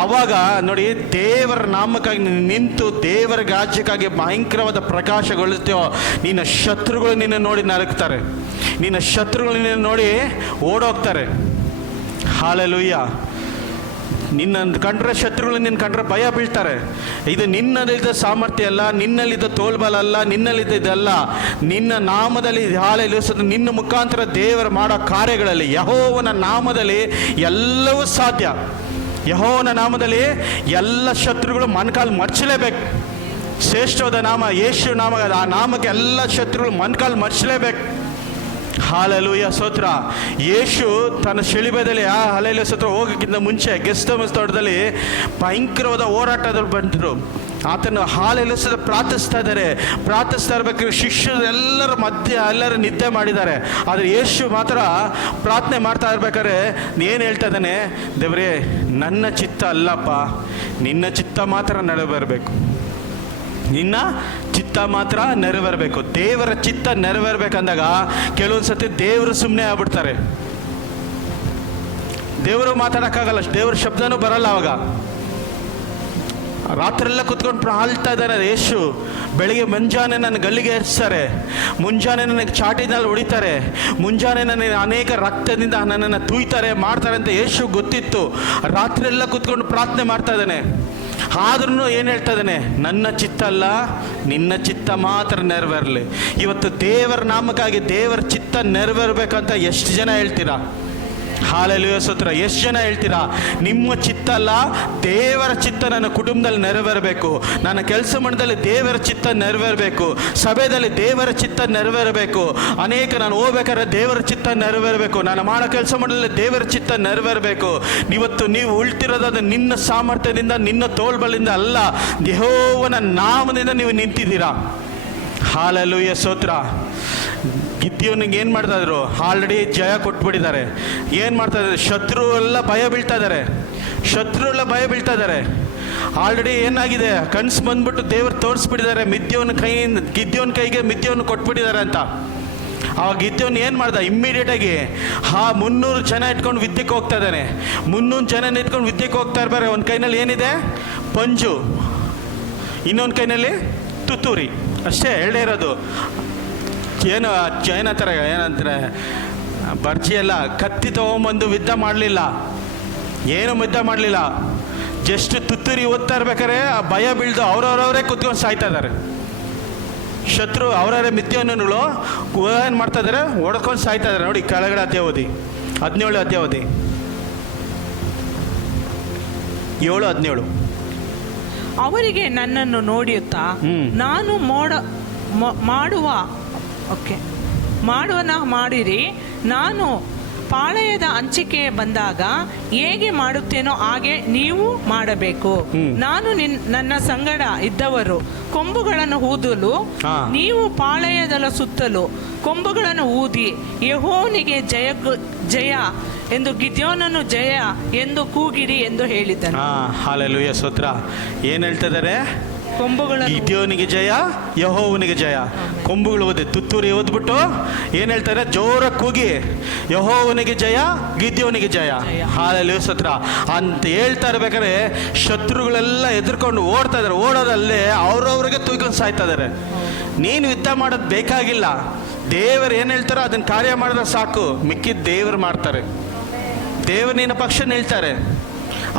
ಆವಾಗ ನೋಡಿ, ದೇವರ ನಾಮಕ್ಕಾಗಿ ನಿಂತು ದೇವರ ರಾಜ್ಯಕ್ಕಾಗಿ ಭಯಂಕರವಾದ ಪ್ರಕಾಶಗೊಳಿಸ್ತೇವೋ, ನಿನ್ನ ಶತ್ರುಗಳು ನಿನ್ನ ನೋಡಿ ನರಕ್ತಾರೆ, ನಿನ್ನ ಶತ್ರುಗಳು ನಿನ್ನ ನೋಡಿ ಓಡೋಗ್ತಾರೆ. ಹಾಲೆಲೂಯಾ. ನಿನ್ನ ಕಂಡ್ರೆ ಶತ್ರುಗಳು ನಿನ್ನ ಕಂಡ್ರೆ ಭಯ ಬೀಳ್ತಾರೆ. ಇದು ನಿನ್ನಲ್ಲಿದ್ದ ಸಾಮರ್ಥ್ಯ ಅಲ್ಲ, ನಿನ್ನಲ್ಲಿದ್ದ ತೋಲ್ಬಲ ಅಲ್ಲ, ನಿನ್ನಲ್ಲಿದ್ದ ಇದಲ್ಲ, ನಿನ್ನ ನಾಮದಲ್ಲಿ ಹಾಲೆಲೂಯಾ, ನಿನ್ನ ಮುಖಾಂತರ ದೇವರು ಮಾಡೋ ಕಾರ್ಯಗಳಲ್ಲಿ ಯೆಹೋವನ ನಾಮದಲ್ಲಿ ಎಲ್ಲವೂ ಸಾಧ್ಯ. ಯೆಹೋವನ ನಾಮದಲ್ಲಿ ಎಲ್ಲ ಶತ್ರುಗಳು ಮೊಣಕಾಲು ಮರ್ಚಲೇಬೇಕು. ಶ್ರೇಷ್ಠವಾದ ನಾಮ ಯೇಸು ನಾಮ, ಆ ನಾಮಕ್ಕೆ ಎಲ್ಲ ಶತ್ರುಗಳು ಮೊಣಕಾಲು ಮರ್ಚಲೇಬೇಕು. ಹಾಲೆಲೂಯ ಸ್ತೋತ್ರ. ಯೇಸು ತನ್ನ ಶಿಲುಬೆಯಲ್ಲಿ ಹಲ್ಲೆಲೂಯ ಸ್ತೋತ್ರ ಹೋಗೋಕ್ಕಿಂತ ಮುಂಚೆ ಗೆತ್ಸೆಮನೆ ತೋಟದಲ್ಲಿ ಭಯಂಕರವಾದ ಹೋರಾಟದಲ್ಲಿ ಬಂದರು. ಆತನು ಹಾಲೆಲೂಯ ಪ್ರಾರ್ಥಿಸ್ತಾ ಇರ್ಬೇಕಾದ್ರೆ ಶಿಷ್ಯರು ಎಲ್ಲರ ಮಧ್ಯೆ ಎಲ್ಲರೂ ನಿದ್ದೆ ಮಾಡಿದ್ದಾರೆ. ಆದರೆ ಯೇಸು ಮಾತ್ರ ಪ್ರಾರ್ಥನೆ ಮಾಡ್ತಾ ಇರ್ಬೇಕಾದ್ರೆ ಏನು ಹೇಳ್ತಾ ಇದ್ದಾನೆ, ದೇವರೇ ನನ್ನ ಚಿತ್ತ ಅಲ್ಲಪ್ಪ, ನಿನ್ನ ಚಿತ್ತ ಮಾತ್ರ ನೆರವೇರಬೇಕು, ನಿನ್ನ ಚಿತ್ತ ಮಾತ್ರ ನೆರವೇರಬೇಕು. ದೇವರ ಚಿತ್ತ ನೆರವೇರ್ಬೇಕಂದಾಗ ಕೆಲವೊಂದು ಸತಿ ದೇವರು ಸುಮ್ಮನೆ ಆಗ್ಬಿಡ್ತಾರೆ. ದೇವರು ಮಾತಾಡೋಕ್ಕಾಗಲ್ಲ, ದೇವ್ರ ಶಬ್ದನೂ ಬರಲ್ಲ. ಅವಾಗ ರಾತ್ರೆಲ್ಲ ಕುತ್ಕೊಂಡು ಆಳ್ತಾ ಇದ್ದಾರೆ ಯೇಸು. ಬೆಳಿಗ್ಗೆ ಮುಂಜಾನೆ ನನ್ನ ಗಲ್ಲಿಗೆ ಏರಿಸ್ತಾರೆ, ಮುಂಜಾನೆ ನನಗೆ ಚಾಟಿನಲ್ಲಿ ಹೊಡಿತಾರೆ, ಮುಂಜಾನೆ ನನಗೆ ಅನೇಕ ರಕ್ತದಿಂದ ನನ್ನನ್ನು ತೂಯ್ತಾರೆ ಮಾಡ್ತಾರೆ ಅಂತ ಯೇಸು ಗೊತ್ತಿತ್ತು. ರಾತ್ರೆಲ್ಲ ಕುತ್ಕೊಂಡು ಪ್ರಾರ್ಥನೆ ಮಾಡ್ತಾ ಇದ್ದಾನೆ. ಆದ್ರೂ ಏನು ಹೇಳ್ತಾ ಇದ್ದಾನೆ, ನನ್ನ ಚಿತ್ತ ಅಲ್ಲ ನಿನ್ನ ಚಿತ್ತ ಮಾತ್ರ ನೆರವೇರಲಿ. ಇವತ್ತು ದೇವರ ನಾಮಕ್ಕಾಗಿ ದೇವರ ಚಿತ್ತ ನೆರವೇರಬೇಕಂತ ಎಷ್ಟು ಜನ ಹೇಳ್ತೀರಾ? ಹಾಲೆಲೂಯ ಸ್ತೋತ್ರ. ಎಷ್ಟು ಜನ ಹೇಳ್ತೀರಾ, ನಿಮ್ಮ ಚಿತ್ತ ಅಲ್ಲ ದೇವರ ಚಿತ್ತ ನನ್ನ ಕುಟುಂಬದಲ್ಲಿ ನೆರವೇರಬೇಕು, ನನ್ನ ಕೆಲಸ ಮಂಡಲದಲ್ಲಿ ದೇವರ ಚಿತ್ತ ನೆರವೇರಬೇಕು, ಸಭೆಯಲ್ಲಿ ದೇವರ ಚಿತ್ತ ನೆರವೇರಬೇಕು, ಅನೇಕ ನಾನು ಹೋಗ್ಬೇಕಾದ್ರೆ ದೇವರ ಚಿತ್ತ ನೆರವೇರಬೇಕು, ನಾನು ಮಾಡೋ ಕೆಲಸ ಮಂಡಲದಲ್ಲಿ ದೇವರ ಚಿತ್ತ ನೆರವೇರಬೇಕು. ಇವತ್ತು ನೀವು ಉಳ್ತಿರೋದಾದ ನಿನ್ನ ಸಾಮರ್ಥ್ಯದಿಂದ, ನಿನ್ನ ತೋಳ್ಬಲಿಂದ ಅಲ್ಲ, ಯೆಹೋವನ ನಾಮದಿಂದ ನೀವು ನಿಂತಿದ್ದೀರಾ. ಹಾಲೆಲೂಯ ಸ್ತೋತ್ರ. ಗಿದ್ಯೋನಿಗೆ ಏನು ಮಾಡ್ತಾ ಇದ್ರು, ಆಲ್ರೆಡಿ ಜಯ ಕೊಟ್ಬಿಟ್ಟಿದ್ದಾರೆ. ಏನು ಮಾಡ್ತಾ ಇದ್ದಾರೆ, ಶತ್ರು ಎಲ್ಲ ಭಯ ಬೀಳ್ತಾ ಇದ್ದಾರೆ. ಆಲ್ರೆಡಿ ಏನಾಗಿದೆ, ಕನ್ಸು ಬಂದ್ಬಿಟ್ಟು ದೇವರು ತೋರಿಸ್ಬಿಟ್ಟಿದ್ದಾರೆ, ಗಿದ್ಯೋನ್ ಕೈಗೆ ಮಿದ್ಯೋನ್ ಕೊಟ್ಬಿಟ್ಟಿದ್ದಾರೆ ಅಂತ. ಆವಾಗ ಗಿದ್ಯೋನ್ ಏನು ಮಾಡ್ದ, ಇಮ್ಮಿಡಿಯೇಟಾಗಿ 300 ಜನ ಇಟ್ಕೊಂಡು ವಿದ್ಯೆಗೆ ಹೋಗ್ತಾ ಇದ್ದಾನೆ. 300 ಜನ ಇಟ್ಕೊಂಡು ವಿದ್ಯೆಗೆ ಹೋಗ್ತಾ ಇರ್ತಾರೆ. ಒಂದು ಕೈನಲ್ಲಿ ಏನಿದೆ, ಪಂಜು, ಇನ್ನೊಂದು ಕೈನಲ್ಲಿ ತುತ್ತೂರಿ, ಅಷ್ಟೇ ಎರಡೇ ಇರೋದು. ಏನಂತಾರೆ ಬರ್ಜಿ ಎಲ್ಲ ಕತ್ತಿ ತೊಗೊಂಬಂದು ಯುದ್ಧ ಮಾಡಲಿಲ್ಲ, ಏನು ಯುದ್ಧ ಮಾಡಲಿಲ್ಲ. ಜಸ್ಟ್ ತುತ್ತೂರಿ ಓದ್ತಾ ಇರ್ಬೇಕಾರೆ ಆ ಭಯ ಬೀಳ್ದು ಅವ್ರವ್ರವರೇ ಕುತ್ಕೊಂಡು ಸಾಯ್ತಾ ಇದ್ದಾರೆ. ಶತ್ರು ಅವರವರೇ ಮಿಥ್ಯನುಗಳು ಏನು ಮಾಡ್ತಾ ಇದ್ದಾರೆ, ಹೊಡ್ಕೊಂಡು ಸಾಯ್ತಾ ಇದ್ದಾರೆ. ನೋಡಿ ಕೆಳಗಡೆ ಅಧ್ಯಾಯ ಓದಿ, 17 ಅಧ್ಯಾಯ ಓದಿ, 7-17. ಅವರಿಗೆ ನನ್ನನ್ನು ನೋಡಿಯುತ್ತಾ ನಾನು ಮಾಡುವನ ಮಾಡಿರಿ, ನಾನು ಪಾಳೆಯದ ಅಂಚಿಕೆ ಬಂದಾಗ ಹೇಗೆ ಮಾಡುತ್ತೇನೋ ಹಾಗೆ ನೀವು ಮಾಡಬೇಕು. ನಾನು ನನ್ನ ಸಂಗಡ ಇದ್ದವರು ಕೊಂಬುಗಳನ್ನು ಊದಲು ನೀವು ಪಾಳೆಯದ ಸುತ್ತಲೂ ಕೊಂಬುಗಳನ್ನು ಊದಿ ಯೆಹೋವನಿಗೆ ಜಯ ಎಂದು ಗಿದ್ಯೋನನು ಜಯ ಎಂದು ಕೂಗಿರಿ ಎಂದು ಹೇಳಿದ್ದನು. ಹಾಲೆಲೂಯ ಸ್ತೋತ್ರ. ಏನು ಹೇಳ್ತಾ ಇದ್ದಾರೆ, ಗಿದ್ಯೋನಿಗೆ ಜಯ, ಯೆಹೋವನಿಗೆ ಜಯ. ಕೊಂಬುಗಳು ಓದಿ, ತುತ್ತೂರಿ ಓದ್ಬಿಟ್ಟು ಏನು ಹೇಳ್ತಾರೆ, ಜೋರ ಕೂಗಿ ಯೆಹೋವನಿಗೆ ಜಯ, ಗಿದ್ಯೋನಿಗೆ ಜಯ. ಹಾಲೆಲೂಯ ಸ್ತೋತ್ರ ಅಂತ ಹೇಳ್ತಾ ಇರ್ಬೇಕಾದ್ರೆ ಶತ್ರುಗಳೆಲ್ಲ ಎದುರ್ಕೊಂಡು ಓಡ್ತಾ ಇದ್ದಾರೆ. ಓಡೋದಲ್ಲೇ ಅವ್ರವ್ರಿಗೆ ತೂಕೊಂಡು ಸಾಯ್ತಾ ಇದ್ದಾರೆ. ನೀನು ಯುದ್ಧ ಮಾಡೋದು ಬೇಕಾಗಿಲ್ಲ, ದೇವರು ಏನು ಹೇಳ್ತಾರೋ ಅದನ್ನ ಕಾರ್ಯ ಮಾಡಿದ್ರೆ ಸಾಕು, ಮಿಕ್ಕಿದ್ದು ದೇವರು ಮಾಡ್ತಾರೆ. ದೇವರು ನಿನ್ನ ಪಕ್ಷ ನಿಲ್ತಾರೆ.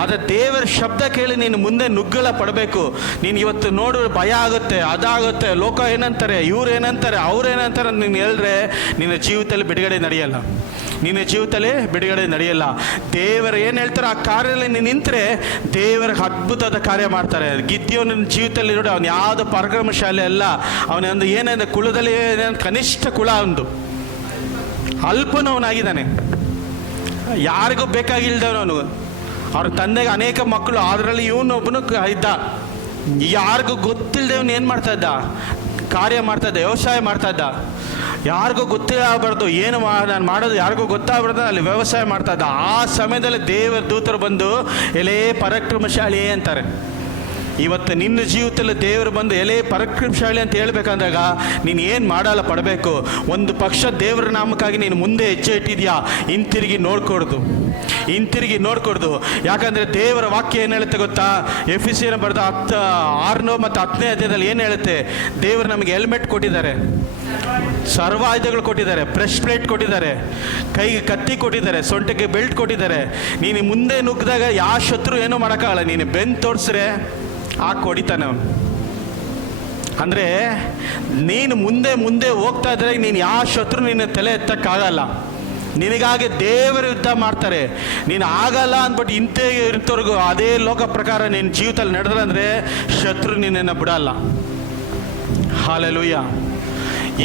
ಆದರೆ ದೇವರ ಶಬ್ದ ಕೇಳಿ ನೀನು ಮುಂದೆ ನುಗ್ಗಲ ಪಡಬೇಕು. ನೀನು ಇವತ್ತು ನೋಡು ಭಯ ಆಗುತ್ತೆ, ಅದಾಗುತ್ತೆ, ಲೋಕ ಏನಂತಾರೆ, ಇವ್ರು ಏನಂತಾರೆ, ಅವ್ರೇನಂತಾರೆ ನೀನು ಹೇಳಿದ್ರೆ ನಿನ್ನ ಜೀವಿತದಲ್ಲಿ ಬಿಡುಗಡೆ ನಡೆಯಲ್ಲ. ದೇವರು ಏನು ಹೇಳ್ತಾರೆ ಆ ಕಾರ್ಯದಲ್ಲಿ ನೀನು ನಿಂತರೆ ದೇವರ ಅದ್ಭುತವಾದ ಕಾರ್ಯ ಮಾಡ್ತಾರೆ. ಗಿದ್ಯೋನ ಜೀವಿತದಲ್ಲಿ ನೋಡಿ, ಅವನು ಯಾವುದು ಪರಾಕ್ರಮಶಾಲಿ ಅಲ್ಲ, ಅವನೊಂದು ಏನೇನು ಕುಲದಲ್ಲಿ ಕನಿಷ್ಠ ಕುಲ, ಒಂದು ಅಲ್ಪನವನಾಗಿದ್ದಾನೆ, ಯಾರಿಗೂ ಬೇಕಾಗಿಲ್ದವನು. ಅವ್ರ ತಂದೆಗೆ ಅನೇಕ ಮಕ್ಕಳು, ಅದರಲ್ಲಿ ಇವನೊಬ್ಬನು ಇದ್ದ. ಯಾರಿಗೂ ಗೊತ್ತಿಲ್ಲದವನು ಏನು ಮಾಡ್ತಾ ಇದ್ದ, ಕಾರ್ಯ ಮಾಡ್ತಾ ಇದ್ದ, ವ್ಯವಸಾಯ ಮಾಡ್ತಾ ಇದ್ದ. ಯಾರಿಗೂ ಗೊತ್ತಾಗಬಾರ್ದು, ಏನು ನಾನು ಮಾಡೋದು ಯಾರಿಗೂ ಗೊತ್ತಾಗಬಾರ್ದು, ಅಲ್ಲಿ ವ್ಯವಸಾಯ ಮಾಡ್ತಾ ಇದ್ದ. ಆ ಸಮಯದಲ್ಲಿ ದೇವರ ದೂತರು ಬಂದು ಎಲೇ ಪರಾಕ್ರಮಶಾಲಿ ಅಂತಾರೆ. ಇವತ್ತು ನಿನ್ನ ಜೀವಿತದಲ್ಲಿ ದೇವರು ಬಂದು ಎಲೆ ಪರಾಕ್ರಮಶಾಲಿ ಅಂತ ಹೇಳ್ಬೇಕಂದಾಗ ನೀನು ಏನು ಮಾಡಲ್ಲ ಪಡಬೇಕು. ಒಂದು ಪಕ್ಷ ದೇವರ ನಾಮಕ್ಕಾಗಿ ನೀನು ಮುಂದೆ ಹೆಜ್ಜೆ ಇಟ್ಟಿದ್ಯಾ, ಹಿಂತಿರುಗಿ ನೋಡ್ಕೊಡ್ದು. ಯಾಕಂದರೆ ದೇವರ ವಾಕ್ಯ ಏನು ಹೇಳುತ್ತೆ ಗೊತ್ತಾ, ಎಫೆಸಿಯನ ಬರೆದ 6 ಮತ್ತು 10ನೇ ಅಧ್ಯಾಯದಲ್ಲಿ ಏನು ಹೇಳುತ್ತೆ, ದೇವರು ನಮಗೆ ಹೆಲ್ಮೆಟ್ ಕೊಟ್ಟಿದ್ದಾರೆ, ಸರ್ವಾಯುಧಗಳು ಕೊಟ್ಟಿದ್ದಾರೆ, ಬ್ರೆಸ್ಟ್ ಪ್ಲೇಟ್ ಕೊಟ್ಟಿದ್ದಾರೆ, ಕೈಗೆ ಕತ್ತಿ ಕೊಟ್ಟಿದ್ದಾರೆ, ಸೊಂಟಕ್ಕೆ ಬೆಲ್ಟ್ ಕೊಟ್ಟಿದ್ದಾರೆ. ನೀನು ಮುಂದೆ ನುಗ್ಗಿದಾಗ ಯಾವ ಶತ್ರು ಏನೂ ಮಾಡೋಕ್ಕಾಗಲ್ಲ. ನೀನು ಬೆನ್ನು ತೋರಿಸ್ರೆ ಹೊಡಿತಾನೆ ಅವನು. ಅಂದರೆ ನೀನು ಮುಂದೆ ಹೋಗ್ತಾ ಇದ್ರೆ ನೀನು ಯಾವ ಶತ್ರು ನಿನ್ನ ತಲೆ ಎತ್ತಕ್ಕಾಗಲ್ಲ. ನಿನಗಾಗಿ ದೇವರು ಯುದ್ಧ ಮಾಡ್ತಾರೆ. ನೀನು ಆಗಲ್ಲ ಅಂದ್ಬಿಟ್ಟು ಇಂಥವ್ರಿಗೂ ಅದೇ ಲೋಕ ಪ್ರಕಾರ ನಿನ್ನ ಜೀವಿತದಲ್ಲಿ ನಡೆದ್ರೆ ಶತ್ರು ನಿನ್ನನ್ನು ಬಿಡಲ್ಲ. ಹಾಲೆಲೂಯ.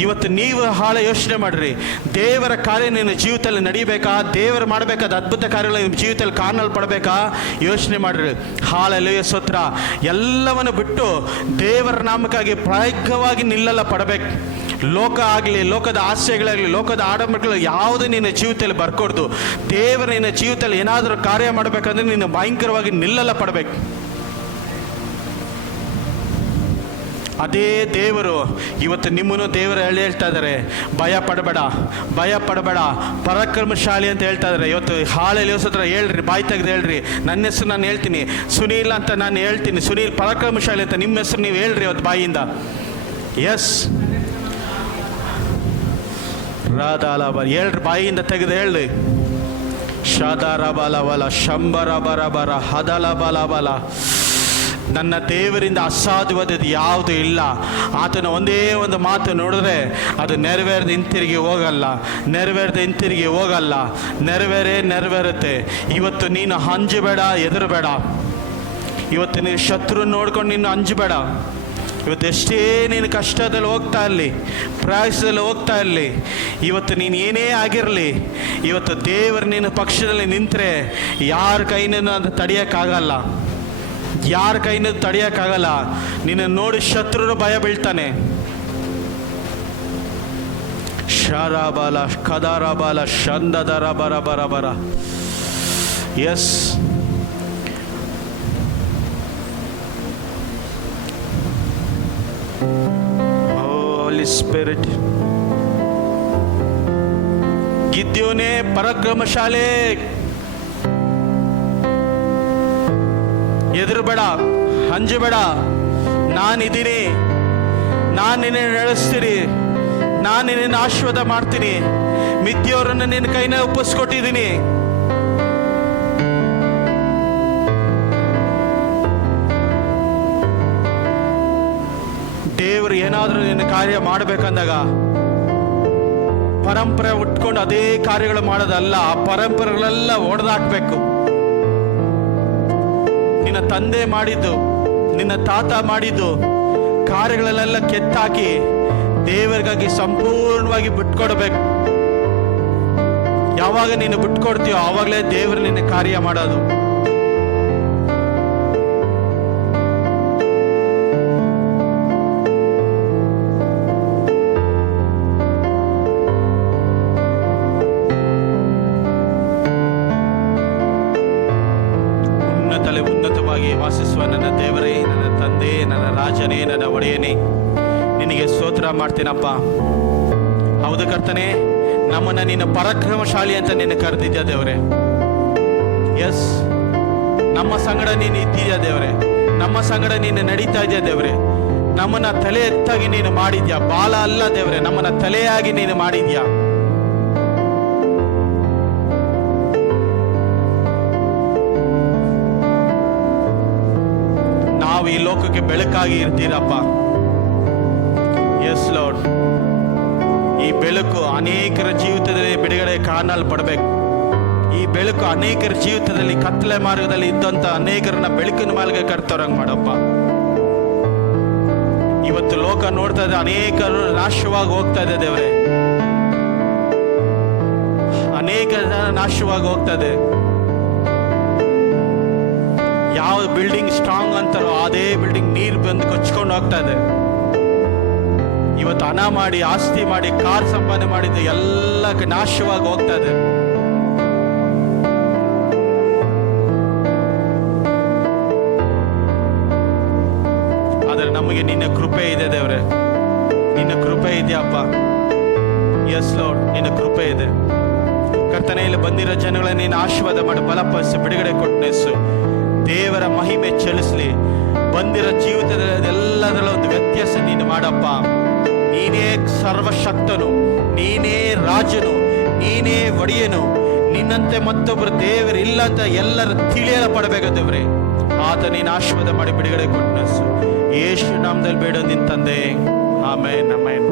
ಇವತ್ತು ನೀವು ಯೋಚನೆ ಮಾಡ್ರಿ, ದೇವರ ಕಾರ್ಯ ನಿನ್ನ ಜೀವಿತದಲ್ಲಿ ನಡೀಬೇಕಾ? ದೇವರು ಮಾಡಬೇಕಾದ ಅದ್ಭುತ ಕಾರ್ಯಗಳು ನಿಮ್ಮ ಜೀವಿತದಲ್ಲಿ ಕಾಣಲ್ಪಡಬೇಕಾ? ಯೋಚನೆ ಮಾಡ್ರಿ. ಹಾಲೆಲೂಯ, ಸ್ತೋತ್ರ. ಎಲ್ಲವನ್ನು ಬಿಟ್ಟು ದೇವರ ನಾಮಕ್ಕಾಗಿ ಪ್ರಾಯೋಗಿಕವಾಗಿ ನಿಲ್ಲಲ್ಲ ಪಡಬೇಕು. ಲೋಕ ಆಗಲಿ, ಲೋಕದ ಆಸೆಗಳಾಗಲಿ, ಲೋಕದ ಆಡಂಬರಗಳು ಯಾವುದು ನಿನ್ನ ಜೀವಿತದಲ್ಲಿ ಬರ್ಕೊಡ್ದು. ದೇವರ ನಿನ್ನ ಜೀವಿತದಲ್ಲಿ ಏನಾದರೂ ಕಾರ್ಯ ಮಾಡಬೇಕಂದ್ರೆ ನೀನು ಭಯಂಕರವಾಗಿ ನಿಲ್ಲಲ್ಲ ಪಡಬೇಕು. ಅದೇ ದೇವರು ಇವತ್ತು ನಿಮ್ಮನ್ನು ದೇವರು ಹೇಳ್ತಾ ಇದ್ದಾರೆ, ಭಯ ಪಡಬೇಡ, ಭಯ ಪಡಬೇಡ, ಪರಾಕ್ರಮಶಾಲಿ ಅಂತ ಹೇಳ್ತಾ ಇದ್ದಾರೆ. ಇವತ್ತು ಹಾಳೆಯಲ್ಲಿ ಹತ್ರ ಹೇಳ್ರಿ, ಬಾಯಿ ತೆಗೆದು ಹೇಳ್ರಿ, ನನ್ನ ಹೆಸರು ನಾನು ಹೇಳ್ತೀನಿ, ಸುನೀಲ್ ಅಂತ ನಾನು ಹೇಳ್ತೀನಿ, ಸುನೀಲ್ ಪರಾಕ್ರಮಶಾಲಿ ಅಂತ ನಿಮ್ಮ ಹೆಸರು ನೀವು ಹೇಳ್ರಿ ಇವತ್ತು ಬಾಯಿಯಿಂದ. ಎಸ್, ರಾಧಾಲಾಬ ಹೇಳ್ರಿ, ಬಾಯಿಯಿಂದ ತೆಗೆದು ಹೇಳ್ರಿ. ಶಾದಾರಬಲಬಲ ಶಂಬರಬರಬರ ಹದಲಬಲಬಲ. ನನ್ನ ದೇವರಿಂದ ಅಸಾಧ್ಯವಾದದ್ದು ಯಾವುದು ಇಲ್ಲ. ಆತನ ಒಂದೇ ಒಂದು ಮಾತು ನೋಡಿದ್ರೆ ಅದು ನೆರವೇರದ ಹಿಂತಿರುಗಿ ಹೋಗಲ್ಲ, ನೆರವೇರದ ಹಿಂತಿರುಗಿ ಹೋಗಲ್ಲ, ನೆರವೇರುತ್ತೆ. ಇವತ್ತು ನೀನು ಅಂಜಬೇಡ, ಹೆದರಬೇಡ. ಇವತ್ತು ನೀನು ಶತ್ರು ನೋಡ್ಕೊಂಡು ನೀನು ಅಂಜಬೇಡ. ಇವತ್ತು ಎಷ್ಟೇ ನೀನು ಕಷ್ಟದಲ್ಲಿ ಹೋಗ್ತಾ ಇರಲಿ, ಪ್ರಯಾಸದಲ್ಲಿ ಹೋಗ್ತಾ ಇರಲಿ, ಇವತ್ತು ನೀನು ಏನೇ ಆಗಿರಲಿ, ಇವತ್ತು ದೇವರು ನಿನ್ನ ಪಕ್ಷದಲ್ಲಿ ನಿಂತರೆ ಯಾರ ಕೈನೂ ಅದು ತಡೆಯೋಕ್ಕಾಗಲ್ಲ, ಯಾರ ಕೈನೂ ತಡೆಯೋಕ್ಕಾಗಲ್ಲ. ನಿನ್ನ ನೋಡಿ ಶತ್ರುರು ಭಯ ಬೀಳ್ತಾನೆ. ಶರಾಬಾಲ ಕದಾರಬಾಲ ಶಂದದರ ಬರ ಬರ ಬರ. ಎಸ್, ಹೋಲಿ ಸ್ಪಿರಿಟ್. ಗಿದ್ಯೋನೇ ಪರಾಕ್ರಮಶಾಲಿ, ಹೆದರಬೇಡ, ಅಂಜಬೇಡ. ನಾನಿದ್ದೀನಿ, ನಾನು ನಿನ್ನ ನಡೆಸ್ತೀನಿ, ನಾನು ನಿನ್ನ ಆಶೀರ್ವಾದ ಮಾಡ್ತೀನಿ. ಮಿದ್ಯವ್ರನ್ನ ನಿನ್ನ ಕೈನ ಒಪ್ಪಿಸ್ಕೊಟ್ಟಿದ್ದೀನಿ. ದೇವರು ಏನಾದರೂ ನಿನ್ನ ಕಾರ್ಯ ಮಾಡಬೇಕಂದಾಗ ಪರಂಪರೆ ಉಟ್ಕೊಂಡು ಅದೇ ಕಾರ್ಯಗಳು ಮಾಡೋದಲ್ಲ, ಆ ಪರಂಪರೆಗಳೆಲ್ಲ ಒಡೆದಾಕ್ಬೇಕು. ನಿನ್ನ ತಂದೆ ಮಾಡಿದ್ದು, ನಿನ್ನ ತಾತ ಮಾಡಿದ್ದು ಕಾರ್ಯಗಳನ್ನೆಲ್ಲ ಕೆತ್ತಾಕಿ ದೇವರಿಗಾಗಿ ಸಂಪೂರ್ಣವಾಗಿ ಬಿಟ್ಕೊಡ್ಬೇಕು. ಯಾವಾಗ ನೀನು ಬಿಟ್ಕೊಡ್ತೀಯೋ ಆವಾಗಲೇ ದೇವರು ನಿನ್ನ ಕಾರ್ಯ ಮಾಡೋದು. ಉನ್ನತವಾಗಿ ವಾಸಿಸುವ ನನ್ನ ದೇವರೇ, ನನ್ನ ತಂದೆ, ನನ್ನ ರಾಜನೇ, ನನ್ನ ಒಡೆಯನೇ, ನಿನಗೆ ಸ್ತೋತ್ರ ಮಾಡ್ತೀನಪ್ಪ. ಹೌದು ಕರ್ತನೇ, ನಮ್ಮನ್ನ ನೀನು ಪರಾಕ್ರಮಶಾಲಿ ಅಂತ ನೀನು ಕರೆದಿದ್ಯಾ ದೇವರೇ. ಎಸ್, ನಮ್ಮ ಸಂಗಡ ನೀನು ಇದ್ದೀಯಾ ದೇವರೇ, ನಮ್ಮ ಸಂಗಡ ನೀನು ನಡೀತಾ ಇದೆಯಾ ದೇವರೇ. ನಮ್ಮನ್ನ ತಲೆ ಎತ್ತಾಗಿ ನೀನು ಮಾಡಿದ್ಯಾ, ಬಾಲ ಅಲ್ಲ ದೇವರೇ, ನಮ್ಮನ್ನ ತಲೆಯಾಗಿ ನೀನು ಮಾಡಿದ್ಯಾ. ನಾವು ಈ ಲೋಕಕ್ಕೆ ಬೆಳಕಾಗಿ ಇರ್ತೀರಪ್ಪ. ಎಸ್ ಲಾರ್ಡ್, ಈ ಬೆಳಕು ಅನೇಕರ ಜೀವಿತದಲ್ಲಿ ಬಿಡುಗಡೆ ಕಾಣಲ್ಪಡಬೇಕು. ಈ ಬೆಳಕು ಅನೇಕರ ಜೀವಿತದಲ್ಲಿ ಕತ್ತಲೆ ಮಾರ್ಗದಲ್ಲಿ ಇದ್ದಂಥ ಅನೇಕರನ್ನ ಬೆಳಕಿನ ಮಾರ್ಗ ಕರ್ತವ್ರಂಗೆ ಮಾಡಪ್ಪ. ಇವತ್ತು ಲೋಕ ನೋಡ್ತಾ ಇದೆ, ಅನೇಕರು ನಾಶವಾಗಿ ಹೋಗ್ತಾ ಇದೆ ದೇವರೇ, ಅನೇಕ ಜನ ನಾಶವಾಗಿ ಹೋಗ್ತಾ ಇದೆ. ಯಾವ ಬಿಲ್ಡಿಂಗ್ ಸ್ಟ್ರಾಂಗ್ ಅಂತಾರೋ ಅದೇ ಬಿಲ್ಡಿಂಗ್ ನೀರು ಬಂದು ಕೊಚ್ಕೊಂಡು ಹೋಗ್ತಾ ಇದೆ. ಇವತ್ತು ಹಣ ಮಾಡಿ, ಆಸ್ತಿ ಮಾಡಿ, ಕಾರ್ ಸಂಪಾದನೆ ಮಾಡಿದ್ದು ಎಲ್ಲ ನಾಶವಾಗಿ ಹೋಗ್ತಾ ಇದೆ. ಆದರೆ ನಮಗೆ ನಿನ್ನ ಕೃಪೆ ಇದೆ ದೇವರೇ, ನಿನ್ನ ಕೃಪೆ ಇದೆಯಪ್ಪ. ಎಸ್ ಲಾರ್ಡ್, ನಿನ್ನ ಕೃಪೆ ಇದೆ ಕರ್ತನೇ. ಇಲ್ಲಿ ಬಂದಿರೋ ಜನಗಳನ್ನ ನೀನು ಆಶೀರ್ವಾದ ಮಾಡಿ, ಬಲಪಡಿಸಿ, ಬಿಡುಗಡೆ ಕೊಟ್ಟು ದೇವರ ಮಹಿಮೆ ಚಲಿಸಲಿ. ಬಂದಿರೋ ಜೀವಿತದಲ್ಲಿ ಎಲ್ಲದರಲ್ಲೂ ಒಂದು ವ್ಯತ್ಯಾಸ ನೀನು ಮಾಡಪ್ಪ. ನೀನೇ ಸರ್ವಶಕ್ತನು, ನೀನೇ ರಾಜನು, ನೀನೇ ಒಡೆಯನು. ನಿನ್ನಂತೆ ಮತ್ತೊಬ್ಬರು ದೇವರು ಇಲ್ಲ ಅಂತ ಎಲ್ಲರೂ ತಿಳಿಯಲ ಪಡಬೇಕು ದೇವರೇ. ಆತ ನೀನು ಆಶೀರ್ವಾದ ಮಾಡಿ ಬಿಡುಗಡೆ ಕೊಟ್ಟು ಯೇಸು ನಾಮದಲ್ಲಿ ಬೇಡ ನಿನ್ನ ತಂದೆ. ಆಮೇನ್, ಆಮೇನ್.